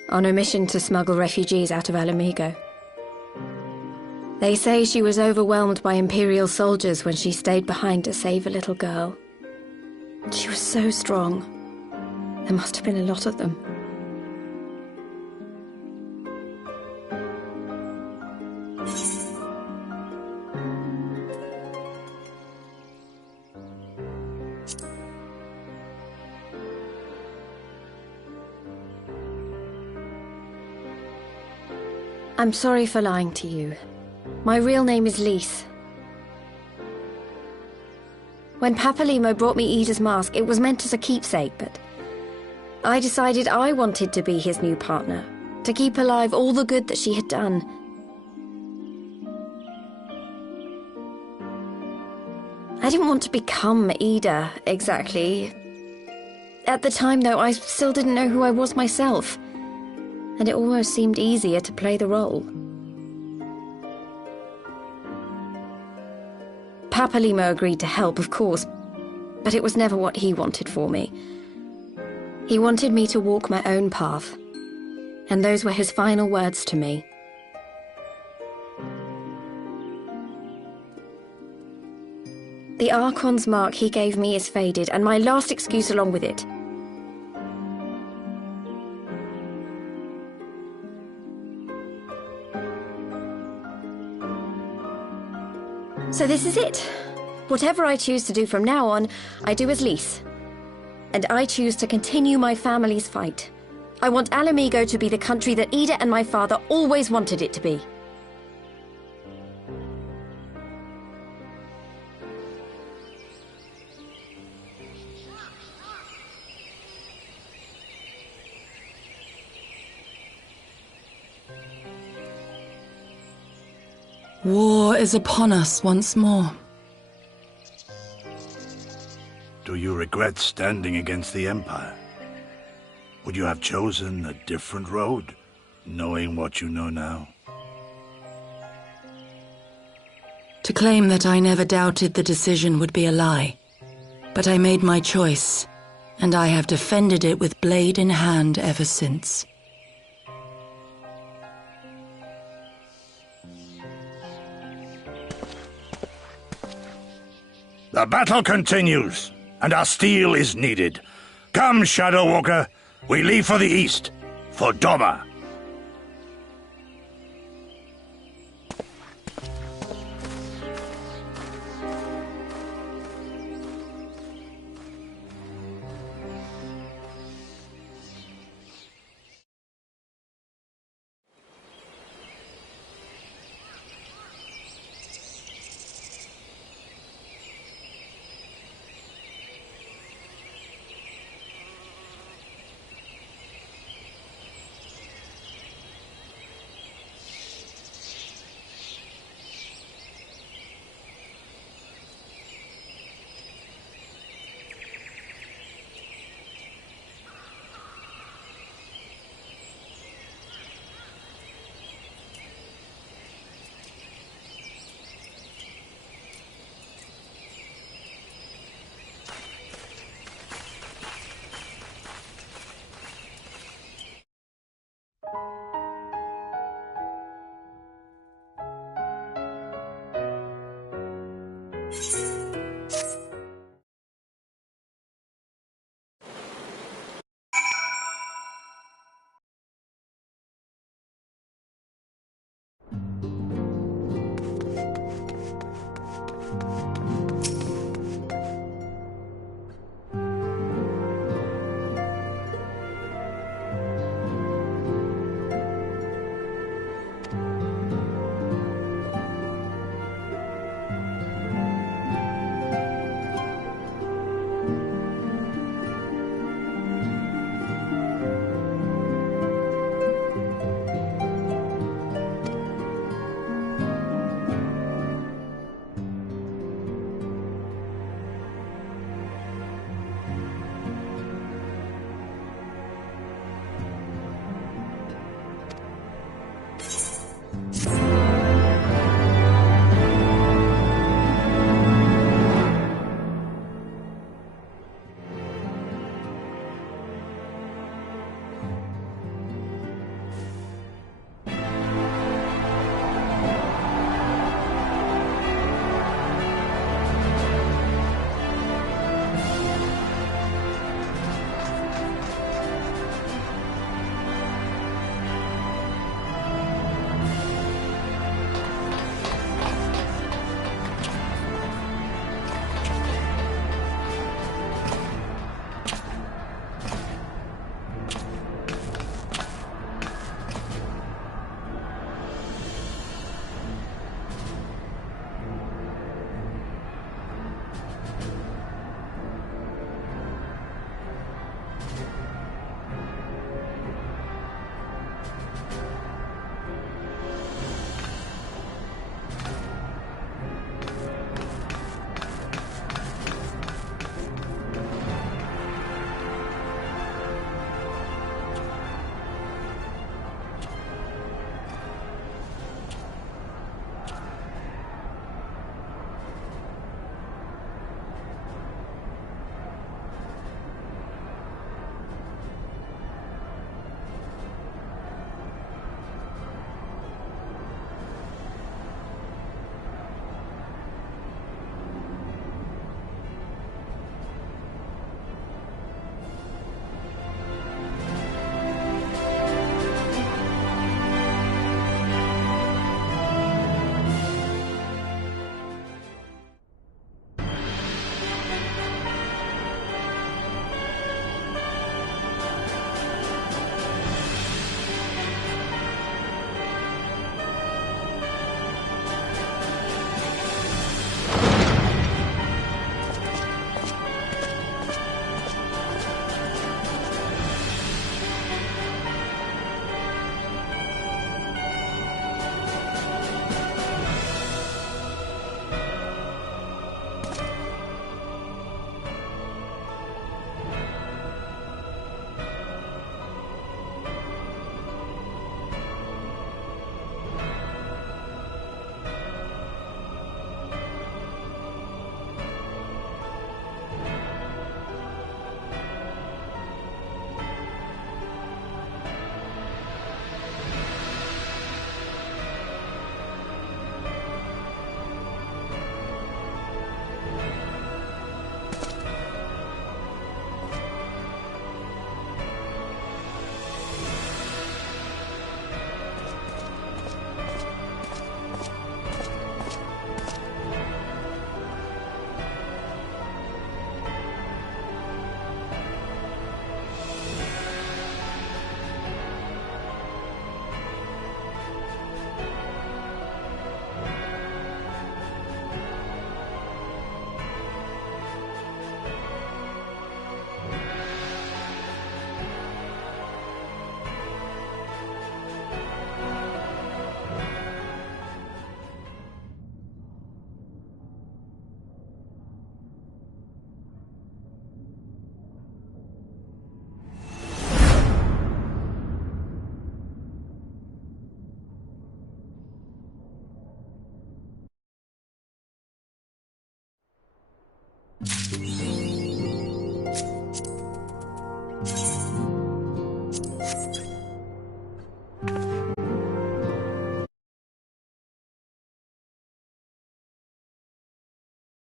on a mission to smuggle refugees out of Alamigo. They say she was overwhelmed by Imperial soldiers when she stayed behind to save a little girl. She was so strong. There must have been a lot of them. I'm sorry for lying to you. My real name is Lise. When Papalimo brought me Ida's mask, it was meant as a keepsake, but I decided I wanted to be his new partner, to keep alive all the good that she had done. I didn't want to become Ida, exactly. At the time, though, I still didn't know who I was myself, and it almost seemed easier to play the role. Papalimo agreed to help, of course, but it was never what he wanted for me. He wanted me to walk my own path, and those were his final words to me. The Archon's mark he gave me is faded, and my last excuse along with it. So this is it. Whatever I choose to do from now on, I do as Lise. And I choose to continue my family's fight. I want Alamigo to be the country that Ida and my father always wanted it to be. War is upon us once more. Do you regret standing against the Empire? Would you have chosen a different road, knowing what you know now? To claim that I never doubted the decision would be a lie. But I made my choice, and I have defended it with blade in hand ever since. The battle continues, and our steel is needed. Come, Shadow Walker, we leave for the east, for Doma.